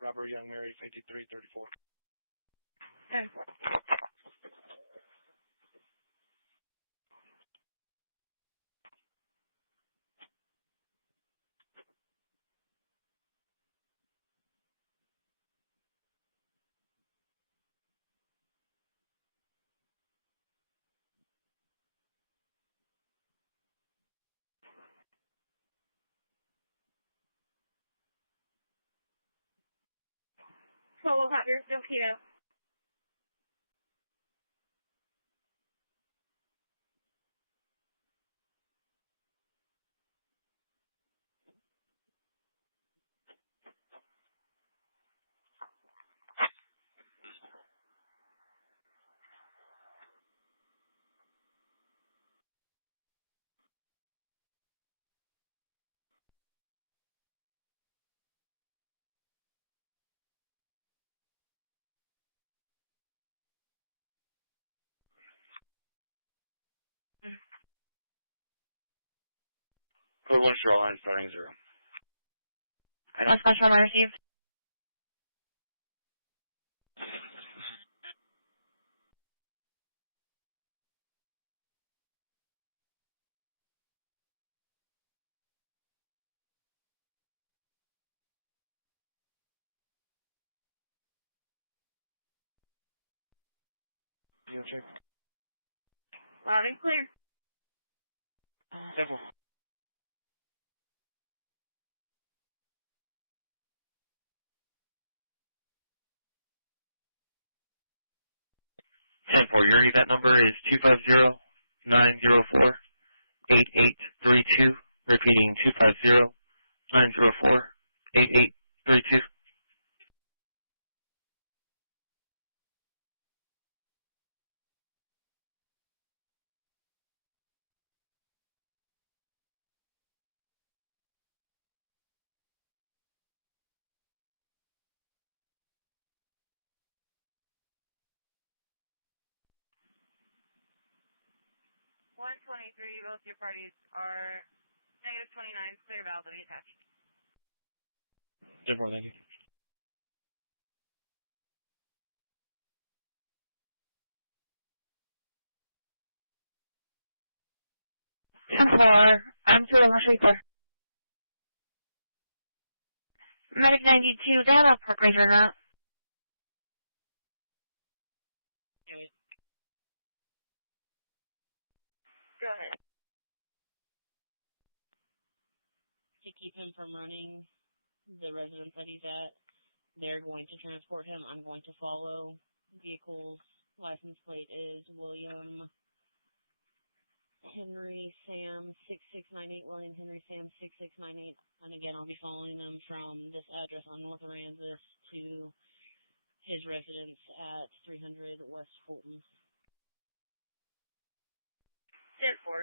Robert Young Mary 5334. Okay. Solo Hunter, still keto. Code 1 shoreline starting 0. Code 1 special line received. Yeah, check. Loud and clear. Simple. Ten four. Your event number is 250-904-8832. Repeating 250-904-8832. 123, both your parties are negative 29, clear valve to be attached. 10-4, thank you. I'm 2 1 clear. Medic 92, they have a park ranger or not? Anyway, Go ahead. to keep him from running the residence that he's at, they're going to transport him. I'm going to follow. Vehicle's license plate is William Henry Sam 6698, William Henry Sam 6698. And again, I'll be following them from this address on North Aransas to his residence at 300 West Fulton. 10-4.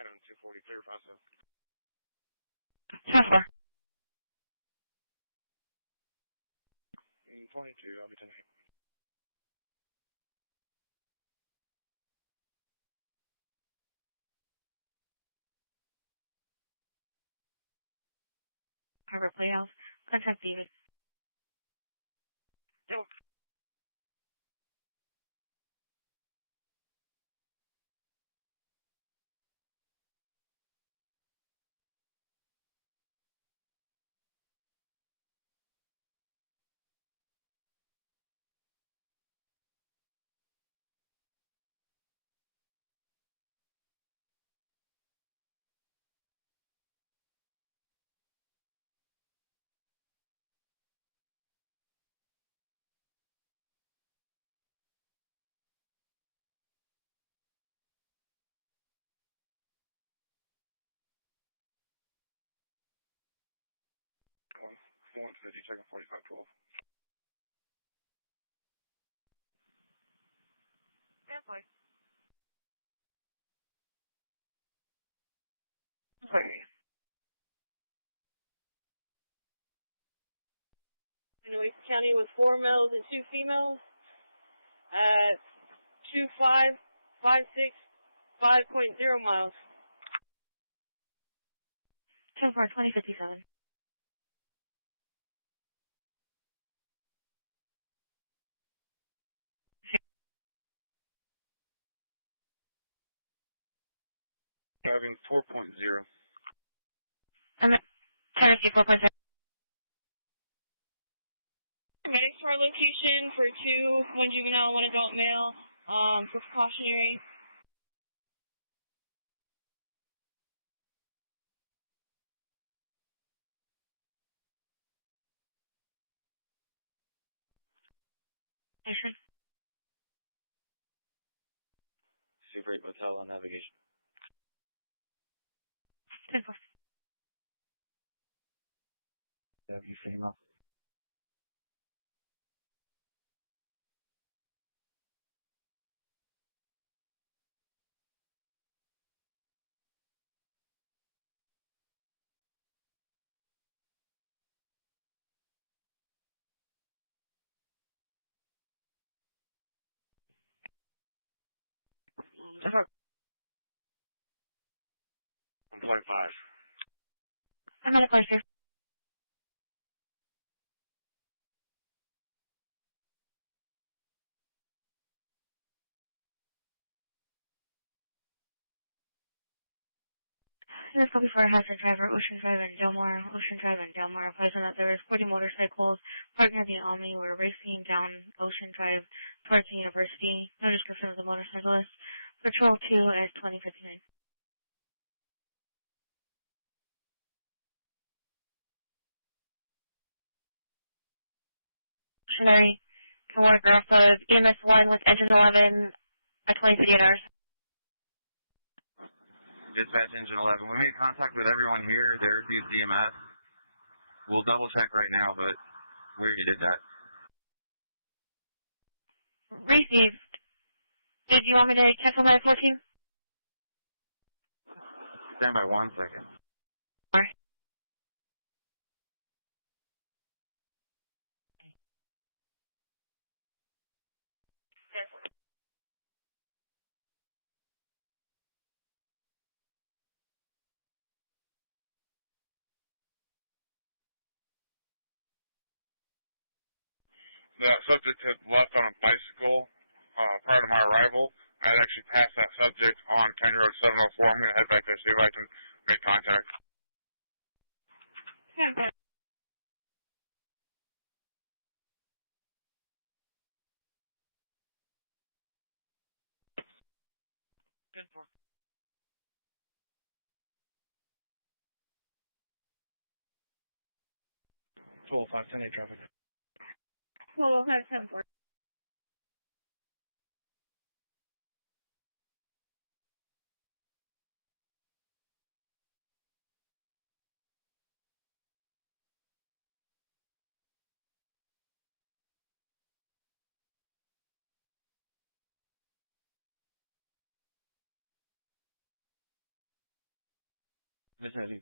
Adam 240, clear 57. 10-4. 22, I'll be 10-8. Harbor Playhouse. Contact David. Go. One 150, second 4512. 10-4. Sorry. Nueces County with 4 males and 2 females at 2556.5.0 miles. 10-4, 2057. Driving 4.0. I'm at Tennessee 4.7. Medics to our location for 2, 1 juvenile, 1 adult male, for precautionary. Super 8 Motel on navigation. 10-4. Have you female? I'm 25. I'm at a place here. This copy for a hazard driver, Ocean Drive and Delmar. Advising that there were 40 motorcycles parked near the Omni were racing down Ocean Drive towards the university. No description of the motorcyclist. Patrol 2 at 2059. Larry can work off of EMS 1 with engine 11 at 2058 hours. Dispatch engine 11. We made contact with everyone here. They refused EMS. We'll double check right now, but we already did that. Received. Did you want me to cancel my 14? Stand by 1 second. Or That subject had left on a bicycle prior to my arrival. I had actually passed that subject on County Road 704. I'm going to head back there to see if I can make contact. 10-4. Good for. 12-5-10-8 traffic. Well, we'll have 10-4. Listen to you.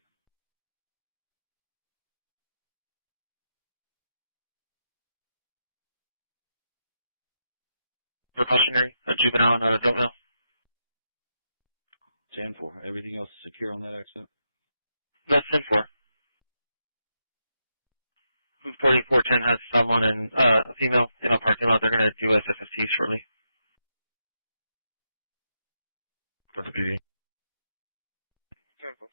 Precautionary, a juvenile and an adult male. 10-4. Everything else is secure on that exit? That's 10-4. 4410 has someone in, a female in a parking lot. They're going to do SFFT shortly. Got the PD. 10-4.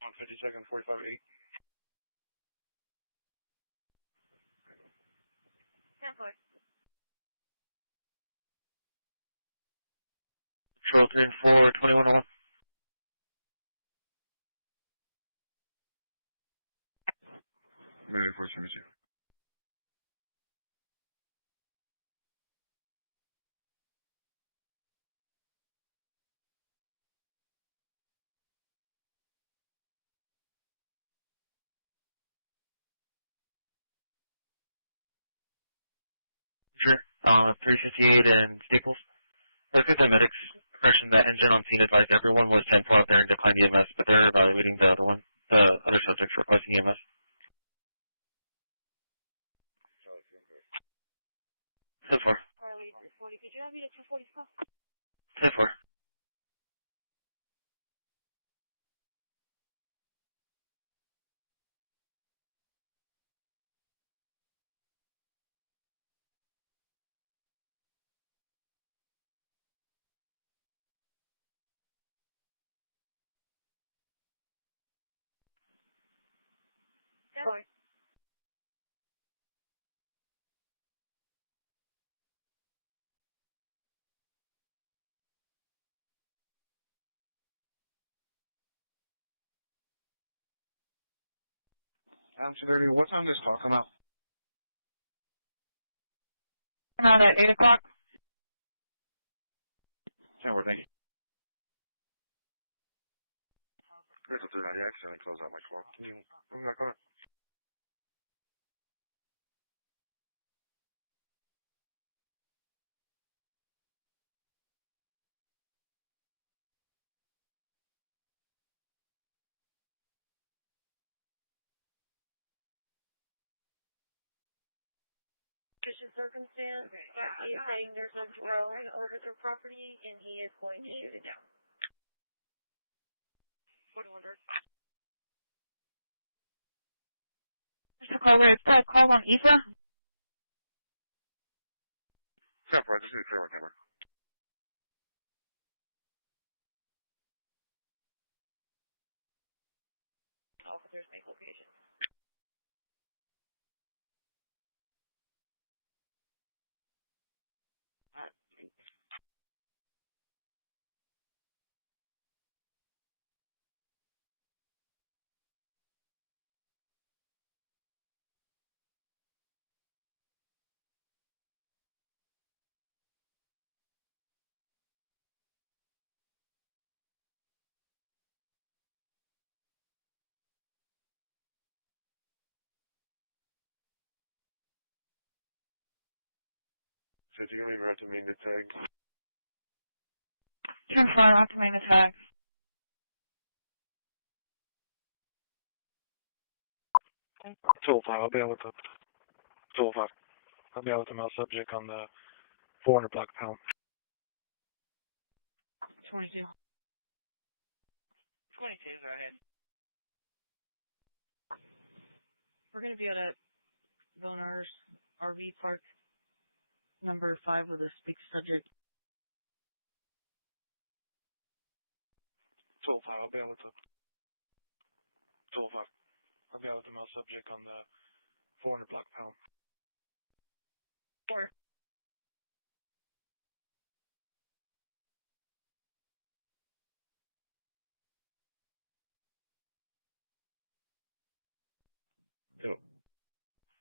On 52nd, 45-8. 10-4. Patrol 3 and 4, 2101. Maybe 472. Sure. 358 and Staples. The medics approaching the engine on scene advised everyone was 10-4 out there and declined EMS, but they're evaluating the other subjects requesting EMS. 10-4. Charlie 240. Could you have me to 240 call? 10-4. 4. What time does call come out? Come out at 8 o'clock. 10, thank you. There's a 390, I accidentally closed out my call. Can you move back on it? Suspicious circumstance that he is saying there's a drone over their property and he is going to shoot it down. 4100. Just a call where it's a call on Eva. 10-4, I just need to clear my camera. Officers make location. So do you remember how to mean the tag? 10-4, not to main attack. 205, I'll be out with the 205. I'll be out with the male subject on the 400 block pound. 22. 22, go ahead. We're going to be at a Bonar's RV park, number 5, with a speak subject. 205, I'll be out with the 205. I'll be out with the male subject on the 400 block pound. 4.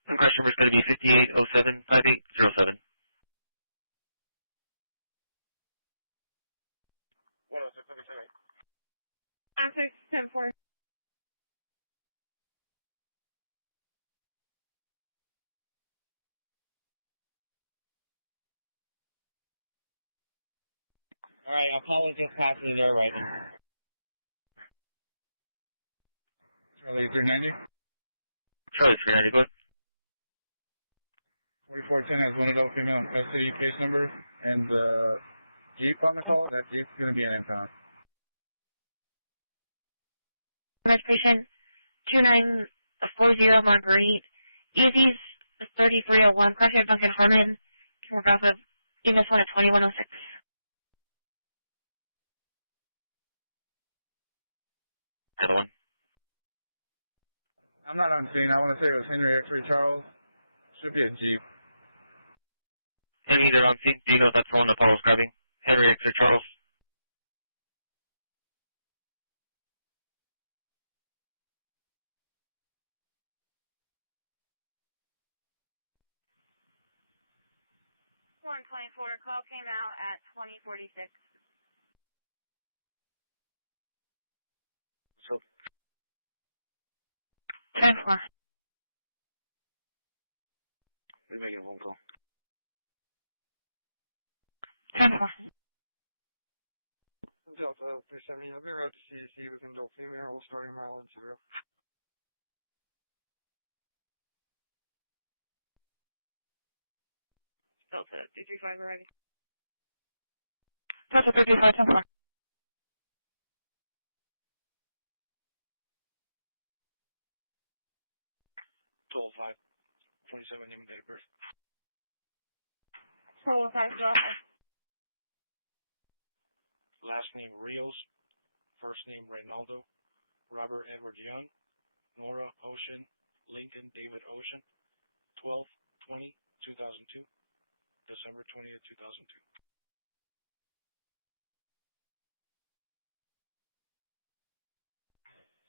And question number is going to be 58075807. 106, 10-4. Alright, Apollo just passed the door right now. Charlie 390. Charlie 390, go ahead. 4410 has one adult female in custody case number, and the Jeep on the call, that Jeep's going to be an impound. Registration 2940 Marguerite. EZ's 3301. Crossing Duncan Harmon. Can work off of EMS 1 at 2106. Another one. I'm not on scene. I want to say it was Henry X-Ray Charles. Should be a Jeep. Henry, they're on scene. Do you know if that's the one Apollo's grabbing? Henry X or Charles? One 24 call came out at 2046. So 10-4. we're making a phone call. 10-4. Delta 370, I'll be around to CDC with adult female, starting mile and 0. Delta 235 arriving. Delta 35, 10-4. Total 5, 27 name and date of birth. 1205, go ahead. Last name Rios, first name Reynaldo, Robert Edward Young, Nora Ocean, Lincoln David Ocean, 12/20/2002, December 20th, 2002.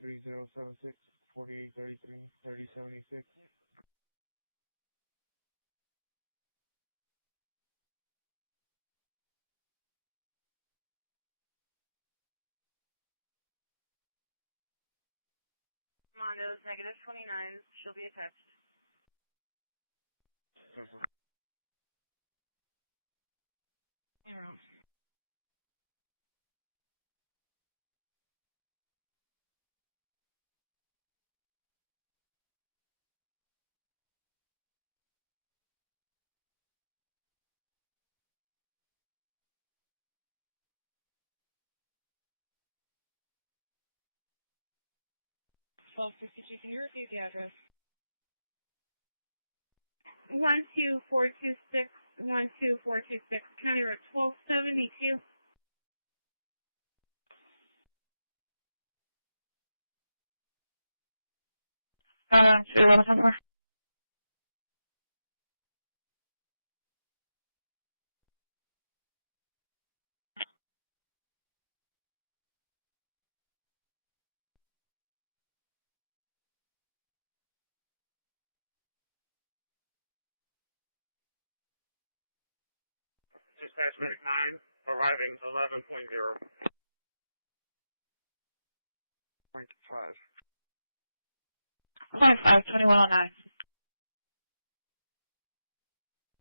Three zero seven six 4833 3076. Mondo's negative 29. She'll be attached. Arrow. Can you repeat the address? 12426 12426 County Road 1272. So what was that for? Dispatch Medic 9, arriving 11.0. 0.5. 5/2109.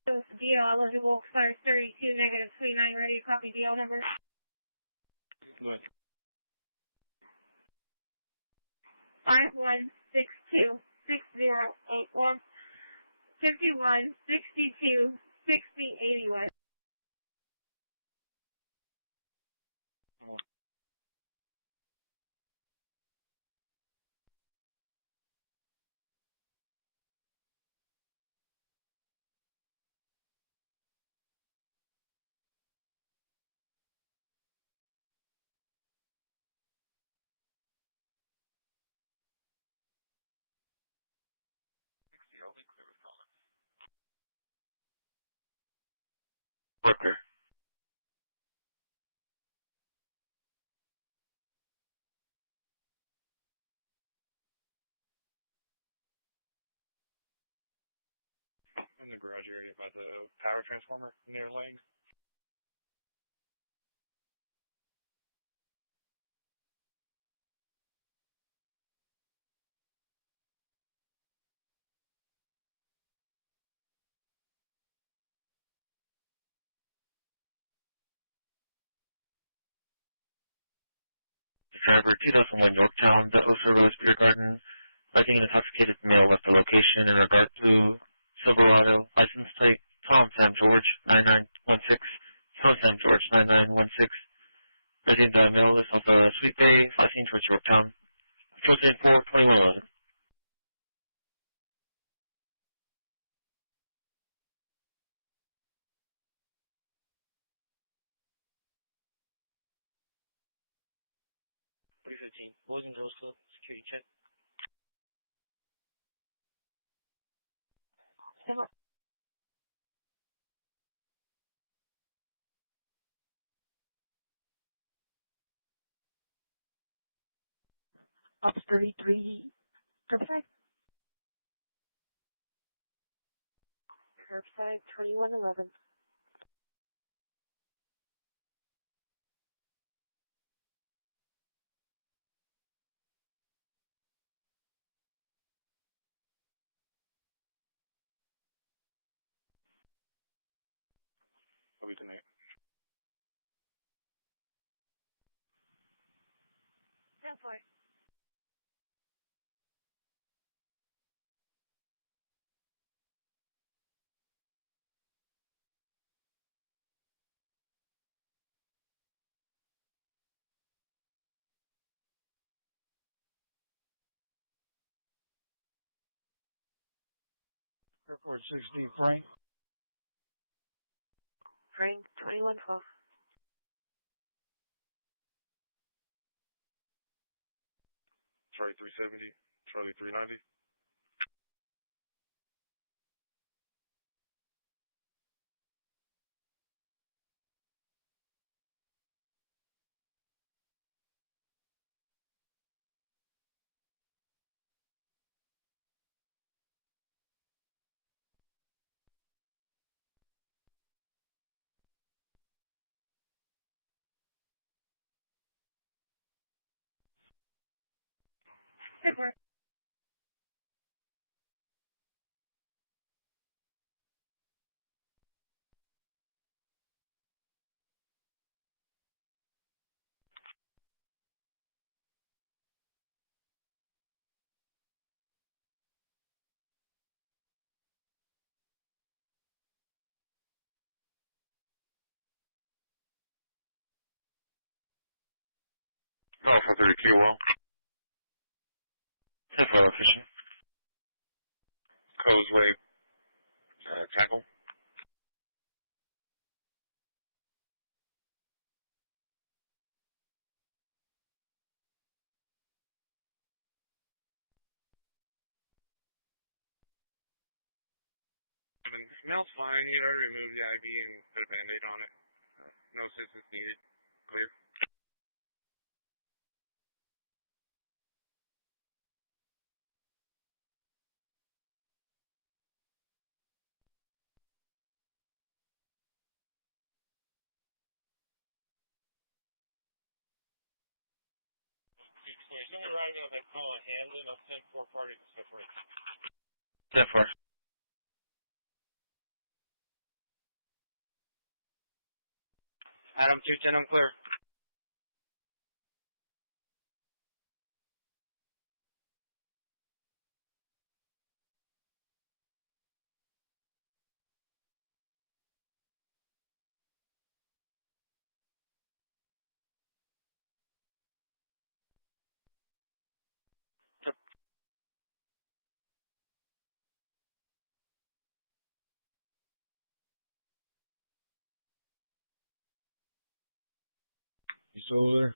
DL eligible, expires 32, negative 29, ready to copy DL number. Good. 5162 6081 51 62 60 81. I'll be clear with comments. Worker. In the garage area by the power transformer near Lang. The driver, 2001 Yorktown, the Osa Rose Beer Garden, citing an intoxicated male left the location in regard to Silverado, license plate, Tom Sam George, 9916, Tom Sam George, 9916, resident male is of the Sweet Bay, flashing towards Yorktown, closing 4/21/11. Boys and Girls Club, security check. Ops 33. Curbside. Curbside 2111. I'll be tonight. That's right. Airport 16, Frank. Frank 2112. Charlie 370, Charlie 390. Good work. Oh, 430 Kilo. 10-4 location. Causeway, tackle. Smells fine. You'd already removed the IV and put a band-aid on it. No assistance needed. Clear. Wait, somebody arriving on that call in Hamlin, I'll send 4 parties to separate. 10-4. Adam 210, I'm clear. You still over there?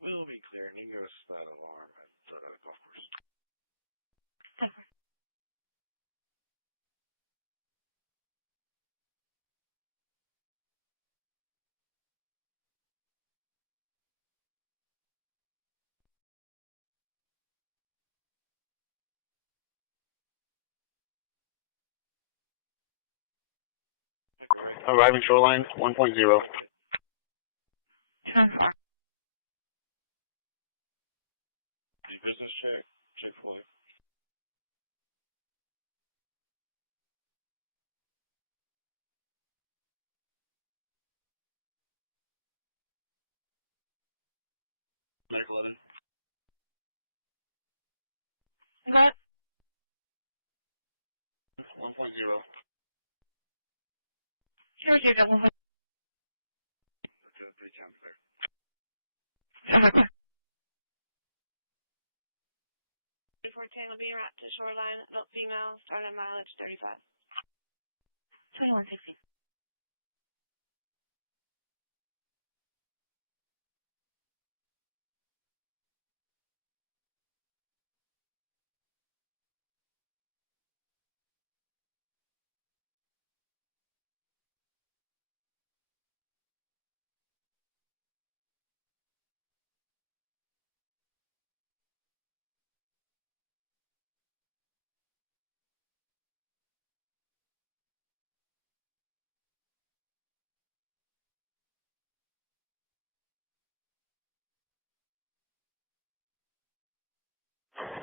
We'll be clear. Ningo's that alarm at the golf course. Over. Arriving shoreline 1.0. 10-4. Business check. Chick-fil-A. Medic 11. What? 1.0. Sure, you're double. 3 times there. Over. 410 will be route to shoreline, adult female, starting mileage 35. 2160.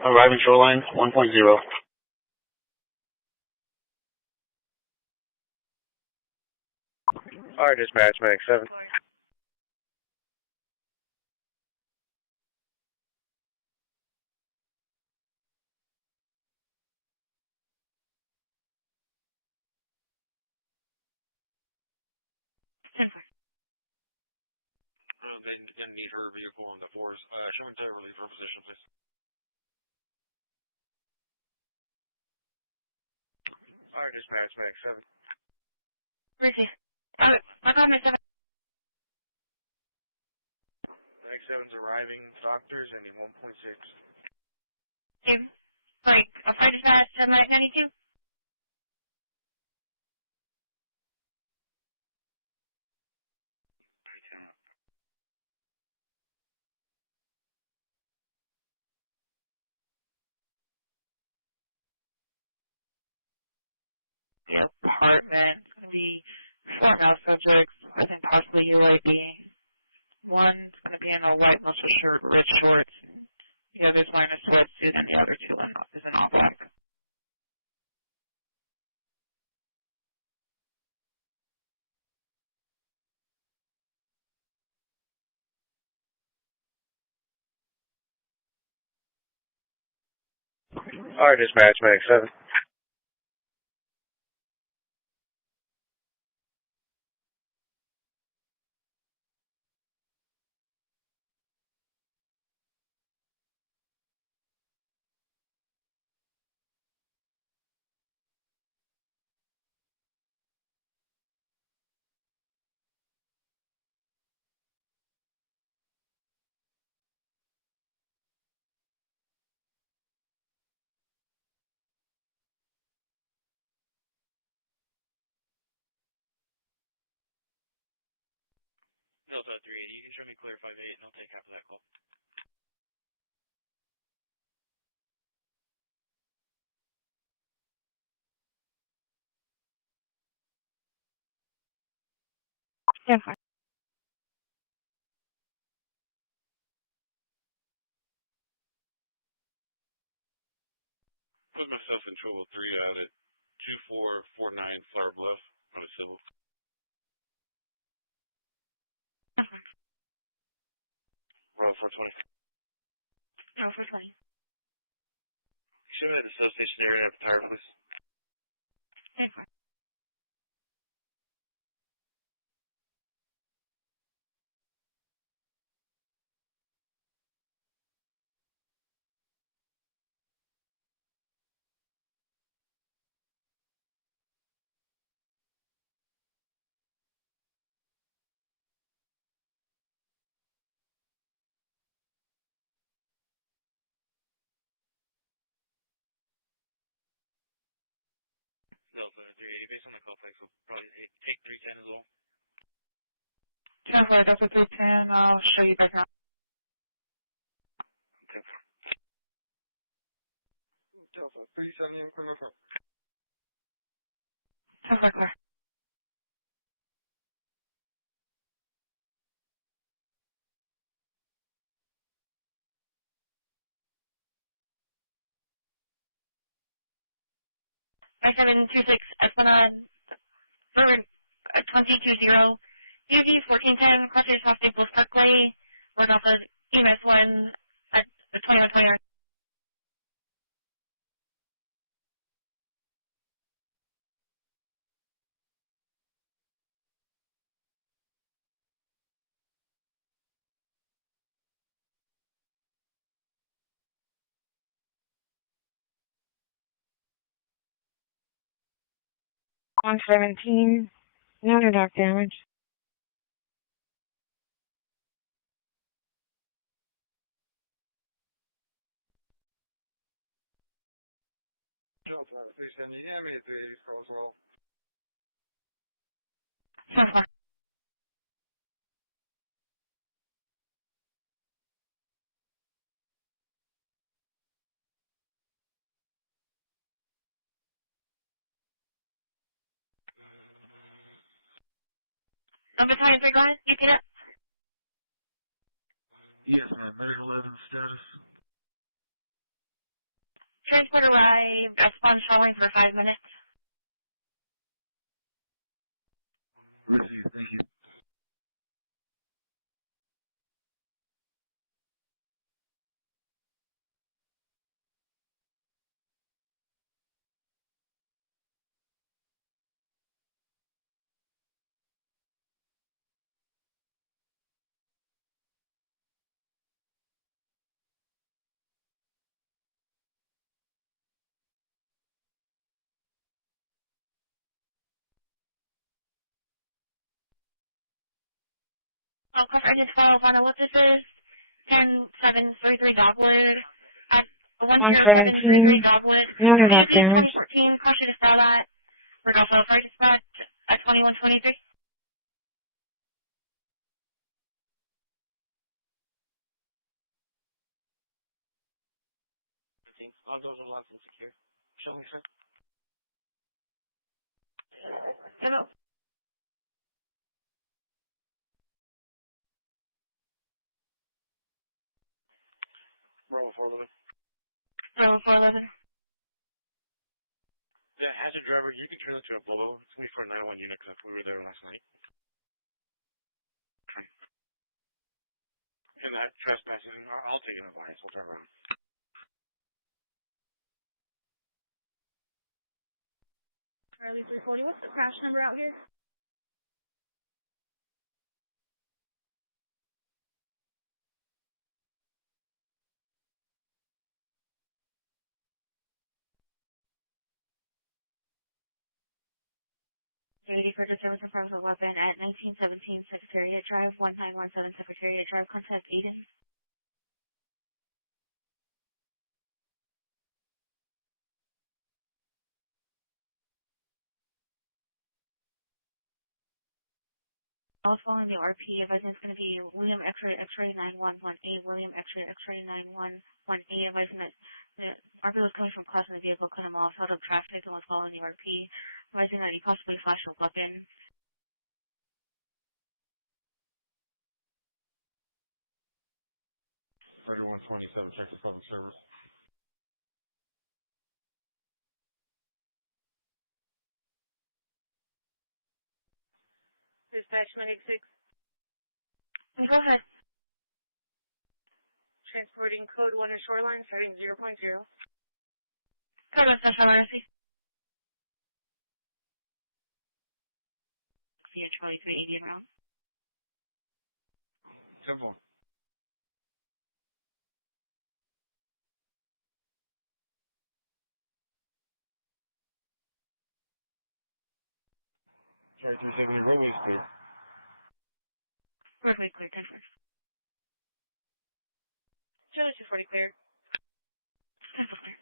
Arriving shoreline 1.0. Alright, dispatch, Medic 7. They're gonna need her vehicle on the 4s. Show me to relieve her position, please. Alright, dispatch, Medic 7. Receive. I got my 7. Medic 7's arriving. Doctors ending 1.6. Same. Like, a fire dispatch, 792. camera. The apartment. It's going to be 4 male subjects, I think possibly UAD. One's going to be in a white muscle shirt, red shorts. The other's wearing a sweatsuit, and the other two is in all black. Alright, dispatch, Mag 7. Delta 380, you can show me clear 5-8 and I'll take half of that call. Yeah. Put myself in trouble 3 out at 2449 Flower Bluff on a civil. Row 420. No, 420. Show me at the substation area and have a tire, please. Yeah. Delta 380, based on the call flex, we'll probably take 310 as well. 10-4, Delta 310, I'll show you back now. Okay. Delta 370, I'm coming from. 10-4, clear. My 726 Esplanade, River 2020, UZ 1410, crossing South Staples Parkway, run off of EMS 1 at the 2120. On 17, no dock damage. Delta 370, yeah, me at 380 call as well. 10-4. Battalion 3, go ahead. You see that? Yes, ma'am. Medic 11 status. Transport arrived at spawn shoreline for 5 minutes. Received, thank you. Cross Engine 12 on ellipsis, 10-733 Dogwood, at 10733 Dogwood, UZ 2014, cross you to Starlight, Rodolfo Fire Dispatch at 2123. 14. All doors are locked and secure. Show me, sir. Hello. Bravo 411. Bravo 411. Yeah, hazard driver, you can turn it to a Volvo. It's going to be for a 901 unit because we were there last night. Okay. And that trespassing, I'll take an advice. We'll turn around. Charlie 340, what's the crash number out here? Duty for service and purpose of weapon at 1917 Secretariat Drive, 1917 Secretariat Drive, contact Eden. All following the RP, advising it's going to be William X-ray X-ray 9118, William X-ray X-ray 9118, advising that the RP was coming from class in the vehicle, cut him off, held up traffic, and was following the RP, advising that he possibly flashed a weapon. 3127, check the public service. Dispatch 96. Go ahead. Transporting code 1 or shoreline, starting 0.0. Code 1 special emergency. See Charlie 380 around. Simple. Charlie 370, roadway's clear. Roadway clear, 10 first. Charlie 240 clear. 10 for clear.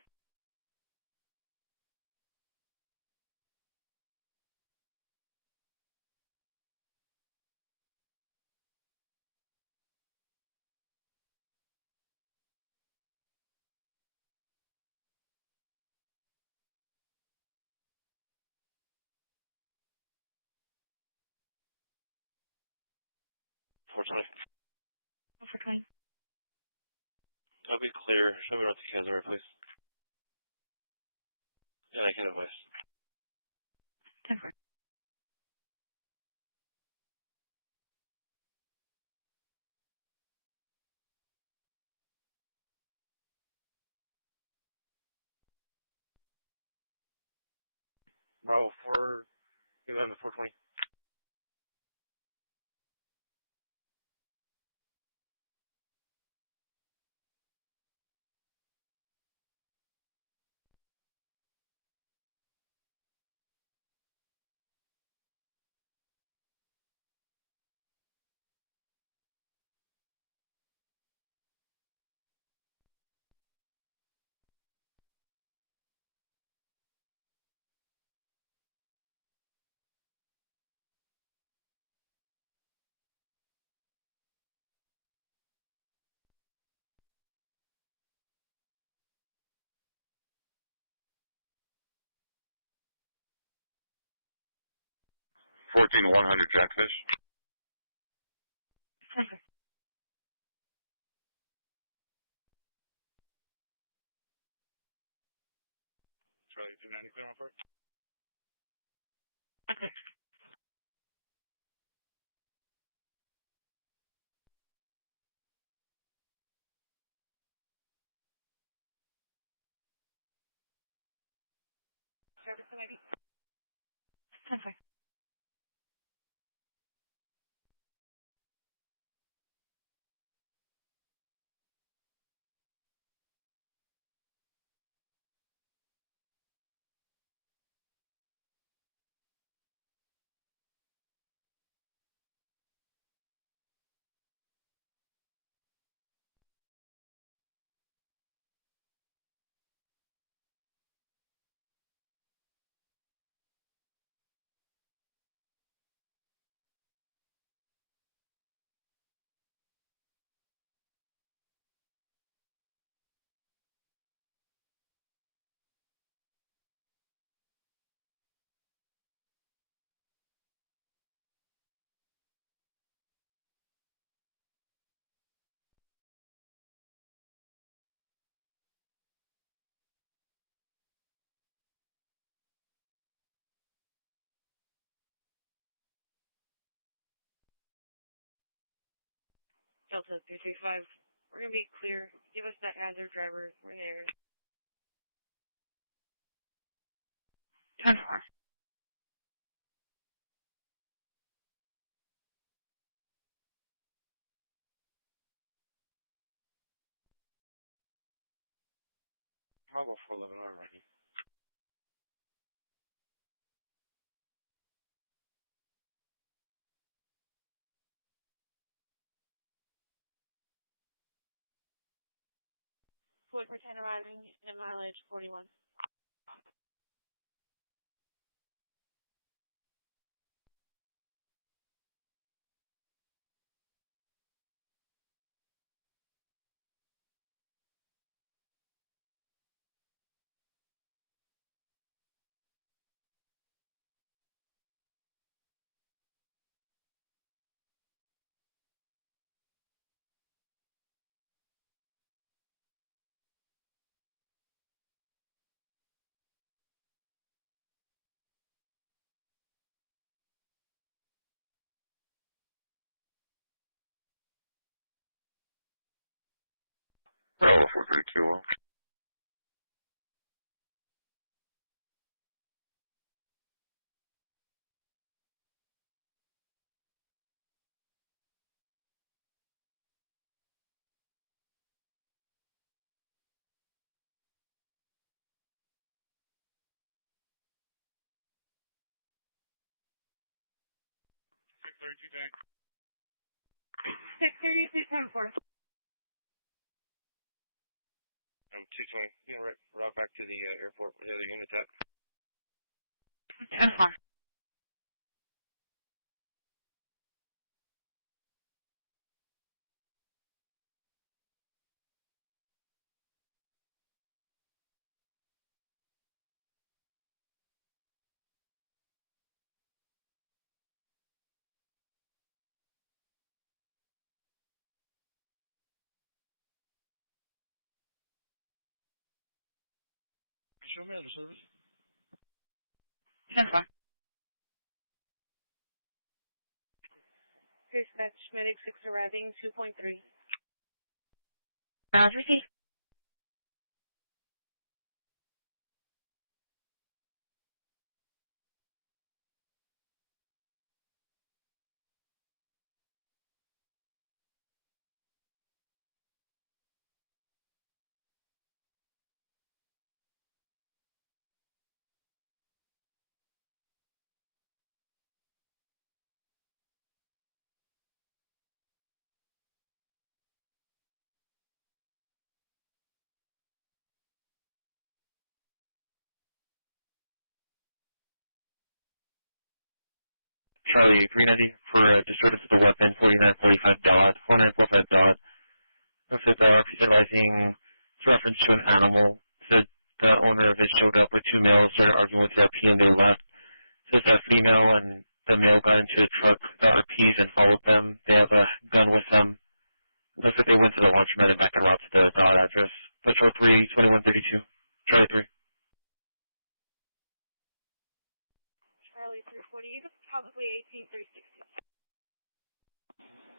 Four 20. 420. I'll be clear. Show me what the kids are, please. Yeah, I can advise. 10 first. Bravo 411 to 420. $14,100 Jackfish. 10 first. Charlie 290, clear on part. Okay. Service maybe. 10 first. Delta 335. We're going to be clear. Give us that hazard, driver. We're there. 10-4. How about 411 right now? Ford for 10 arriving in mileage 41. Hello, 432. Jack. 630, 610-4. 220. Yeah, route back to the airport with the other units at. 10-4. Show me other service. 10-4. Dispatch, medic 6 arriving 2.3. Miles received. Charlie 390 for disturbance of the weapon, 4945 dot, 4945 dot. Looks like the RP advising it's a reference to an animal. Said the owner of it showed up with two males, started arguing with the RP, and they left. Says a female and the male got into the truck, the RPs, and followed them. They have a gun with them. Looks like they went to the laundromat and back en route to the dot address. Patrol 3, 2132. Charlie 3. Charlie 340, you could probably 18360.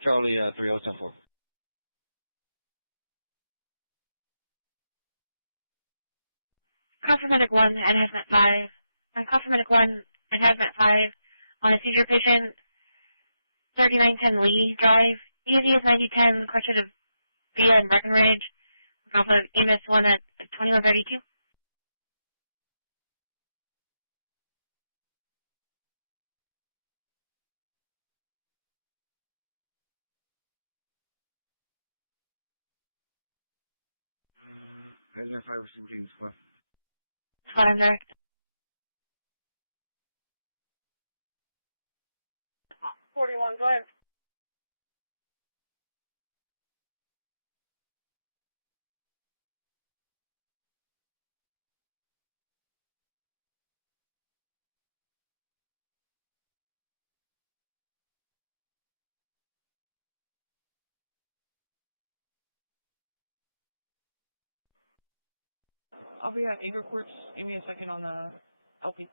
Charlie 3010-4. Cosmetic 1 and hazmat 5. On Cosmetic 1 and hazmat 5 on a seizure patient, 3910 Lee Drive. EZ is 9010, question of via and Breckenridge. Off of EMS 1 at 2132. Resident 5 receiving squad. Squad, I'm there. 41, go ahead. I'll be at Anger Courts. Give me a second on the LP.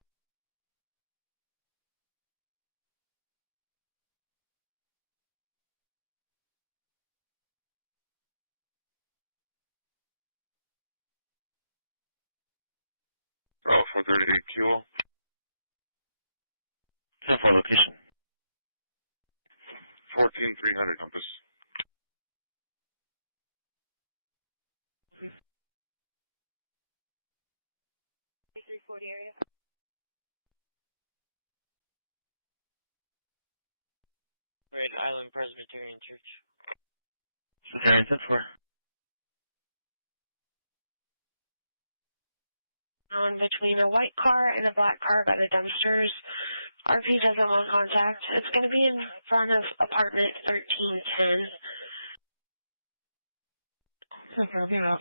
438 QO. 10-4 location. 14300 compass. 340 area. Red Island Presbyterian Church. Presbyterian 10-4. Between a white car and a black car by the dumpsters. RP doesn't want contact. It's going to be in front of apartment 1310. Okay, you know.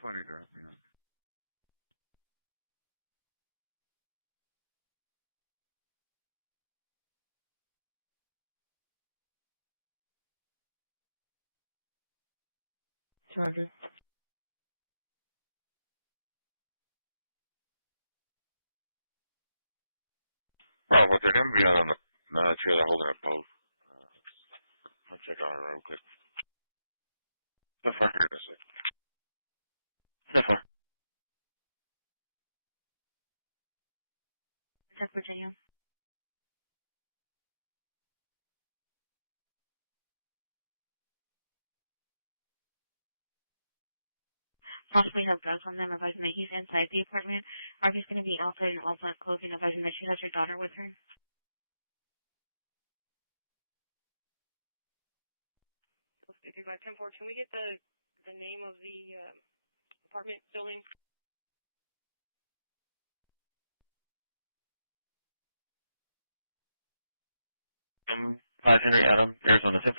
Funny drop, you know. Roger. Bravo, they're going to be on the trailer holding up both. I'll check on it real quick. 10-4. Here in a sec. 10-4. That's Virginia. Possibly have drugs on them, advising that he's inside the apartment. RP's going to be outside in all black clothing, advising that she has her daughter with her. If you're by 10-4, can we get the name of the apartment building? 5 Henry Adam, Arizona 10-4.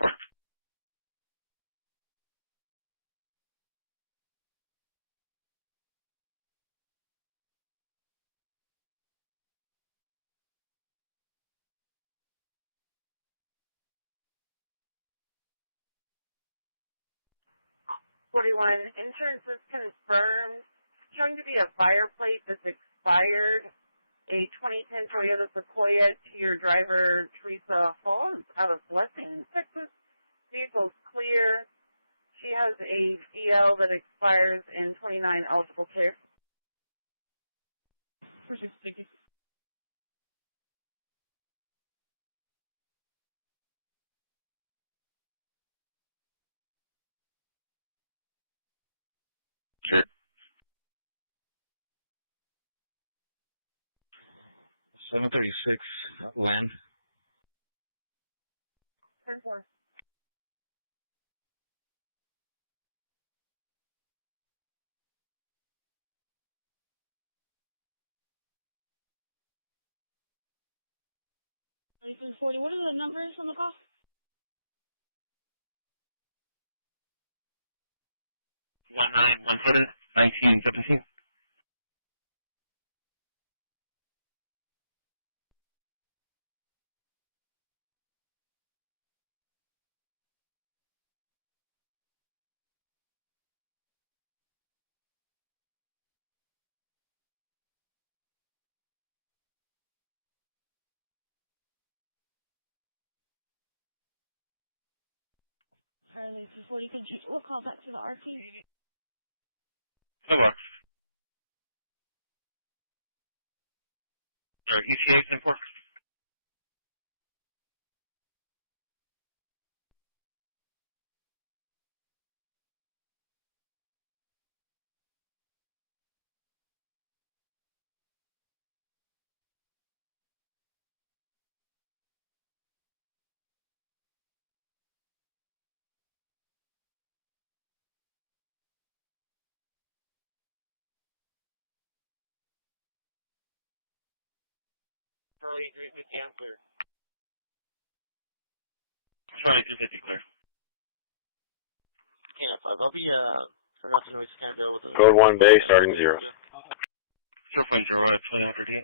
Insurance is confirmed. Showing to be a fire plate that's expired. A 2010 Toyota Sequoia to your driver, Teresa Holmes, out of Blessing, Texas. Vehicle's clear. She has a CL that expires in 29 eligible care. Thank you. Sure. 736 land. 10-4. License 40, what are the numbers on the call? 1917, 1917. License 40, we'll call back to the RP. So what? Or ETA 10-4. Charlie 350, I'm clear. Charlie 350 clear. Yeah, 5. I'll be, for nothing, we just can't go with the... Code 1 Bay, starting 0. 0.0, 20 after D.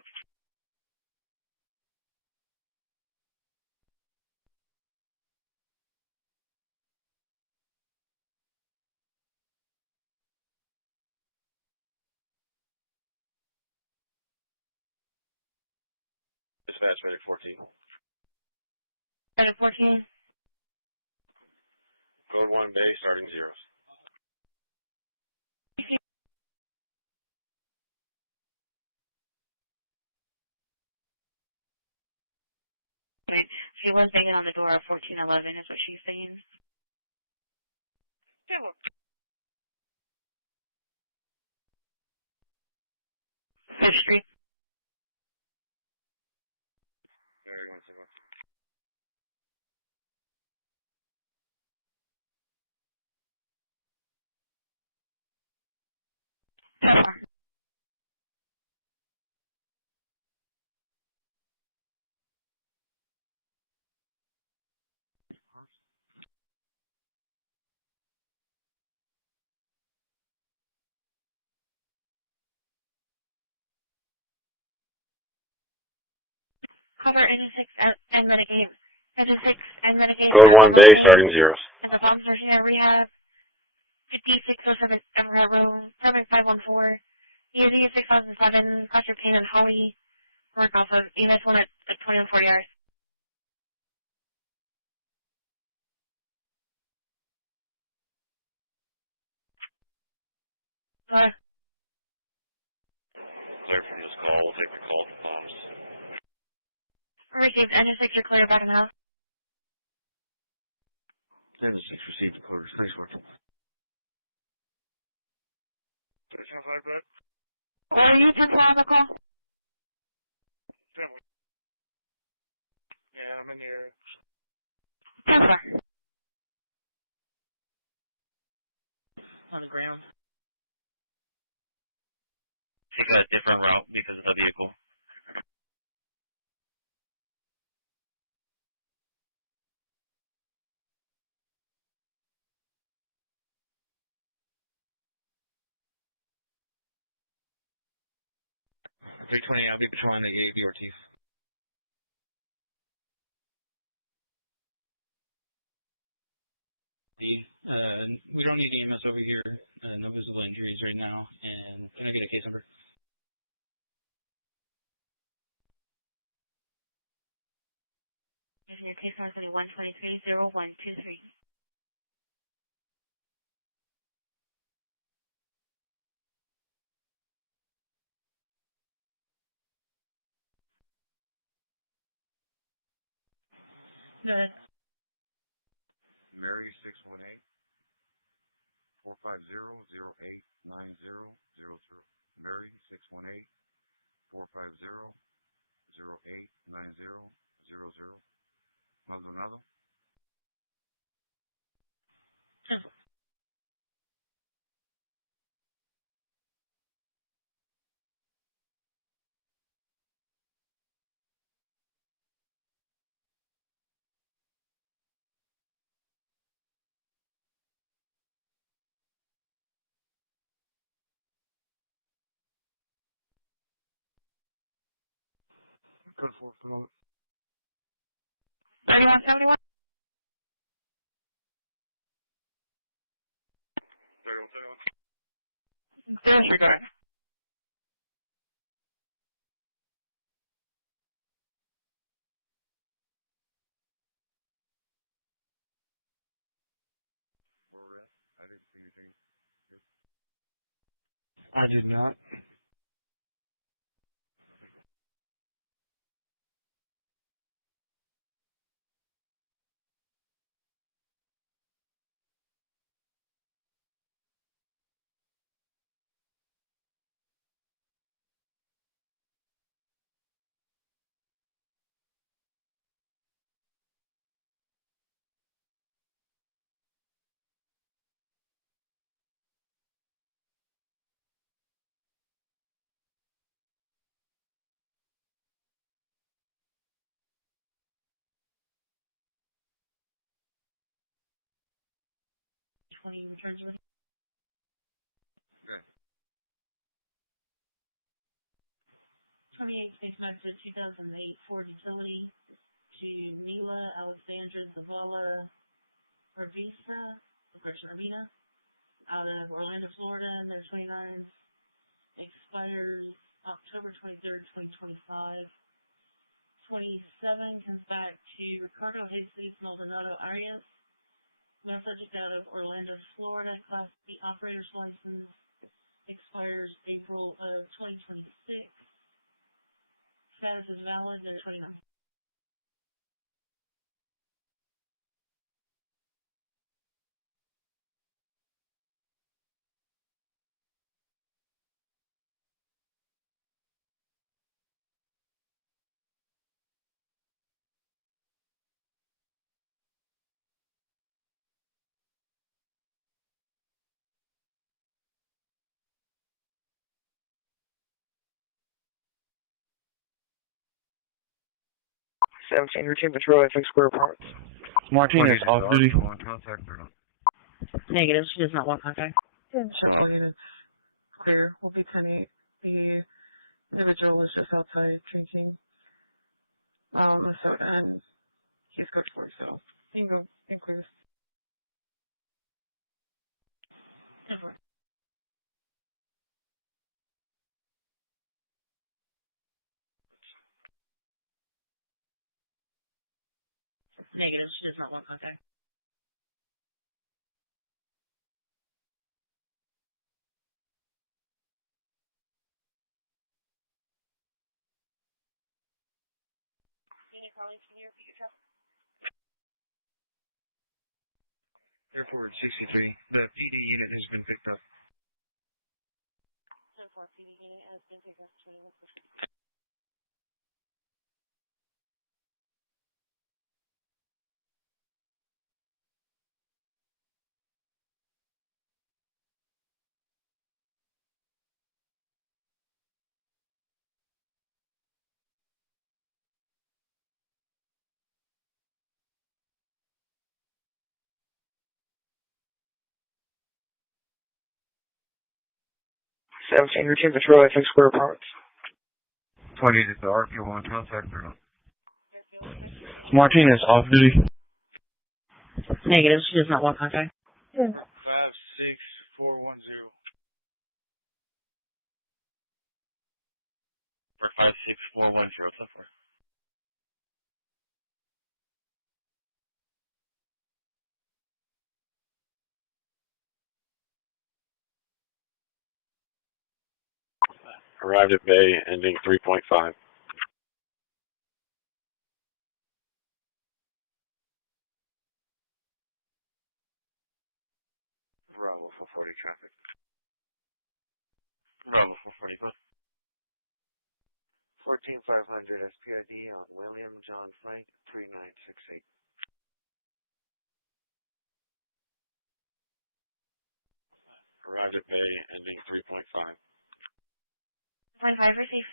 Dispatch medic 14. Medic 14. Code 1 Bay, starting 0. She was banging on the door of 1411 is what she's saying. Fifth Street. Mary, 171. Cover N6 and Medicaid. N6 and Medicaid. Code 1 base, starting zeros. And the bombs nursing at rehab. 5607 Everett Road, 7514. EAD 6007, Cluster Payne and Holly. Work off of EMS 1 at 2140 hours. Clear from this call. We'll take the call for bombs. Received N6, you're clear back in the house. N6 received the quarters. Thanks, Mark. Sounds like that. What are you 10 on the call? Yeah, I'm in the area. 10 On the ground. Take a different route because of the vehicle. $320, I'll be patrolling the AAB Ortiz. We don't need EMS over here. No visible injuries right now. And can I get a case number? Your case number is 123-0123. Good. Mary 618 450 089000. Mary 618 450 089000. Maldonado. Code 4 for the moment. 3171. 3171. Disregard. Where we're at? I didn't see anything here. I did not. Returns with 28 Space Method 2008 Ford Utility to Mila Alexandra Zavala Urbina out of Orlando, Florida, and their 29 expires October 23rd, 2025. 27 comes back to Ricardo Jesus Maldonado Arias, male subject out of Orlando, Florida, Class B operator's license, expires April of 2026. Status is valid, they're 29. 17, routine patrol, FX square parts. 20 to the RP1 contact or not? Negative, she does not want contact. Show all units clear. We'll be 10-8. The individual was just outside drinking a soda and he's cooked for it, so you can go and clear. 10-4. Negative, she does not want contact. Unit calling, can you repeat your truck? Airport 63. The PD unit has been picked up. 10-4 PD unit has been picked up 21 for 50. Routine patrol, FX square parts. 20 to the RP1 contact or not? Martinez, off duty. Negative, she does not want contact. 56410. For 56410, 10-4. Arrived at Bay, ending 3.5. Bravo 440 traffic. Bravo 440, go. 14500 SPID on William John Frank 3968. Arrived at Bay, ending 3.5. 25, receive.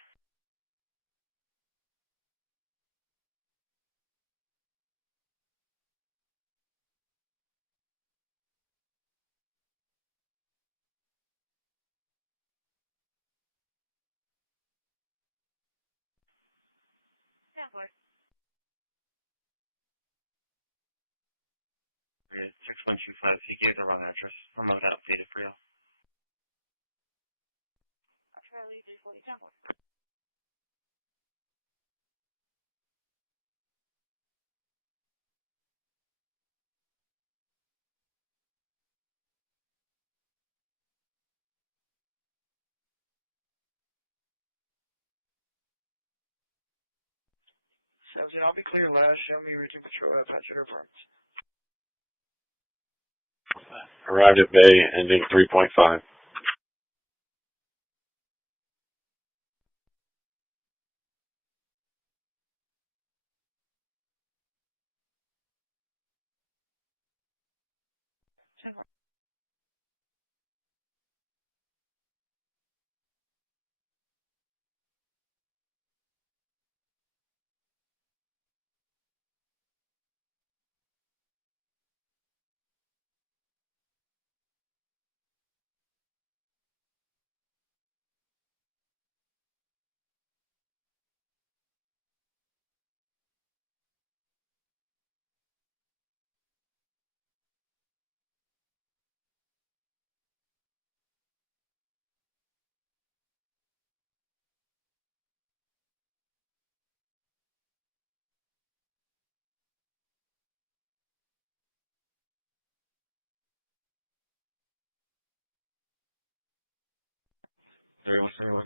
Yeah, Lord. Yeah, 6125. He gave the wrong address. I'm gonna have that updated for you. Charlie 340, 10-4. I'll be clear last. Show me routine patrol at Patrick Apartments. Arrived at Bay, ending 3.5.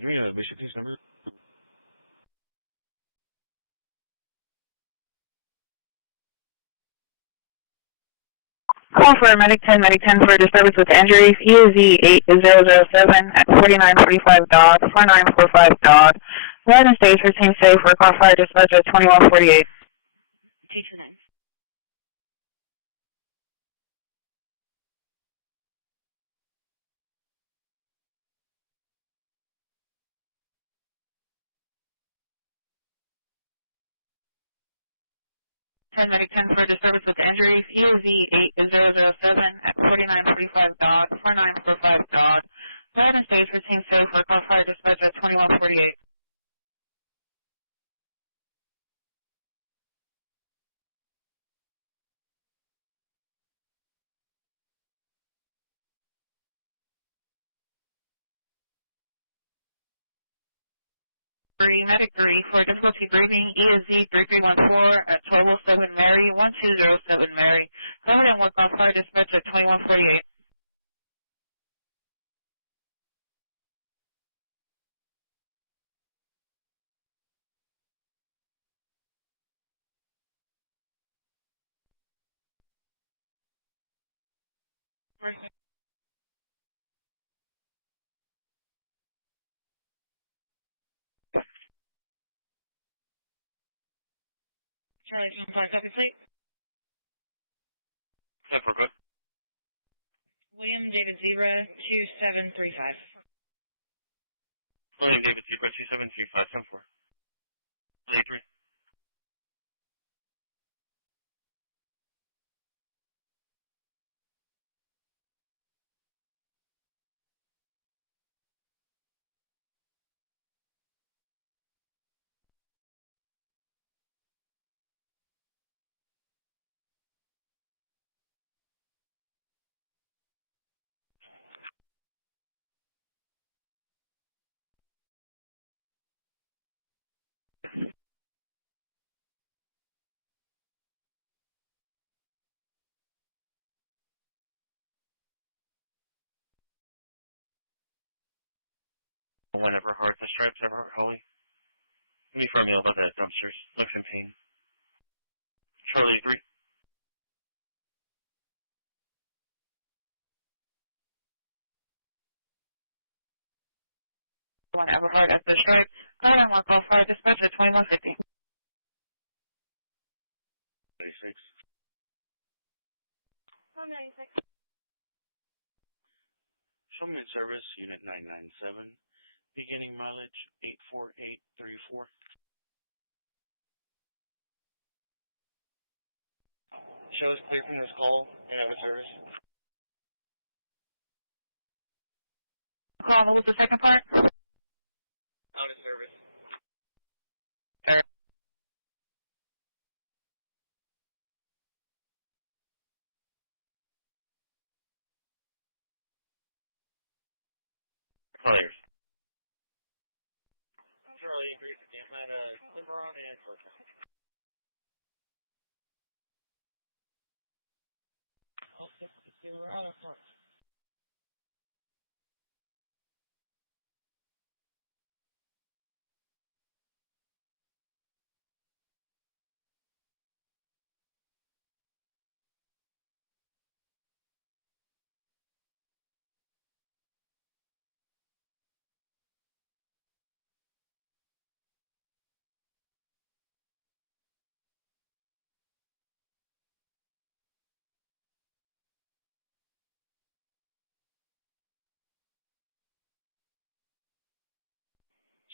Give me a bishop piece number. Call for medic 10 for disturbance with injuries. EOZ 8007 at 4945 Dog, 4945 Dog. United States routine safe for call fire dispatcher 2148. 229. 10, medic 10 for disturbance with injuries, EOZ 8007 at 4945 dog, 4945 dog. Go ahead and stage routine safe for call fire dispatch at 2148. Medic 3 for difficulty breathing, ESZ 3314 at 1207 Mary, 1207 Mary. Go ahead and work on fire dispatch at 2148. Charlie, 5 copy plate. 10-4, good. William David Zebra 2735. William David Zebra 2735, 10-4. Plate 3. Whenever hard, the stripes ever Holly. Give me for a meal about the dumpsters. Looks in pain. Charlie 3. One Everhard at the stripe. Go ahead and work on fire dispatch at 2150. 36. 196. Show me in service, unit 997. Beginning mileage 84834. Show is clear from this call and out of service. Call, what was the second part? Out of service. Colliers. Charlie agrees to damn at Liberon and Corpus. All 62 are out of front.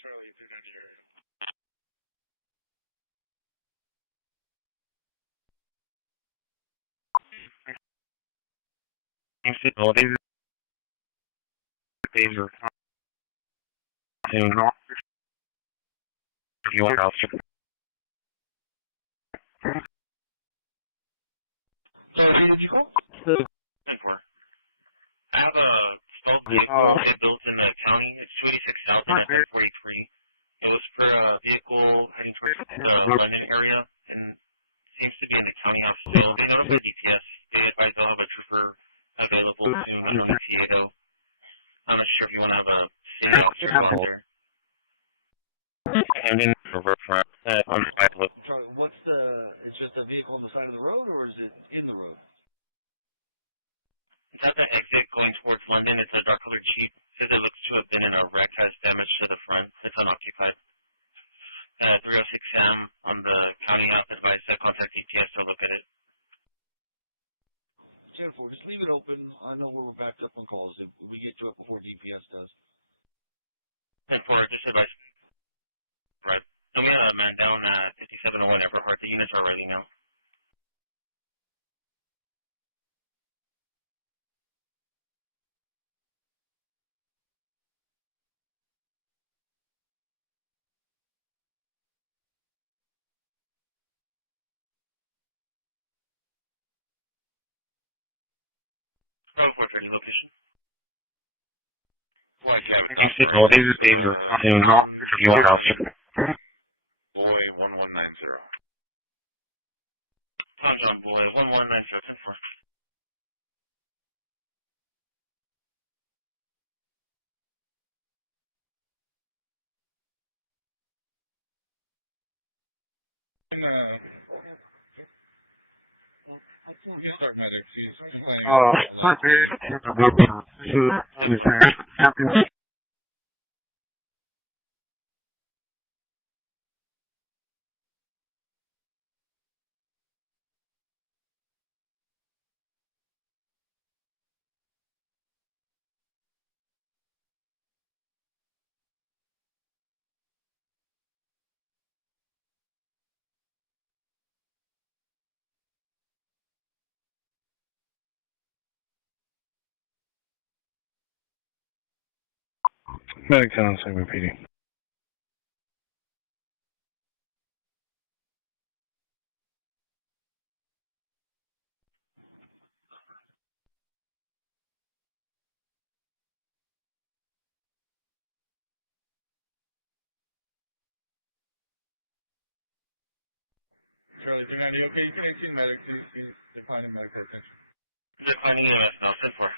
Charlie, through Nigeria. You want officer? Sorry, who did you call? 10-4. I have a stalled vehicle it built in the county. It's 286 South and at 1043. It was for a vehicle heading towards the London area and seems to be in the county hospital. They notified DPS. They advise they'll have a trooper available soon on the TA though. I'm not sure if you want to have a city officer go out there. And then revert front on the side look. Charlie, what's the, it's just a vehicle on the side of the road, or is it in the road? It's at the exit going towards London. It's a dark colored Jeep. Says it looks to have been in a wreck, has damage to the front. It's unoccupied. 306 Sam on the county app advised to contact DPS to look at it. 10-4, just leave it open. I know we're backed up on calls. If we get to it before DPS does. 10-4, just advice. Right. And we had a man down at 5701 Everhart. The units are arriving now. Bravo 430 location. White cabin top Boy 1190. John Boy 1190, 10-4. We can start medics. He's complaining a lot of pain. Medic 10 on CCPD. Charlie 390, okay, you can exceed medics. He's declining medical attention. Declining EMS now, 10-4.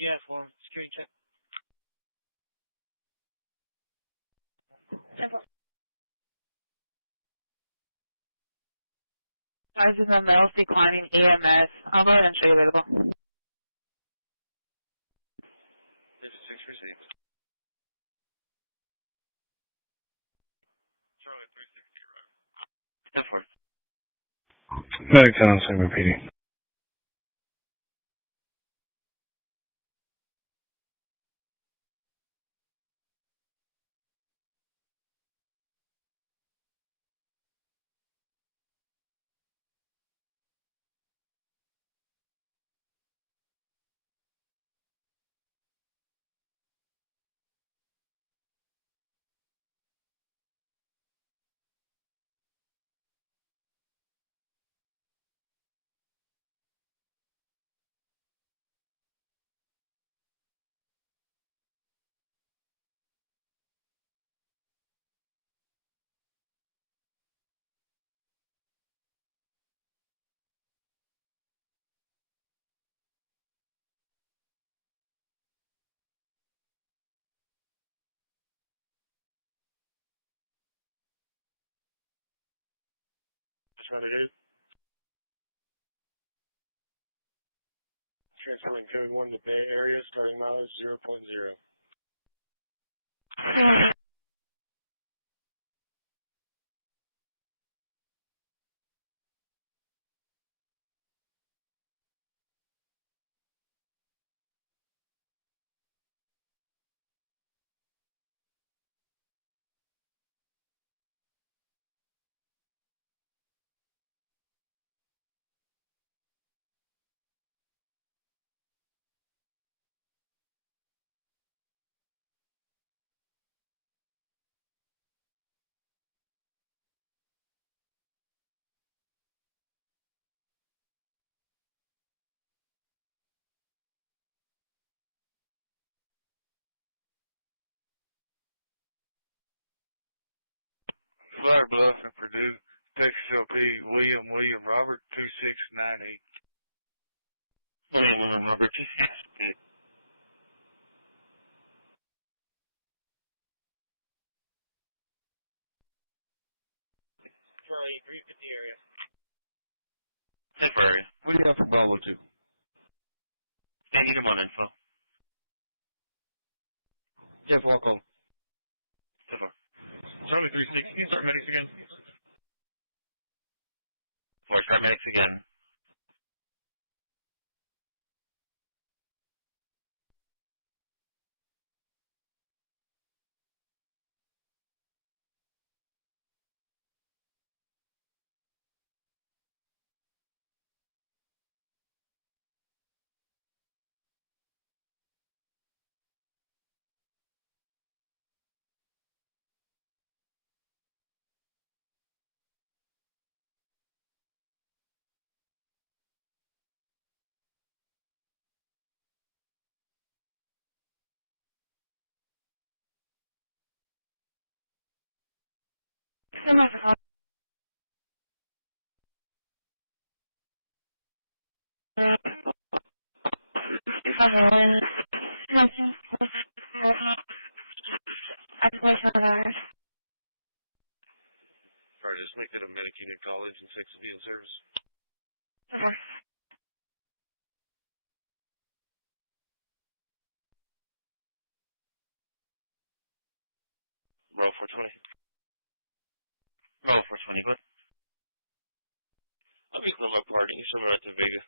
GF form, security check. Guys in the males declining EMS. I'll go ahead and show you available. 56 received. Charlie 360 right. 10-4. Medic 10 on CCPD. Trying to do. Transferring code 1 to Bay Area, starting mileage 0.0. Flyer Bluff and Purdue, Texas LP, William Robert 2698. William Robert 2698. Charlie 350 area. 10-4 area. What do you have for Bravo 2? Yeah, need him on info. Jeff, walk home. 10-4. Charlie 36, you can start medics again. 4, start medics again. So much for calling. Sorry, just make it a medic unit college and 6 will be in service. Okay. Roll 420. Roll 420, good. I'll be from my party. Somewhere at the Vega.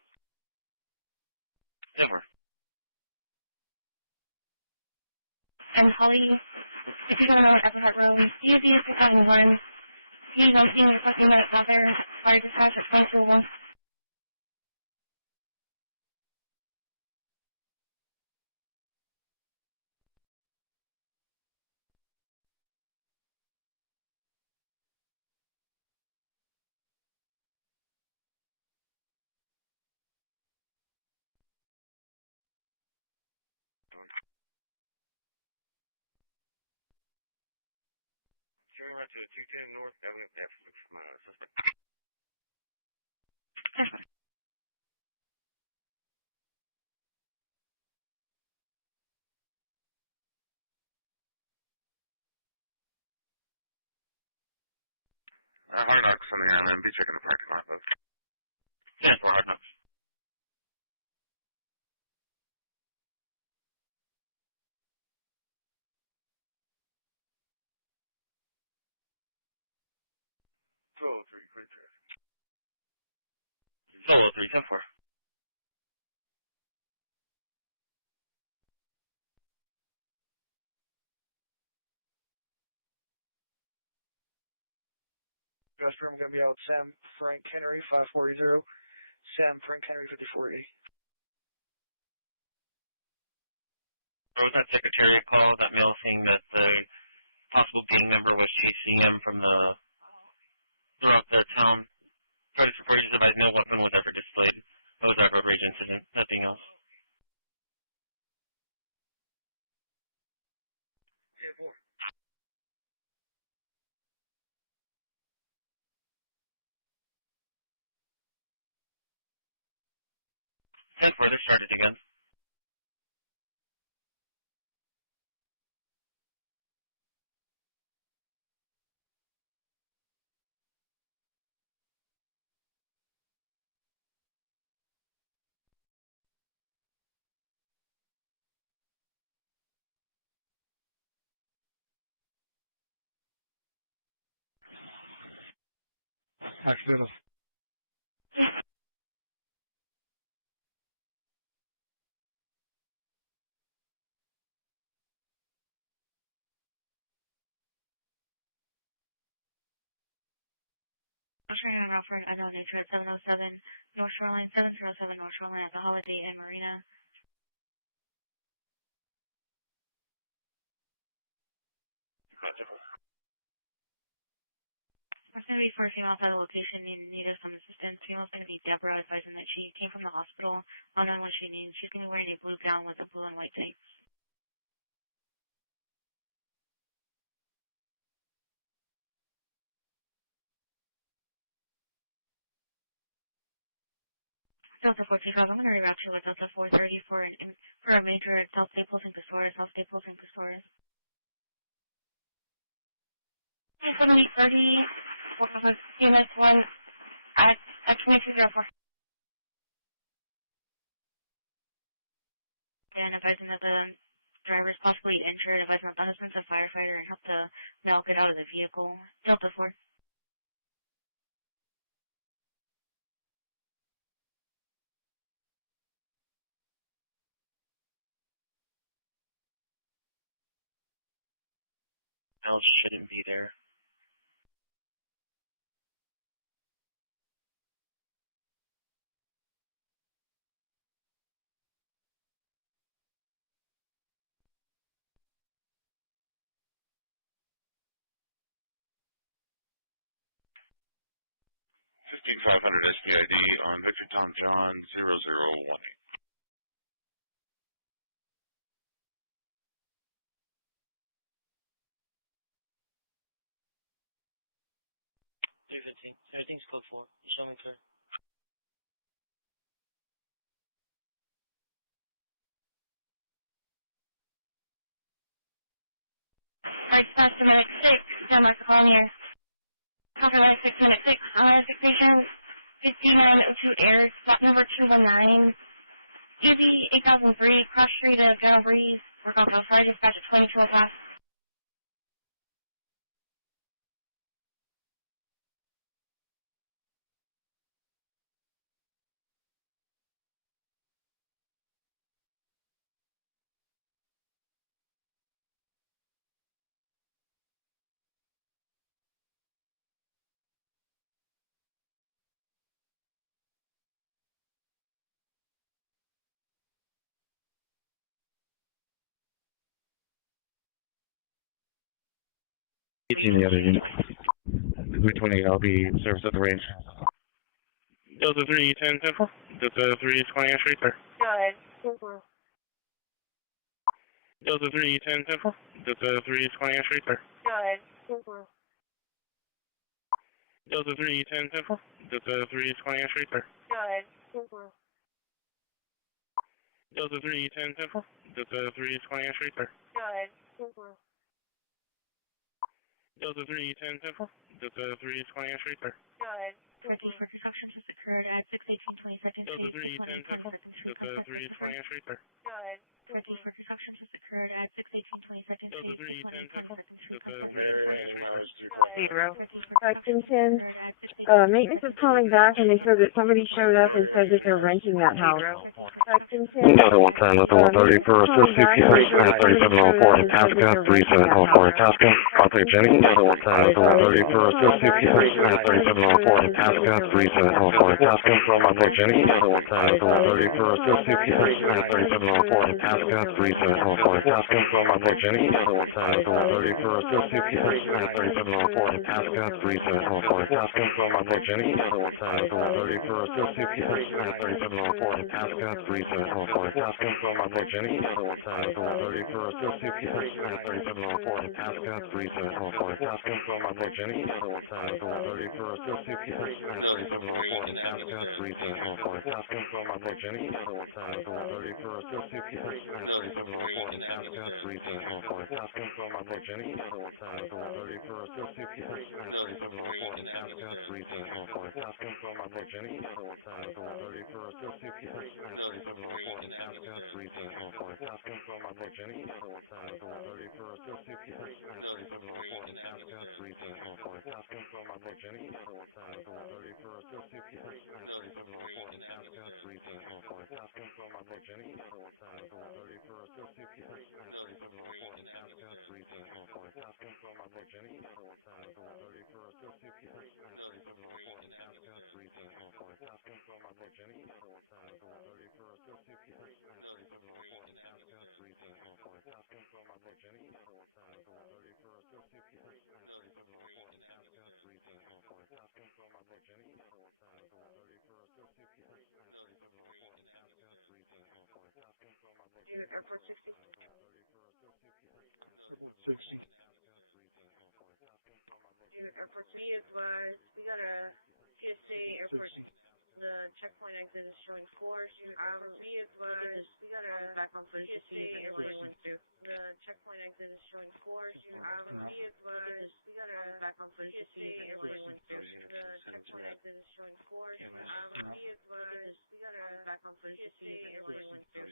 Never. And Holly, if you don't know what Uppercut Road, use the 2001. Use on seeing your fucking minutes out there. Fire dispatch at 2201. Turning right to 210 North Avenue F. Look for my suspect. Hard knocks on the island. Be checking the parking lot, folks. 10 for hard knocks. Solo 3, clear traffic. Solo 3, 10 4. I'm going to be out Sam Frank Henry, 540. Sam Frank Henry, 5480. There was that secretariat call, that mail saying that the possible gang member was chasing him from throughout the town. Started reporting to advise no weapon was ever displayed. It was a road rage incident, nothing else. 10-4. Ten four, they're started again. Accidental. I'm trying to route for an unknown nature at 707 North Shoreline, 707 North Shoreline at the Holiday Inn Marina. There's going to be for a female outside the location in need of some assistance. Female's going to be Deborah, advising that she came from the hospital, unknown what she needs. She's going to be wearing a blue gown with a blue and white tights. Delta 425, I'm going to reroute you with Delta 430 for a major at South Staples and Castores, South Staples and Castores. It's going to be 30, CMS 1 at 2204. And advising that the driver is possibly injured, advising that the husband's a firefighter and help the male get out of the vehicle. Delta 4. Mel shouldn't be there. $15,500 SPID on Victor Tom John 0018. 315. Everything's code 4. You show me clear. Alright, dispatch to Medic 6, John Michael calling here. Copy Medic 6, Medic 6, on sick patient 5902 Air, slot number 219. Easy 8003, cross street of General Breeze. Work off of Friday, dispatch at 2205. The other unit. 320, I'll be service at the range. Delta 3, 10, 10, 4. Delta 3, 20, entry, clear. Good. Delta 3, 10, 10, 4. Delta 3, 20, entry, clear. Good. Delta 3, 10, 10, 4. Delta 3, 20, entry, clear. Good. Delta 3, 10, 10, 4. Delta 3, 20, entry, clear. Good. Delta 3, 10, 10, 4. Delta 3, 20, entry, clear. Turkey for construction just occurred at 618 22nd Delta Street, 3, 10, 10, 4. 618 Street, Delta 3, 20, entry, clear. Turkey for construction just occurred at 618 22nd Delta Street, 3, 10, 10, 4. 618 Street, Delta 3, 20, entry, clear. Zero. Turkey for construction just occurred at 618 Maintenance is calling back and they said that somebody showed up and said that they're renting that house. Another 110 at the 130 for assist CPS, 3704 in Tasca, 3704 in Tasca, contact Jenny. Another 110 at the 130 for assist CPS, 3704 in Tasca, 3704 in Tasca, contact Jenny. Another 110 at the 130 for assist CPS, 3704 in Tasca, 3704 in Tasca, contact Jenny. Another 110 at the 130 for assist CPS, 3704 in Tasca, 3704 in Tasca, contact Jenny. Another 110 at the 130 for assist CPS, 3704 in Tasca, 3704 in Tasca, contact Jenny. Another 110 at the 130 for assist CPS, 3704 in Tasca, 3704 in Tasca, contact Jenny. Another 110 at the 130 for assist CPS, 3704 in Tasca, 3704 in Tasca, contact Jenny. Another 110 at the 130 for assist CPS, 3704 in Tasca, 3704 in Tasca, contact Jenny. Another 110 at the 130 for assist CPS, 3704 in Tasca, 3704 in Tasca, contact Jenny. Another 110 at the 130 for assist CPS, 3704 in Tasca, 3704 in Tasca, contact Jenny. Another 110 at the 130 for assist CPS, 3704 in Tasca, 3704 in Tasca, contact Jenny. Another 110 at the 130 for assist CPS, 3704 in Tasca, 3704 in Tasca, contact Jenny. Another 110 at the 130 for assist CPS, 3704 in Tasca, 3704 in Tasca, contact Jenny. Another 110 at the 130 for assist CPS, 3704 in Tasca, 3704 in Tasca, contact Jenny. Another 110 at the 130 for assist CPS, 3704 in Tasca, 3704 in Tasca, contact Jenny. Another 110 at the 130 for assist CPS, 3704 in Tasca, 3704 in Tasca, contact Jenny. Another 110 at the 130 for assist CPS, 3704 in Tasca, 3704 in Tasca, contact Jenny. Airport 60. Airport 60. Airport 60 is we got a TSA airport. The checkpoint exit is showing 4. B is we got a back on footage to see if anybody went through. The checkpoint exit is showing 4. B is we got a back on footage to see if anybody went through. The checkpoint exit is showing 4. B is we got a back on footage to see if anybody went through.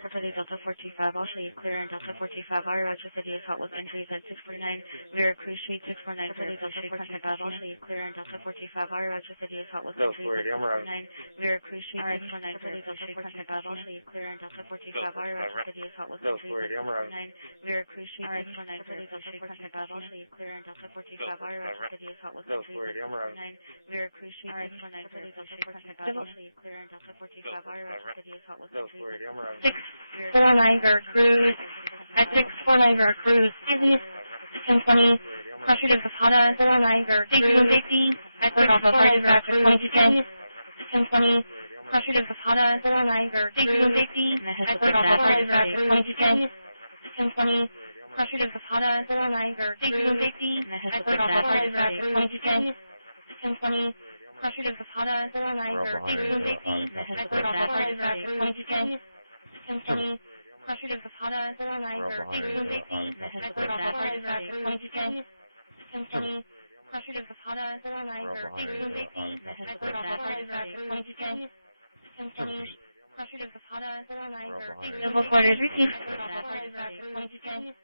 Delta 425, I'll show you clear, and Delta 425, our Roger City is hot with entries at 649 Veracruz Street, 649 Delta 425, I'll show you clear, and Delta 425, our Roger City is hot with entries at 649 Veracruz Street, 649 Delta 425, I'll show you clear, and Delta 425, our Roger City is hot with entries at 649 Veracruz Street, 649 Delta 425, I'll show you clear, and Delta 425, our Roger City is hot with entries at 649 Veracruz Street, 649 Delta 425, I'll show you clear, and Delta 425, our Roger City is hot with entries at 649 Veracruz, at 649 Veracruz, Easy 1020, cross street of Zapata, 409 Veracruz, 50, at 649 Veracruz, 2210, 1020, cross street of Zapata, 409 Veracruz, 50, at 649 Veracruz, 2210, 1020, cross street of Zapata, 409 Veracruz, 50, at 649 Veracruz, 2210, 1020, Crushing of Zapata, 09 for safety, Edward off of Party Drive 2210, 1020, Crushing of Zapata, 09 for safety, Edward off of Party Drive 2210, 1020, Crushing of Zapata, 09 for safety, Edward off of Party Drive 2210, 1020, Crushing of Zapata, 09 for safety, Double quarters, repeat, Edward off of Party Drive 2210,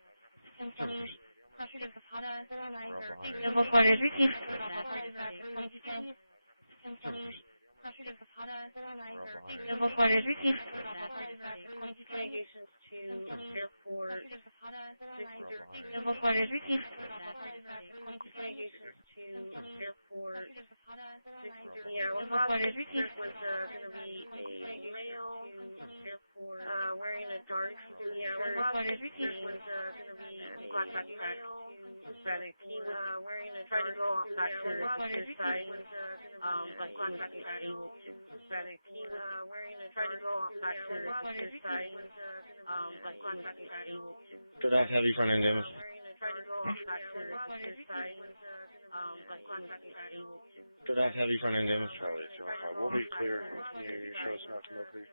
1020, Crushing of Zapata, 09 for safety, Double quarters, repeat, Edward off of Party Drive 2210, 1020, Crushing of Zapata, 09 for safety, Double quarters, repeat, Edward off of Party Drive 2210, Airport, Crushing of Zapata, 09 for safety, Double quarters, repeat, Edward off of Party Drive 2210, Airport, Crushing of Zapata, 09 for yeah, safety, Double quarters, repeat, was going to be a male wearing a dark suit. Double quarters, repeat, Was going to be a black backpack, Hispanic. He was wearing a trying to go back to the side, like black backpack, Hispanic. He was wearing a trying to go back to the side, like black backpack. Good afternoon, heavy front end damage. Trying to go back to the side, like black backpack. Good afternoon, heavy front end damage. Charlie, if you're on fire, we'll be clear. Can you show us not to know, please?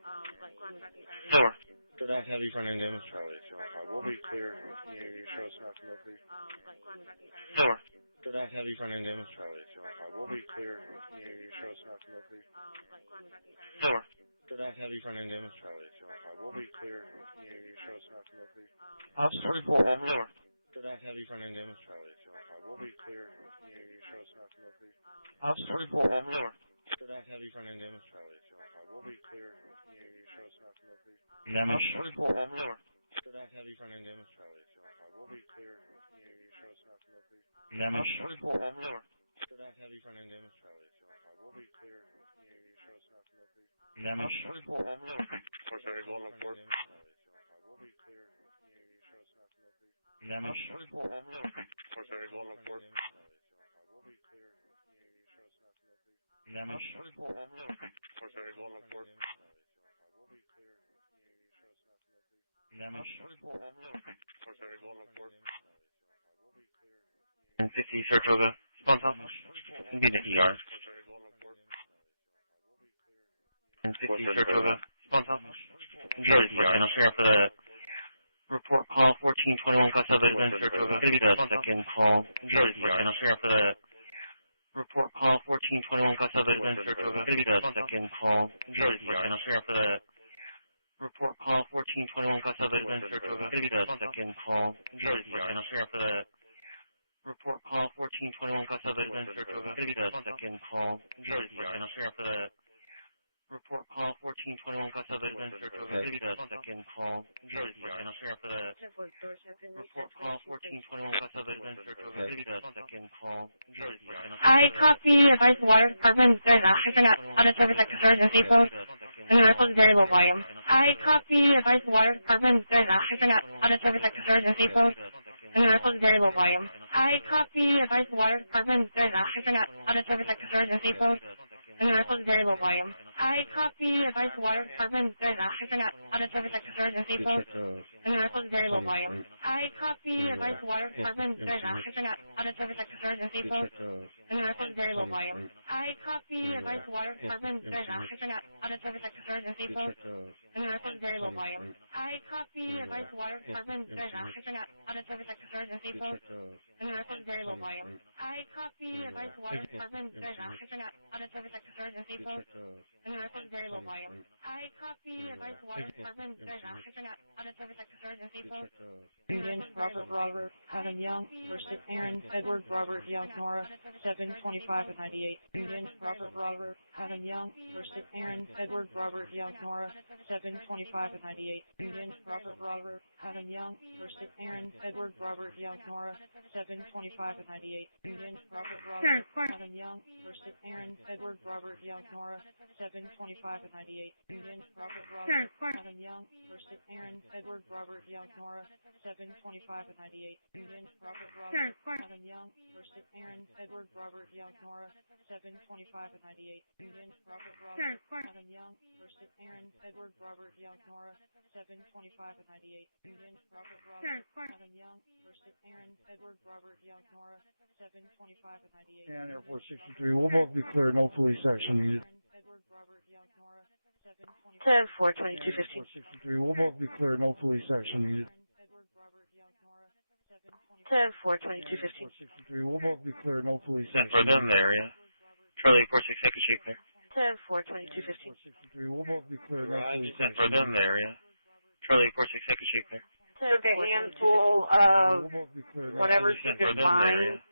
Four. Good afternoon, heavy front end damage. Charlie, if you're on fire, we'll be clear. Can you show us not to know, please? Four. Good afternoon, heavy front end damage. Charlie, if you're on fire, we'll be clear. Can you show us not to know, please? Four. Good afternoon, heavy front end damage. Charlie, if you're on fire, we'll be clear. Can you show us not to know, please? I've started for Four. Good afternoon, heavy front end damage. Charlie, if you're on fire, we'll be clear. Can you show us not to know, please? I've started for Four. Good afternoon, heavy front end damage. Charlie, if you're on fire, we'll be clear. Can you show us not to know, please? Damage. Four. Good afternoon, heavy front end damage. Charlie, if you're on fire, we'll be clear. Can you show us not to know, please? Damage. Four. Good afternoon, heavy front end damage. Charlie, if you're on fire, we'll be clear. Can you show us not to know, please? Damage. 430, going on fourth. Charlie, if you're on fire, we'll be clear. Can you show us not to know, please? Damage. 430, going on fourth. Charlie, if you're on fire, we'll be clear. Can you show us not to know, please? Damage. 430, going on fourth. Charlie, if you're on fire, we'll be clear. Can you show us not to know, please? Damage. 430, going on fourth. Charlie, if you're on fire, we'll be clear. 1050 Saratoga. Sponsor. Convenient ER. 430, going on fourth. 1050 Saratoga. Sponsor. Convenient ER. And I'll share for the report call 1421 Casa Verde, Saratoga. Gonna be the second call. Convenient ER. And I'll share for the report call 1421 Casa Verde, Saratoga. Gonna be the second call. Convenient ER. And I'll share for the report call 1421 Casa Verde, Saratoga. Gonna be the second call. Convenient ER. And I'll share for the report call 1421 Casa Verde, Saratoga. Gonna be the second call. Convenient ER. And I'll share for the report call 1421 Casa Verde, Saratoga. Gonna be the second call. Convenient ER. And I'll share for the report call 1421 Casa Verde, Saratoga. Gonna be the second call. Convenient ER. And I'll share I for the copy advice the water department does not hyphen out of service sector stores and staples, and the rest is very low volume. I copy advice the water department does not hyphen out of service sector stores and staples, and the rest is very low volume. I copy advice the water department does not hyphen out of service sector stores and staples, and the rest is very low volume. I copy advice the water department does not hyphen out of service sector stores and staples, and the rest is very low volume. I copy advice the water department does not hyphen out of service sector stores and staples, and the rest is very low volume. I copy advice the water department does not hyphen out of service sector stores and staples, and the rest is very low volume. I copy advice the water department does not hyphen out of service sector stores and staples, and the rest is very low volume. I copy advice the water department does not hyphen out of service sector stores and staples, and the rest is very low volume. I copy advice the water department does not hyphen out of service sector stores and staples. Union, Robert, Adam Young, versus Aaron, Edward, Robert, Young, Nora, 725 and 98. Union, Robert, Adam Young, versus Aaron, Edward, Robert, Young, Nora, 725 and 98. Union, Robert, Adam Young, versus Aaron, Edward, Robert, Young, Nora, 725 and 98. Union, Robert, Adam Young, versus Aaron, Edward, Robert, Young, Nora, 7 725 and 98. Union, Robert, Adam Young, versus Aaron, Edward, Robert, Young, Nora, 725 and 98. Union, Robert, Adam Young, versus Aaron, Edward, Robert, Young, Nora, 725 and 98. Union, Robert, Adam Young, versus Aaron, Edward, Robert, Young, Nora, 725 and 98. Union, Robert, Adam Young, versus Aaron, Edward, Robert, Young, Nora, 725 and 98. And Airport 63, we'll both be clear, no police action needed. Edward, Robert, Young, Nora, 725. 10-4, 2250. Airport 63, we'll both be clear, no police action needed. Edward, Robert, Young, Nora, 725. 10-4, 2250. Airport 63, we'll both be clear, no police And action for them in the needed. area. Charlie 46 Echo Shake clear. 10-4, 2250. Airport 63, we'll both be clear, no police And action for them in needed. the area. Charlie 46 Echo Shake clear. Took a handful of We'll both be clear, no whatever police she And for could them in the find. area.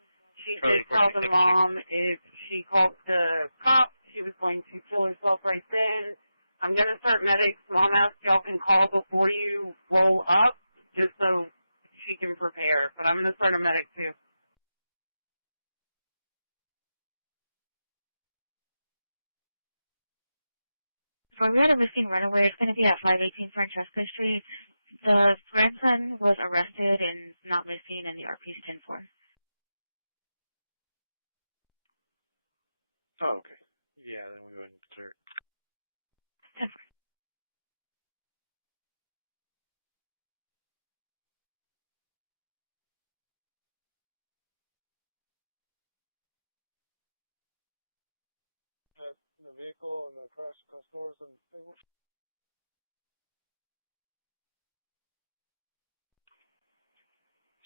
She Charlie did tell 46 the Echo mom if she called the cops, she was going to kill herself right then. I'm going to start medics. Mom asked y'all can call before you roll up, just so she can prepare. But I'm going to start a medic too. So we had a missing runaway. It's going to be at 518 Francesca Street. The grandson was arrested and not missing, and the RP is 10-4. Oh, okay. Yeah, then we go ahead and clear it. 10-4. The vehicle and the crash across north and things.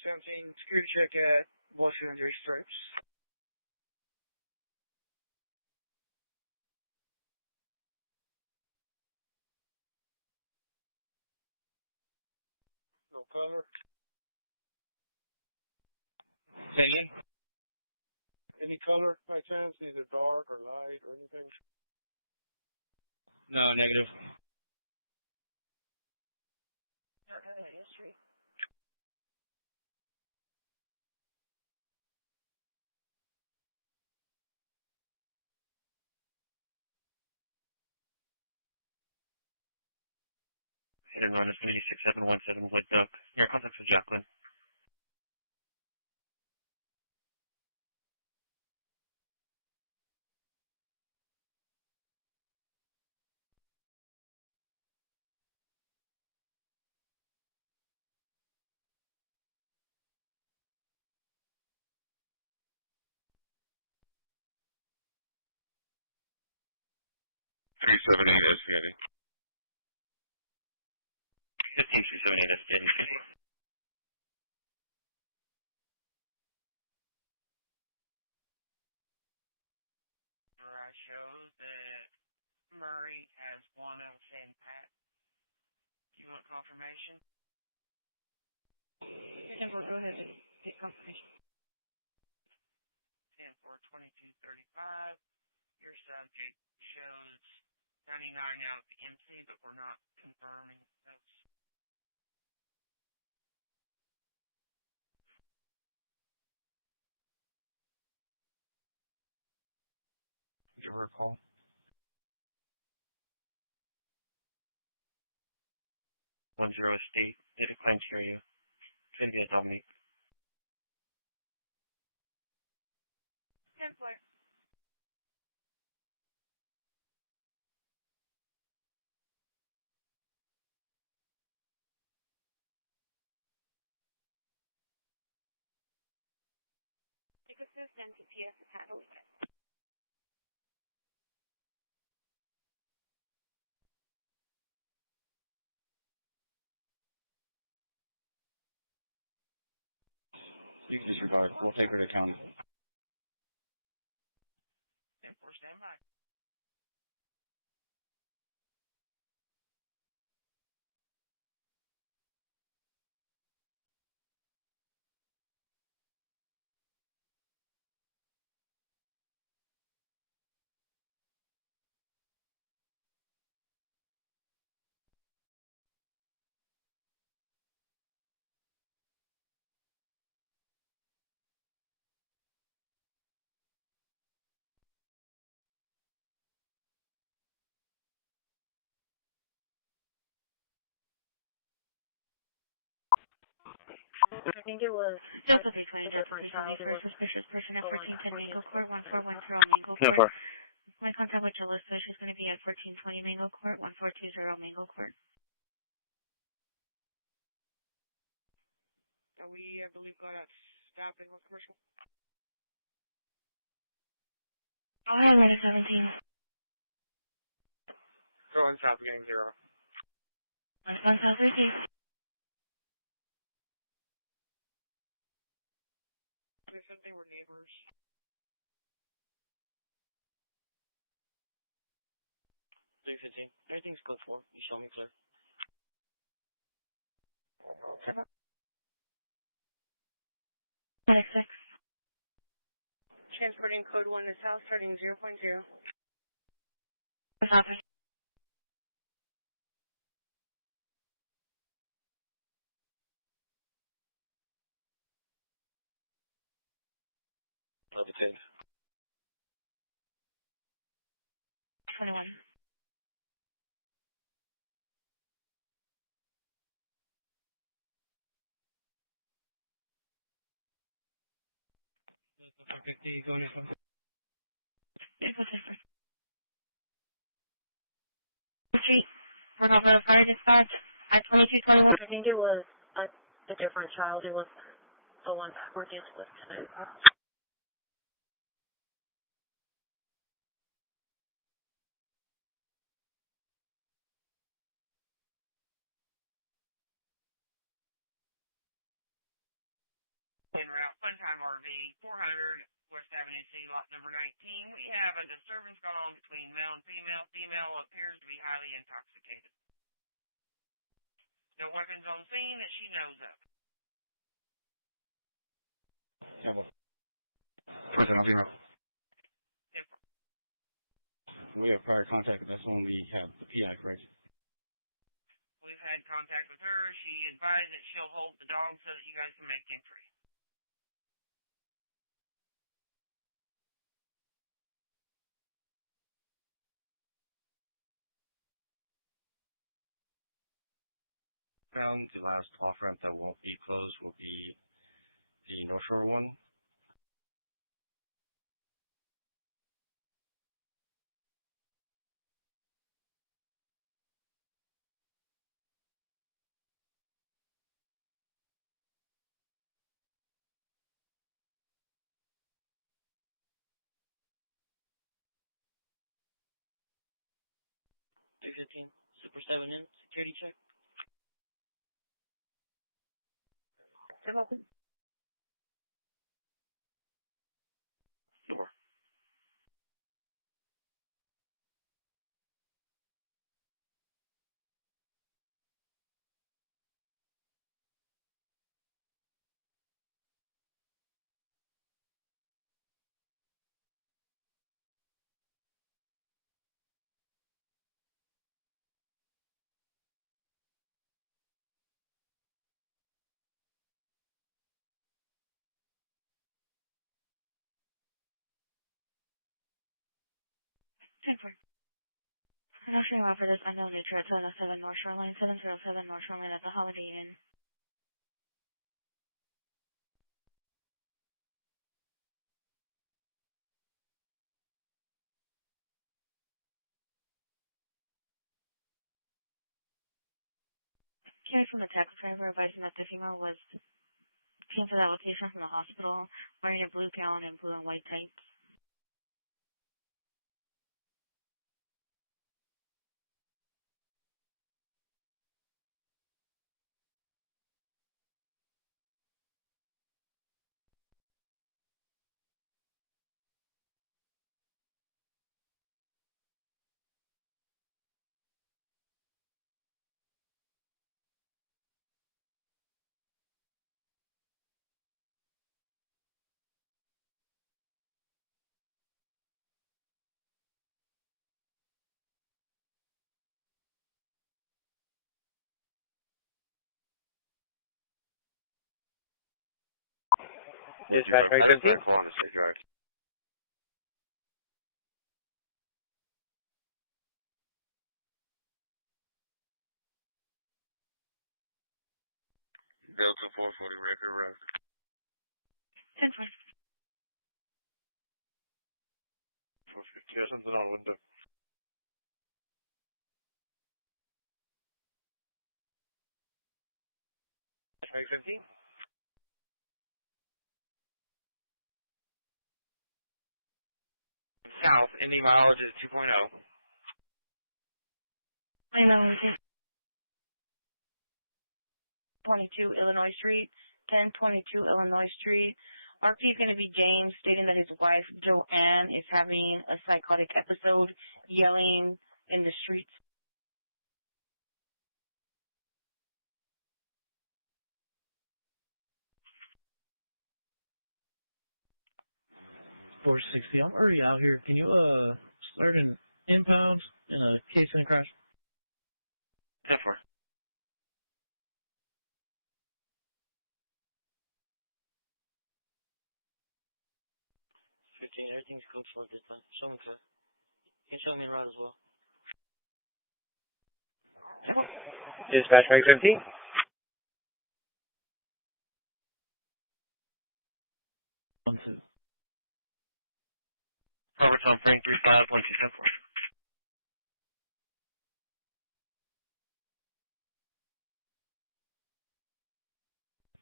17, security check at Washington and Jerry Stripes. No color. Say again? Any color by chance, either dark or light or anything? No, negative. History. Hit and run is going to be 6717 Wood Duck. Your contacts with Jacqueline. Three seven eight SVID. 15378 SPN. I show that Murray has one out of San Pat. Do you want confirmation? Go ahead and get confirmation. 10-4-2235. Your subject shows 99 out of the MC, but we're not confirming those. Give her a call. 10 State. They declined to hear you. It's going to be a Dominique. 10-4. Take assist MTPS is handling it. You can disregard. We'll take her to county. 10-4 standby. I think it was Joseph 820, Joseph 820 for a suspicious person at 1410 Mango Court, 1410 Mango Court. My contact with Jalissa, she's going to be at 1420 Mango Court, 1420 Mango Court. We, I believe, got out stabbed in one commercial. I'll have minute 17. Go on top, getting 0. 1,030. They said they were neighbors. 315. Everything's code 4. You show me clear. Minute 6. Transporting code 1 to south, starting 0.0. Officer. Level 10. 21. Delta 50 going in from Street. We're not going to fire dispatch. I-2221. I think it was a different child. It was the one that we're dealing with today. En route, Funtime RV, 400 West Avenue C, lot number 19. We have a disturbance going on between male and female. Female appears to be highly intoxicated. No weapons on scene that she knows of. Person on female. If We have prior contact, that's when we have the PI, correct? we've had contact with her, she advised that she'll hold the dog so that you guys can make entry. The last off-ramp that won't be closed will be the North Shore one. Super 7 in. Security check. I'm open. Door. Stanford. I'm not sure for this unknown nature at 707 North Shoreline, 707 North Shoreline at the Holiday Inn. Came from the taxi driver advising that the female came to that location from the hospital wearing a blue gown and blue and white tights. Dispatch 315. Call on the safe drive. Delta 440 record route. 10-4. 450, something on window. Strike 15. South, ending mileage is 2.0. I know, we can. 22 Illinois Street, 1022 Illinois Street. RP is going to be James, stating that his wife, Joanne, is having a psychotic episode, yelling in the streets. $460. I'm already out here. Can you start an impound in a case in a crash? 10-4. Everything's code for this time. Show me clear. You can show me route as well. Dispatch strike 15. One, two. Robert's on Frank 351274.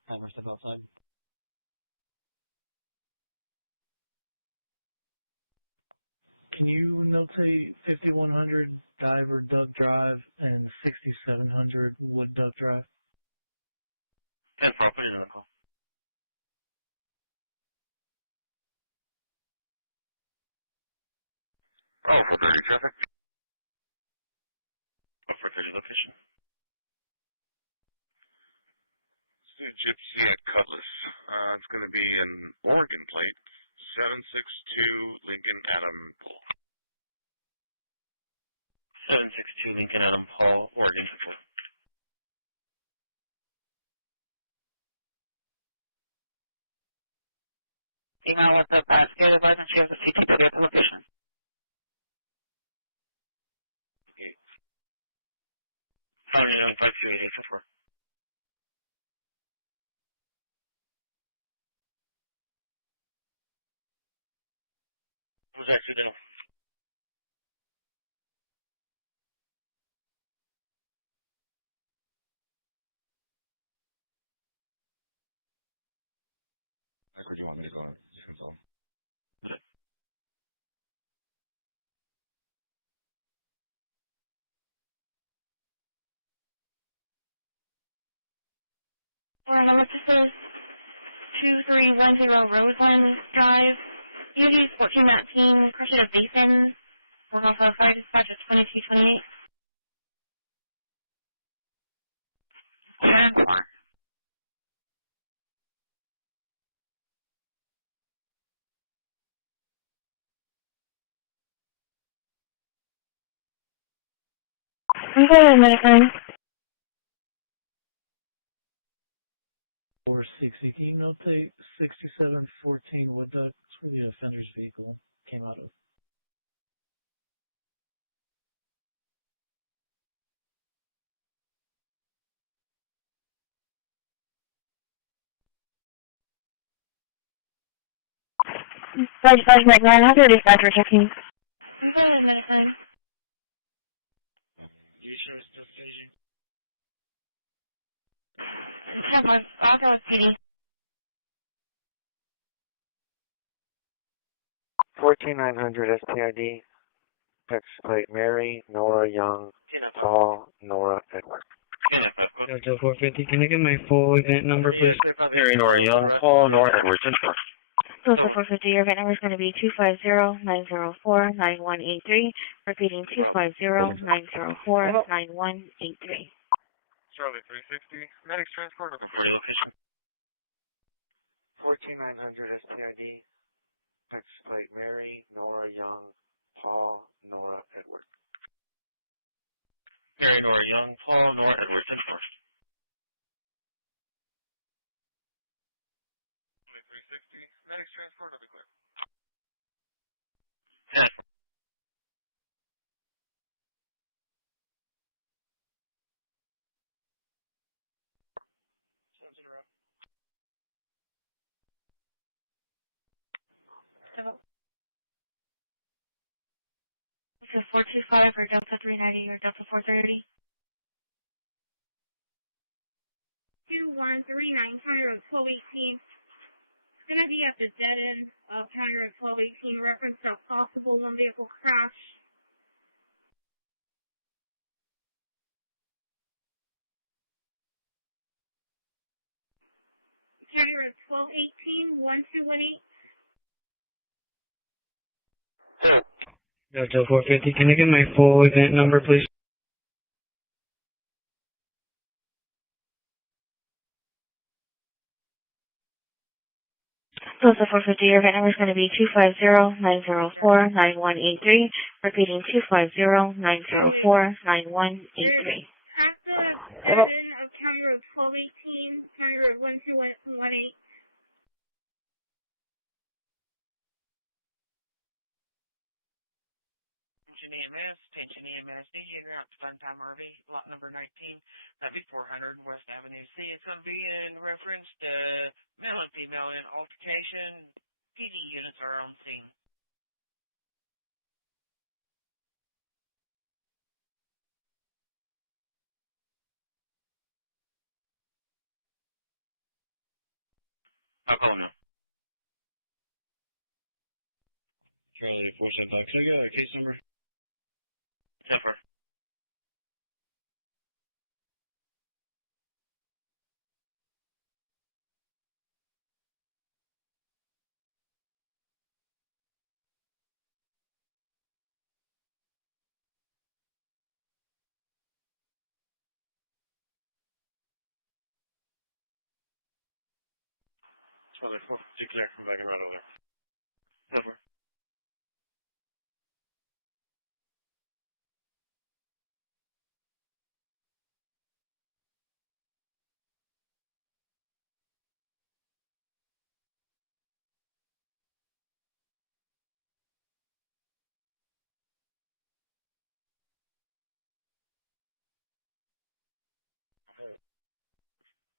Timer, step outside. Can you notate 5100 Diver Duck Drive and 6700 Wood Duck Drive? 10-4, I'll put it in the call. Oh, 430 traffic. Oh, 430 location. Let's do Gypsy at Cutlass. It's going to be an Oregon plate. 762 Lincoln Adam Paul. 762 Lincoln Adam Paul, Oregon 4. Female with the basket advised and she has a CCPD at the location. Okay. 528 4. Was accidental. Like, where do you want me to go in? Info. Number this is 2310 Roseland Drive. UV 1419, crush at a basin. We're off of fire dispatch at 2228. 10-4. Okay, American. 460. Can you notate 6714 Wood Duck? That's where the offender's vehicle came out of. Dispatch Mike 9, have your dispatcher checking. Okay, American. You sure it's still staging? 10-4, I'll go with PD. 14900 SPID. Text plate Mary, Nora Young, Paul, Nora Edward. 10-5. Delta 450, can I get my full event number, please? Mary, Nora Young, Paul, Nora Edward 10-4. Delta 450, your event number is going to be 250-904-9183. Repeating 250-904-9183. Charlie 360. Medics transport. 40 location. 14900 SPID. Text plate Mary, Nora Young, Paul, Nora Edward. Mary, Nora Young, Paul, Nora Edward 10-4. 360. Medics transport. I'll be clear. 10-4. Okay, 425 or Delta 390 or Delta 430. 2139, County Road 1218. It's going to be at the dead end of County Road 1218, reference to a possible one vehicle crash. County Road 1218, 1218. Delta 450, can I get my full event number, please? Delta 450, your event number is going to be 250-904-9183. Repeating 250-904-9183. At the dead end of County Road 1218, County Road 1218. Attention EMS, DJ out to Funtime RV, lot number 19, that'd be 400 West Avenue C. It's going to be in reference to male and female in altercation. PD units are on scene. I'll call him now. Charlie 475. Can I get a case number? 10-4. Charlie 450 clear. I'm backing right over there. 10-4.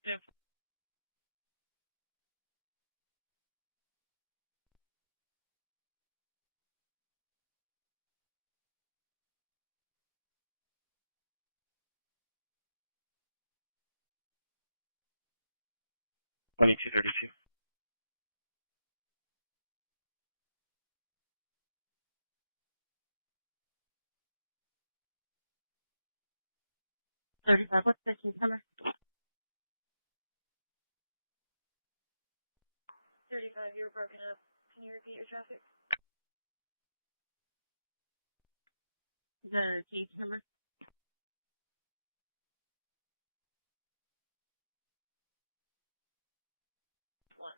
Yep. $22.32. What's the case number? 35, you're broken up. Can you repeat your traffic? The case number? One.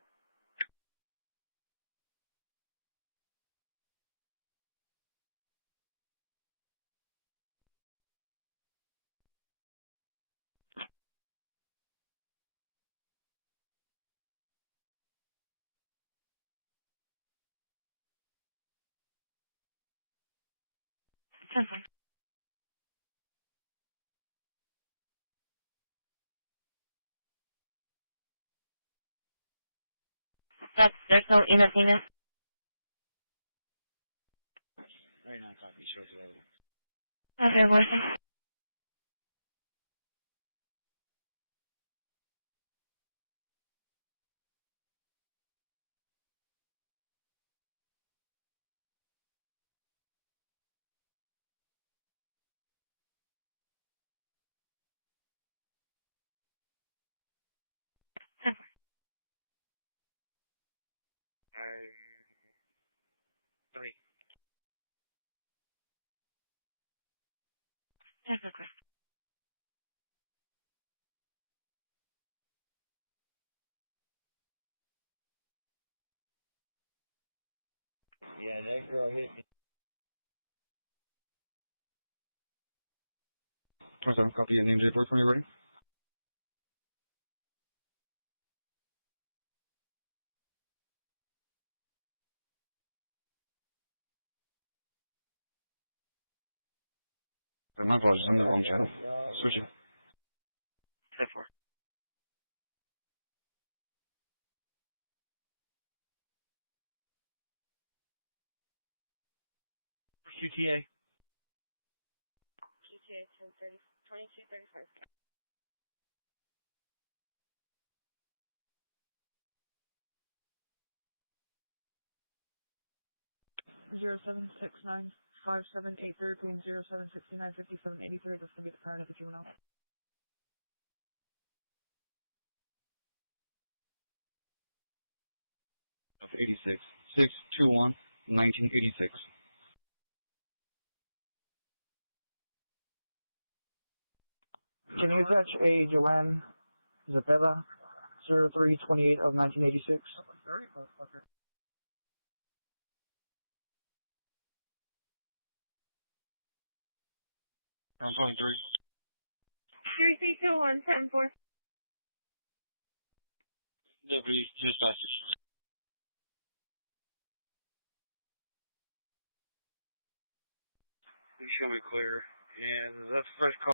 There's no email payment. 99 copy, shows it. Okay, working. Three. That's okay. Yeah, that girl hit me. 27, copy, and name date birth when you're ready. My apologies, I'm in the wrong channel. Switching. 10-4. QTA. QTA 1030, 2235. 07695783 between 07695783. That's gonna be the current of the juvenile. Of 86. 621 1986. Can you attach a Joanne Zapeta 0328 of 1986? Round 23. 332-174. Deputy, dispatch. You show me clear. And that's the first call.